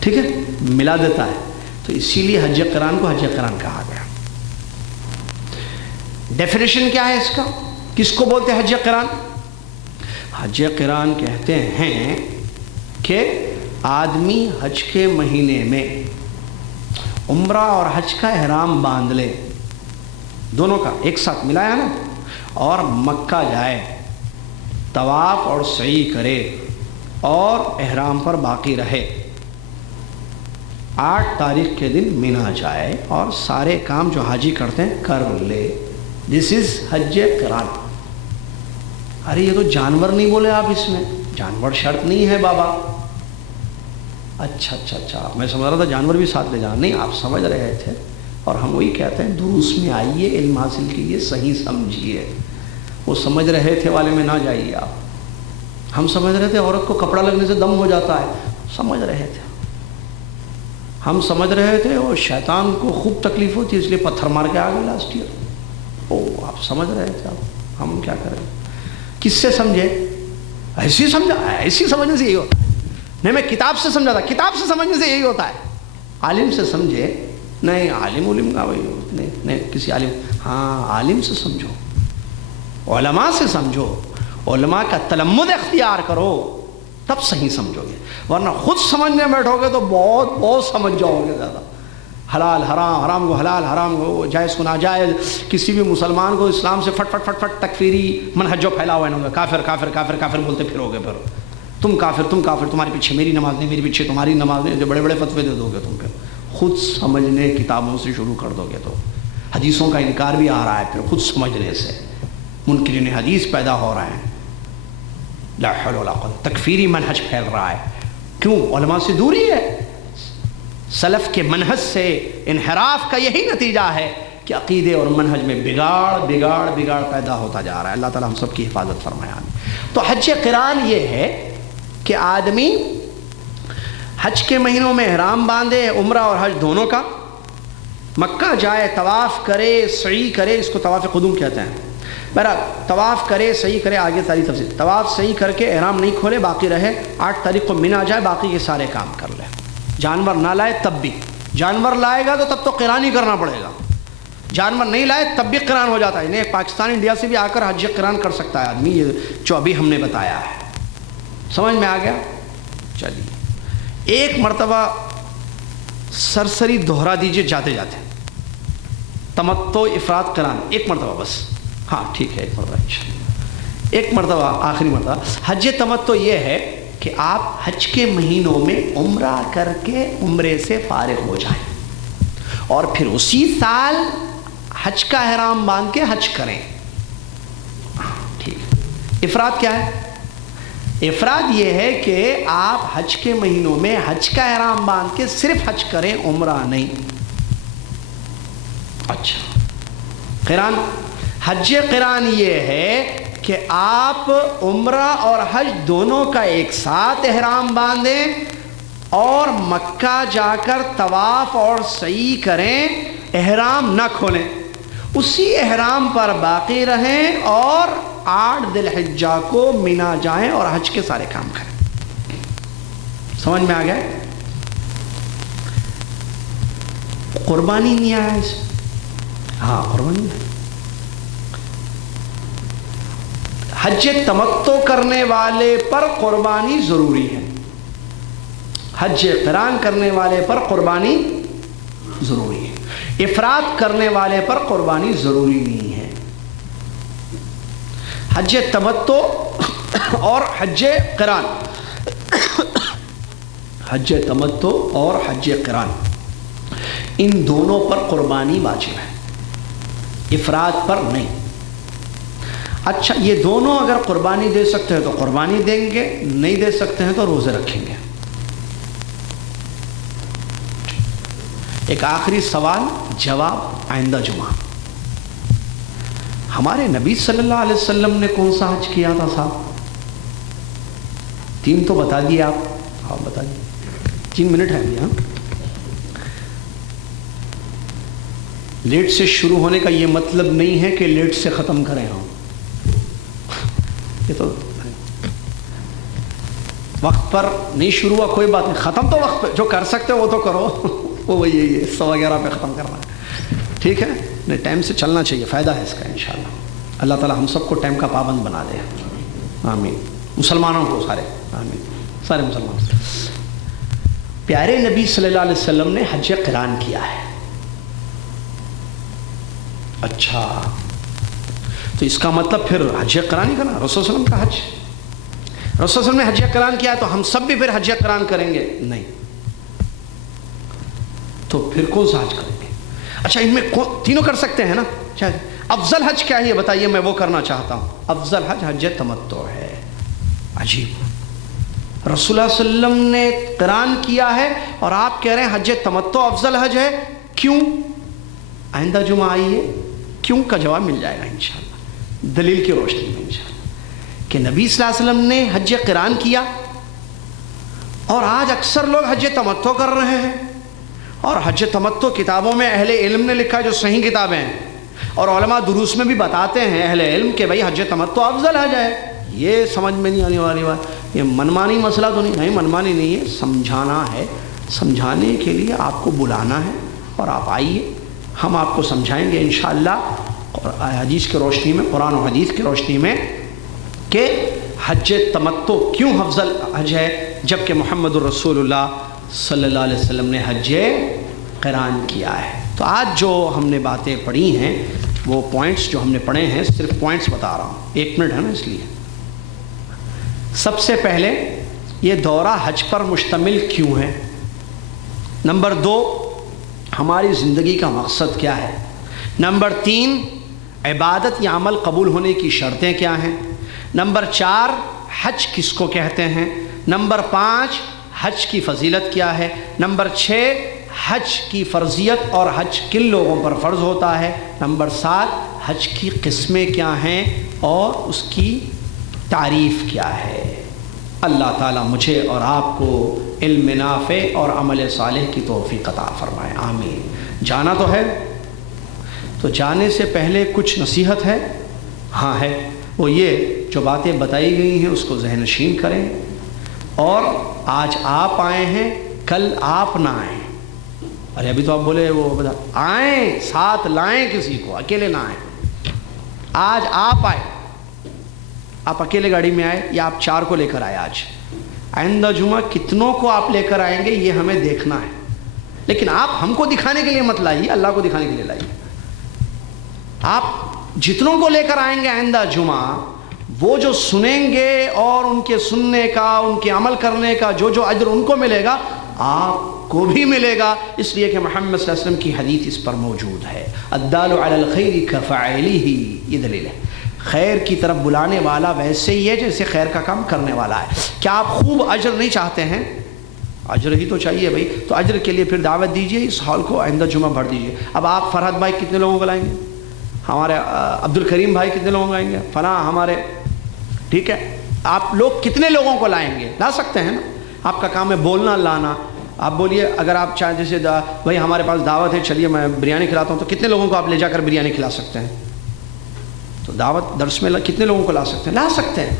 ٹھیک ہے، ملا دیتا ہے. تو اسی لیے حج قران کو حج قران کہا گیا. ڈیفینیشن کیا ہے اس کا؟ کس کو بولتے ہیں حج قران؟ حج قران کہتے ہیں کہ آدمی حج کے مہینے میں عمرہ اور حج کا احرام باندھ لے، دونوں کا ایک ساتھ ملایا نا، اور مکہ جائے، طواف اور سعی کرے اور احرام پر باقی رہے، 8 تاریخ کے دن مینا جائے اور سارے کام جو حاجی کرتے ہیں کر لے. دس از حج قران. ارے یہ تو جانور نہیں بولے آپ، اس میں جانور شرط نہیں ہے بابا. اچھا میں سمجھ رہا تھا جانور بھی ساتھ لے جانا. نہیں، آپ سمجھ رہے تھے، اور ہم وہی کہتے ہیں دروس میں آئیے، علم حاصل کیجیے، صحیح سمجھیے. وہ سمجھ رہے تھے والے میں نہ جائیے آپ. ہم سمجھ رہے تھے عورت کو کپڑا لگنے سے دم ہو جاتا ہے، سمجھ رہے تھے. ہم سمجھ رہے تھے وہ شیطان کو خوب تکلیف ہوتی ہے اس لیے پتھر مار کے آ گئے لاسٹ ایئر. آپ سمجھ رہے تھے. آپ ہم کیا کریں؟ کس سے سمجھے؟ ایسی سمجھا، ایسی سمجھنے سے یہی ہوتا ہے. نہیں، میں کتاب سے سمجھا تھا، کتاب سے سمجھنے سے یہی ہوتا ہے. عالم سے سمجھے نہیں، عالم علم کا وہی نہیں کسی عالم، ہاں عالم سے سمجھو، علماء سے سمجھو، علماء کا تلمذ اختیار کرو، تب صحیح سمجھو گے. ورنہ خود سمجھنے بیٹھو گے تو بہت بہت سمجھ جاؤ گے زیادہ. حلال حرام، حرام کو حلال، حرام کو جائز کو ناجائز. کسی بھی مسلمان کو اسلام سے فٹ فٹ فٹ فٹ تکفیری منہج جو پھیلا ہوا ہے، کافر کافر کافر کافر بولتے پھرو گے. پھر تم کافر، تم کافر، تمہارے پیچھے میری نماز نہیں، میری پیچھے تمہاری نماز نہیں، جو بڑے بڑے فتوے دے دو گے تم. پھر خود سمجھنے کتابوں سے شروع کر دو گے تو حدیثوں کا انکار بھی آ رہا ہے. پھر خود سمجھنے سے منکرین حدیث پیدا ہو رہے ہیں. لا حول ولا قوت، تکفیری منہج پھیل رہا ہے. کیوں؟ علماء سے دوری ہے. سلف کے منہج سے انحراف کا یہی نتیجہ ہے کہ عقیدے اور منہج میں بگاڑ پیدا ہوتا جا رہا ہے. اللہ تعالی ہم سب کی حفاظت فرمائے. تو حج قران یہ ہے کہ آدمی حج کے مہینوں میں احرام باندھے، عمرہ اور حج دونوں کا، مکہ جائے، طواف کرے، سعی کرے. اس کو طواف قدوم کہتے ہیں. بہرحال طواف کرے، سعی کرے، آگے ساری تفصیل. طواف سعی کر کے احرام نہیں کھولے، باقی رہے، 8 تاریخ کو مینا جائے، باقی کے سارے کام کر لے. جانور نہ لائے تب بھی، جانور لائے گا تو تب تو قران ہی کرنا پڑے گا. جانور نہیں لائے تب بھی قران ہو جاتا ہے. نہیں، پاکستان انڈیا سے بھی آ کر حج قران کر سکتا ہے آدمی، یہ جو ابھی ہم نے بتایا ہے. سمجھ میں آ گیا؟ چلیے ایک مرتبہ سرسری دہرا دیجئے جاتے جاتے، تمتع، افراد، قران، ایک مرتبہ بس. ہاں ٹھیک ہے، ایک مرتبہ، ایک مرتبہ، آخری مرتبہ. حج تمتع یہ ہے کہ آپ حج کے مہینوں میں عمرہ کر کے عمرے سے فارغ ہو جائیں اور پھر اسی سال حج کا احرام باندھ کے حج کریں. ٹھیک. افراد کیا ہے؟ افراد یہ ہے کہ آپ حج کے مہینوں میں حج کا احرام باندھ کے صرف حج کریں، عمرہ نہیں. اچھا. قران، حج قران یہ ہے کہ آپ عمرہ اور حج دونوں کا ایک ساتھ احرام باندھیں اور مکہ جا کر طواف اور سعی کریں، احرام نہ کھولیں، اسی احرام پر باقی رہیں اور 8 ذی الحجہ کو مینا جائیں اور حج کے سارے کام کریں. سمجھ میں آ گیا؟ قربانی نہیں آیا اس؟ ہاں قربانی ہے. حج تمتع کرنے والے پر قربانی ضروری ہے، حج قران کرنے والے پر قربانی ضروری ہے. افراد کرنے والے پر قربانی ضروری نہیں ہے. حج تمتع اور حج قران، حج تمتع اور حج قران، ان دونوں پر قربانی واجب ہے، افراد پر نہیں. اچھا، یہ دونوں اگر قربانی دے سکتے ہیں تو قربانی دیں گے، نہیں دے سکتے ہیں تو روزے رکھیں گے. ایک آخری سوال جواب آئندہ جمعہ. ہمارے نبی صلی اللہ علیہ وسلم نے کون سا حج کیا تھا صاحب؟ 3 تو بتا دیے آپ. ہاں بتا دیے، 3 منٹ ہیں ابھی. ہاں لیٹ سے شروع ہونے کا یہ مطلب نہیں ہے کہ لیٹ سے ختم کریں ہم. یہ تو وقت پر نہیں شروع ہوا کوئی بات نہیں, ختم تو وقت پہ جو کر سکتے ہو وہ تو کرو. وہ وہی ہے, یہ 11:15 پہ ختم کرنا ہے. ٹھیک ہے, نہیں ٹائم سے چلنا چاہیے, فائدہ ہے اس کا انشاءاللہ. اللہ تعالی ہم سب کو ٹائم کا پابند بنا دے, آمین. مسلمانوں کو سارے, آمین, سارے مسلمان. پیارے نبی صلی اللہ علیہ وسلم نے حج قران کیا ہے. اچھا, تو اس کا مطلب پھر حج قران ہی کرنا, رسول صلی اللہ علیہ وسلم کا حج, رسول صلی اللہ علیہ وسلم نے حج قران کیا ہے تو ہم سب بھی پھر حج قران کریں گے؟ نہیں. تو پھر کون سا حج کریں گے؟ اچھا, ان میں تینوں کر سکتے ہیں نا. افضل حج کیا ہے یہ بتائیے, میں وہ کرنا چاہتا ہوں. افضل حج حج تمتع ہے. عجیب, رسول اللہ صلی اللہ علیہ وسلم نے قران کیا ہے اور آپ کہہ رہے ہیں حج تمتع افضل حج ہے. کیوں؟ آئندہ جمعہ آئیے کیوں کا جواب مل جائے گا انشاءاللہ, دلیل کی روشنی میں انشاءاللہ. کہ نبی صلی اللہ علیہ وسلم نے حج قران کیا اور آج اکثر لوگ حج تمتع کر رہے ہیں. اور حج تمتع کتابوں میں اہل علم نے لکھا ہے, جو صحیح کتابیں ہیں, اور علماء دروس میں بھی بتاتے ہیں اہل علم کہ بھائی حج تمتع افضل حج ہے. یہ سمجھ میں نہیں آنے والی بات, یہ منمانی مسئلہ تو نہیں. منمانی نہیں ہے, سمجھانا ہے. سمجھانے کے لیے آپ کو بلانا ہے اور آپ آئیے, ہم آپ کو سمجھائیں گے انشاءاللہ حدیث کی روشنی میں, قرآن و حدیث کی روشنی میں, کہ حج تمتع کیوں افضل حج ہے جبکہ محمد الرسول اللہ صلی اللہ علیہ وسلم نے حج قران کیا ہے. تو آج جو ہم نے باتیں پڑھی ہیں, وہ پوائنٹس جو ہم نے پڑھے ہیں, صرف پوائنٹس بتا رہا ہوں, 1 منٹ ہے نا اس لیے. سب سے پہلے یہ دورہ حج پر مشتمل کیوں ہے. نمبر 2, ہماری زندگی کا مقصد کیا ہے. نمبر 3, عبادت یا عمل قبول ہونے کی شرطیں کیا ہیں. نمبر 4, حج کس کو کہتے ہیں. نمبر 5, حج کی فضیلت کیا ہے. نمبر 6, حج کی فرضیت اور حج کن لوگوں پر فرض ہوتا ہے. نمبر 7, حج کی قسمیں کیا ہیں اور اس کی تعریف کیا ہے. اللہ تعالیٰ مجھے اور آپ کو علم نافع اور عمل صالح کی توفیق عطا فرمائے, آمین. جانا تو ہے, تو جانے سے پہلے کچھ نصیحت ہے. ہاں ہے, وہ یہ جو باتیں بتائی گئی ہیں اس کو ذہن نشین کریں. اور آج آپ آئے ہیں, کل آپ نہ آئیں. ارے ابھی تو آپ بولے وہ آئیں, ساتھ لائیں کسی کو, اکیلے نہ آئیں. آج آپ آئے, آپ اکیلے گاڑی میں آئے یا آپ 4 کو لے کر آئے. آج آئندہ جمعہ کتنوں کو آپ لے کر آئیں گے یہ ہمیں دیکھنا ہے. لیکن آپ ہم کو دکھانے کے لیے مت لائیے, اللہ کو دکھانے کے لیے لائیے. آپ جتنوں کو لے کر آئیں گے آئندہ جمعہ, وہ جو سنیں گے اور ان کے سننے کا, ان کے عمل کرنے کا جو اجر ان کو ملے گا, آپ کو بھی ملے گا. اس لیے کہ محمد صلی اللہ علیہ وسلم کی حدیث اس پر موجود ہے, الدال علی الخیر کفاعلہ. یہ دلیل ہے, خیر کی طرف بلانے والا ویسے ہی ہے جیسے خیر کا کام کرنے والا ہے. کیا آپ خوب اجر نہیں چاہتے ہیں؟ اجر ہی تو چاہیے بھائی. تو اجر کے لیے پھر دعوت دیجیے, اس ہال کو آئندہ جمعہ بھر دیجیے. اب آپ فرحت بھائی کتنے لوگوں کو لائیں گے, ہمارے عبد الکریم بھائی کتنے لوگوں کو لائیں گے, فلاں ہمارے, ٹھیک ہے, آپ لوگ کتنے لوگوں کو لائیں گے؟ لا سکتے ہیں نا, آپ کا کام ہے بولنا لانا. آپ بولیے, اگر آپ چاہیں جیسے بھائی ہمارے پاس دعوت ہے, چلیے میں بریانی کھلاتا ہوں, تو کتنے لوگوں کو آپ لے جا کر بریانی کھلا سکتے ہیں؟ تو دعوت درس میں کتنے لوگوں کو لا سکتے ہیں؟ لا سکتے ہیں.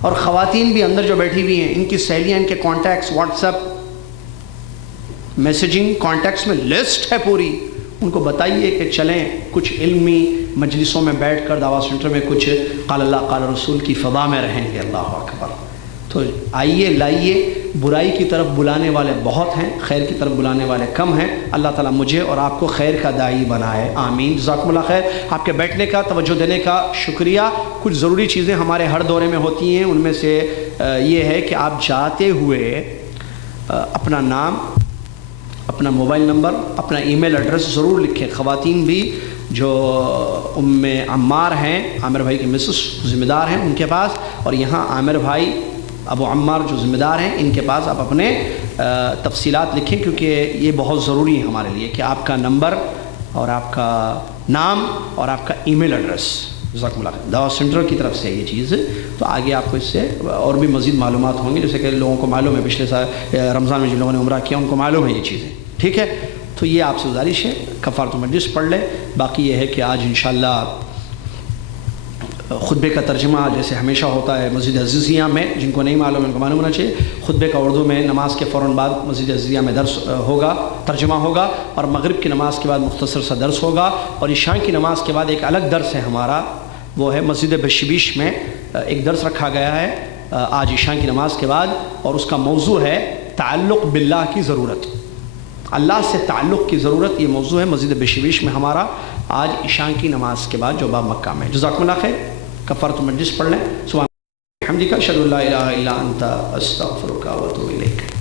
اور خواتین بھی اندر جو بیٹھی ہوئی ہیں, ان کی سہیلیاں, ان کے contacts, what's app messaging contacts میں لسٹ ہے پوری. ان کو بتائیے کہ چلیں کچھ علمی مجلسوں میں بیٹھ کر, دعوت سینٹر میں کچھ قال اللہ قال رسول کی فضا میں رہیں گے. اللہ اکبر. تو آئیے, لائیے. برائی کی طرف بلانے والے بہت ہیں, خیر کی طرف بلانے والے کم ہیں. اللہ تعالیٰ مجھے اور آپ کو خیر کا داعی بنائے, آمین. جزاکم اللہ خیر. آپ کے بیٹھنے کا, توجہ دینے کا شکریہ. کچھ ضروری چیزیں ہمارے ہر دورے میں ہوتی ہیں, ان میں سے یہ ہے کہ آپ جاتے ہوئے اپنا نام, اپنا موبائل نمبر, اپنا ای میل ایڈریس ضرور لکھیں. خواتین بھی جو ام عمار ہیں, عامر بھائی کے مسز ذمہ دار ہیں, ان کے پاس, اور یہاں عامر بھائی ابو عمار جو ذمہ دار ہیں, ان کے پاس آپ اپنے تفصیلات لکھیں, کیونکہ یہ بہت ضروری ہے ہمارے لیے کہ آپ کا نمبر اور آپ کا نام اور آپ کا ای میل ایڈریس. جزاکم اللہ خیر. دعوت سینٹر کی طرف سے یہ چیز, تو آگے آپ کو اس سے اور بھی مزید معلومات ہوں گی, جیسے کہ لوگوں کو معلوم ہے, پچھلے سال رمضان میں جن لوگوں نے عمرہ کیا ان کو معلوم ہے یہ چیزیں, ٹھیک ہے. تو یہ آپ سے گزارش ہے کفارۃ المجلس پڑھ لیں. باقی یہ ہے کہ آج انشاءاللہ خطبے کا ترجمہ جیسے ہمیشہ ہوتا ہے مسجد عزیزیہ میں، جن کو نہیں معلوم ان کو معلوم ہونا چاہیے، خطبے کا اردو میں نماز کے فوراً بعد مسجد عزیزیہ میں درس ہوگا، ترجمہ ہوگا، اور مغرب کی نماز کے بعد مختصر سا درس ہوگا، اور عشاء کی نماز کے بعد ایک الگ درس ہے ہمارا، وہ ہے مسجد بشبیش میں ایک درس رکھا گیا ہے آج عشاء کی نماز کے بعد، اور اس کا موضوع ہے تعلق باللہ کی ضرورت، اللہ سے تعلق کی ضرورت. یہ موضوع ہے مسجد بشبیش میں ہمارا آج عشاء کی نماز کے بعد جو باب مکہ میں. جزاکم اللہ خیر. کفارۃ المجلس پڑھ لیں. سبحان اللہ الحمدللہ اشہد ان لا الہ الا انت استغفرک و اتوب الیک.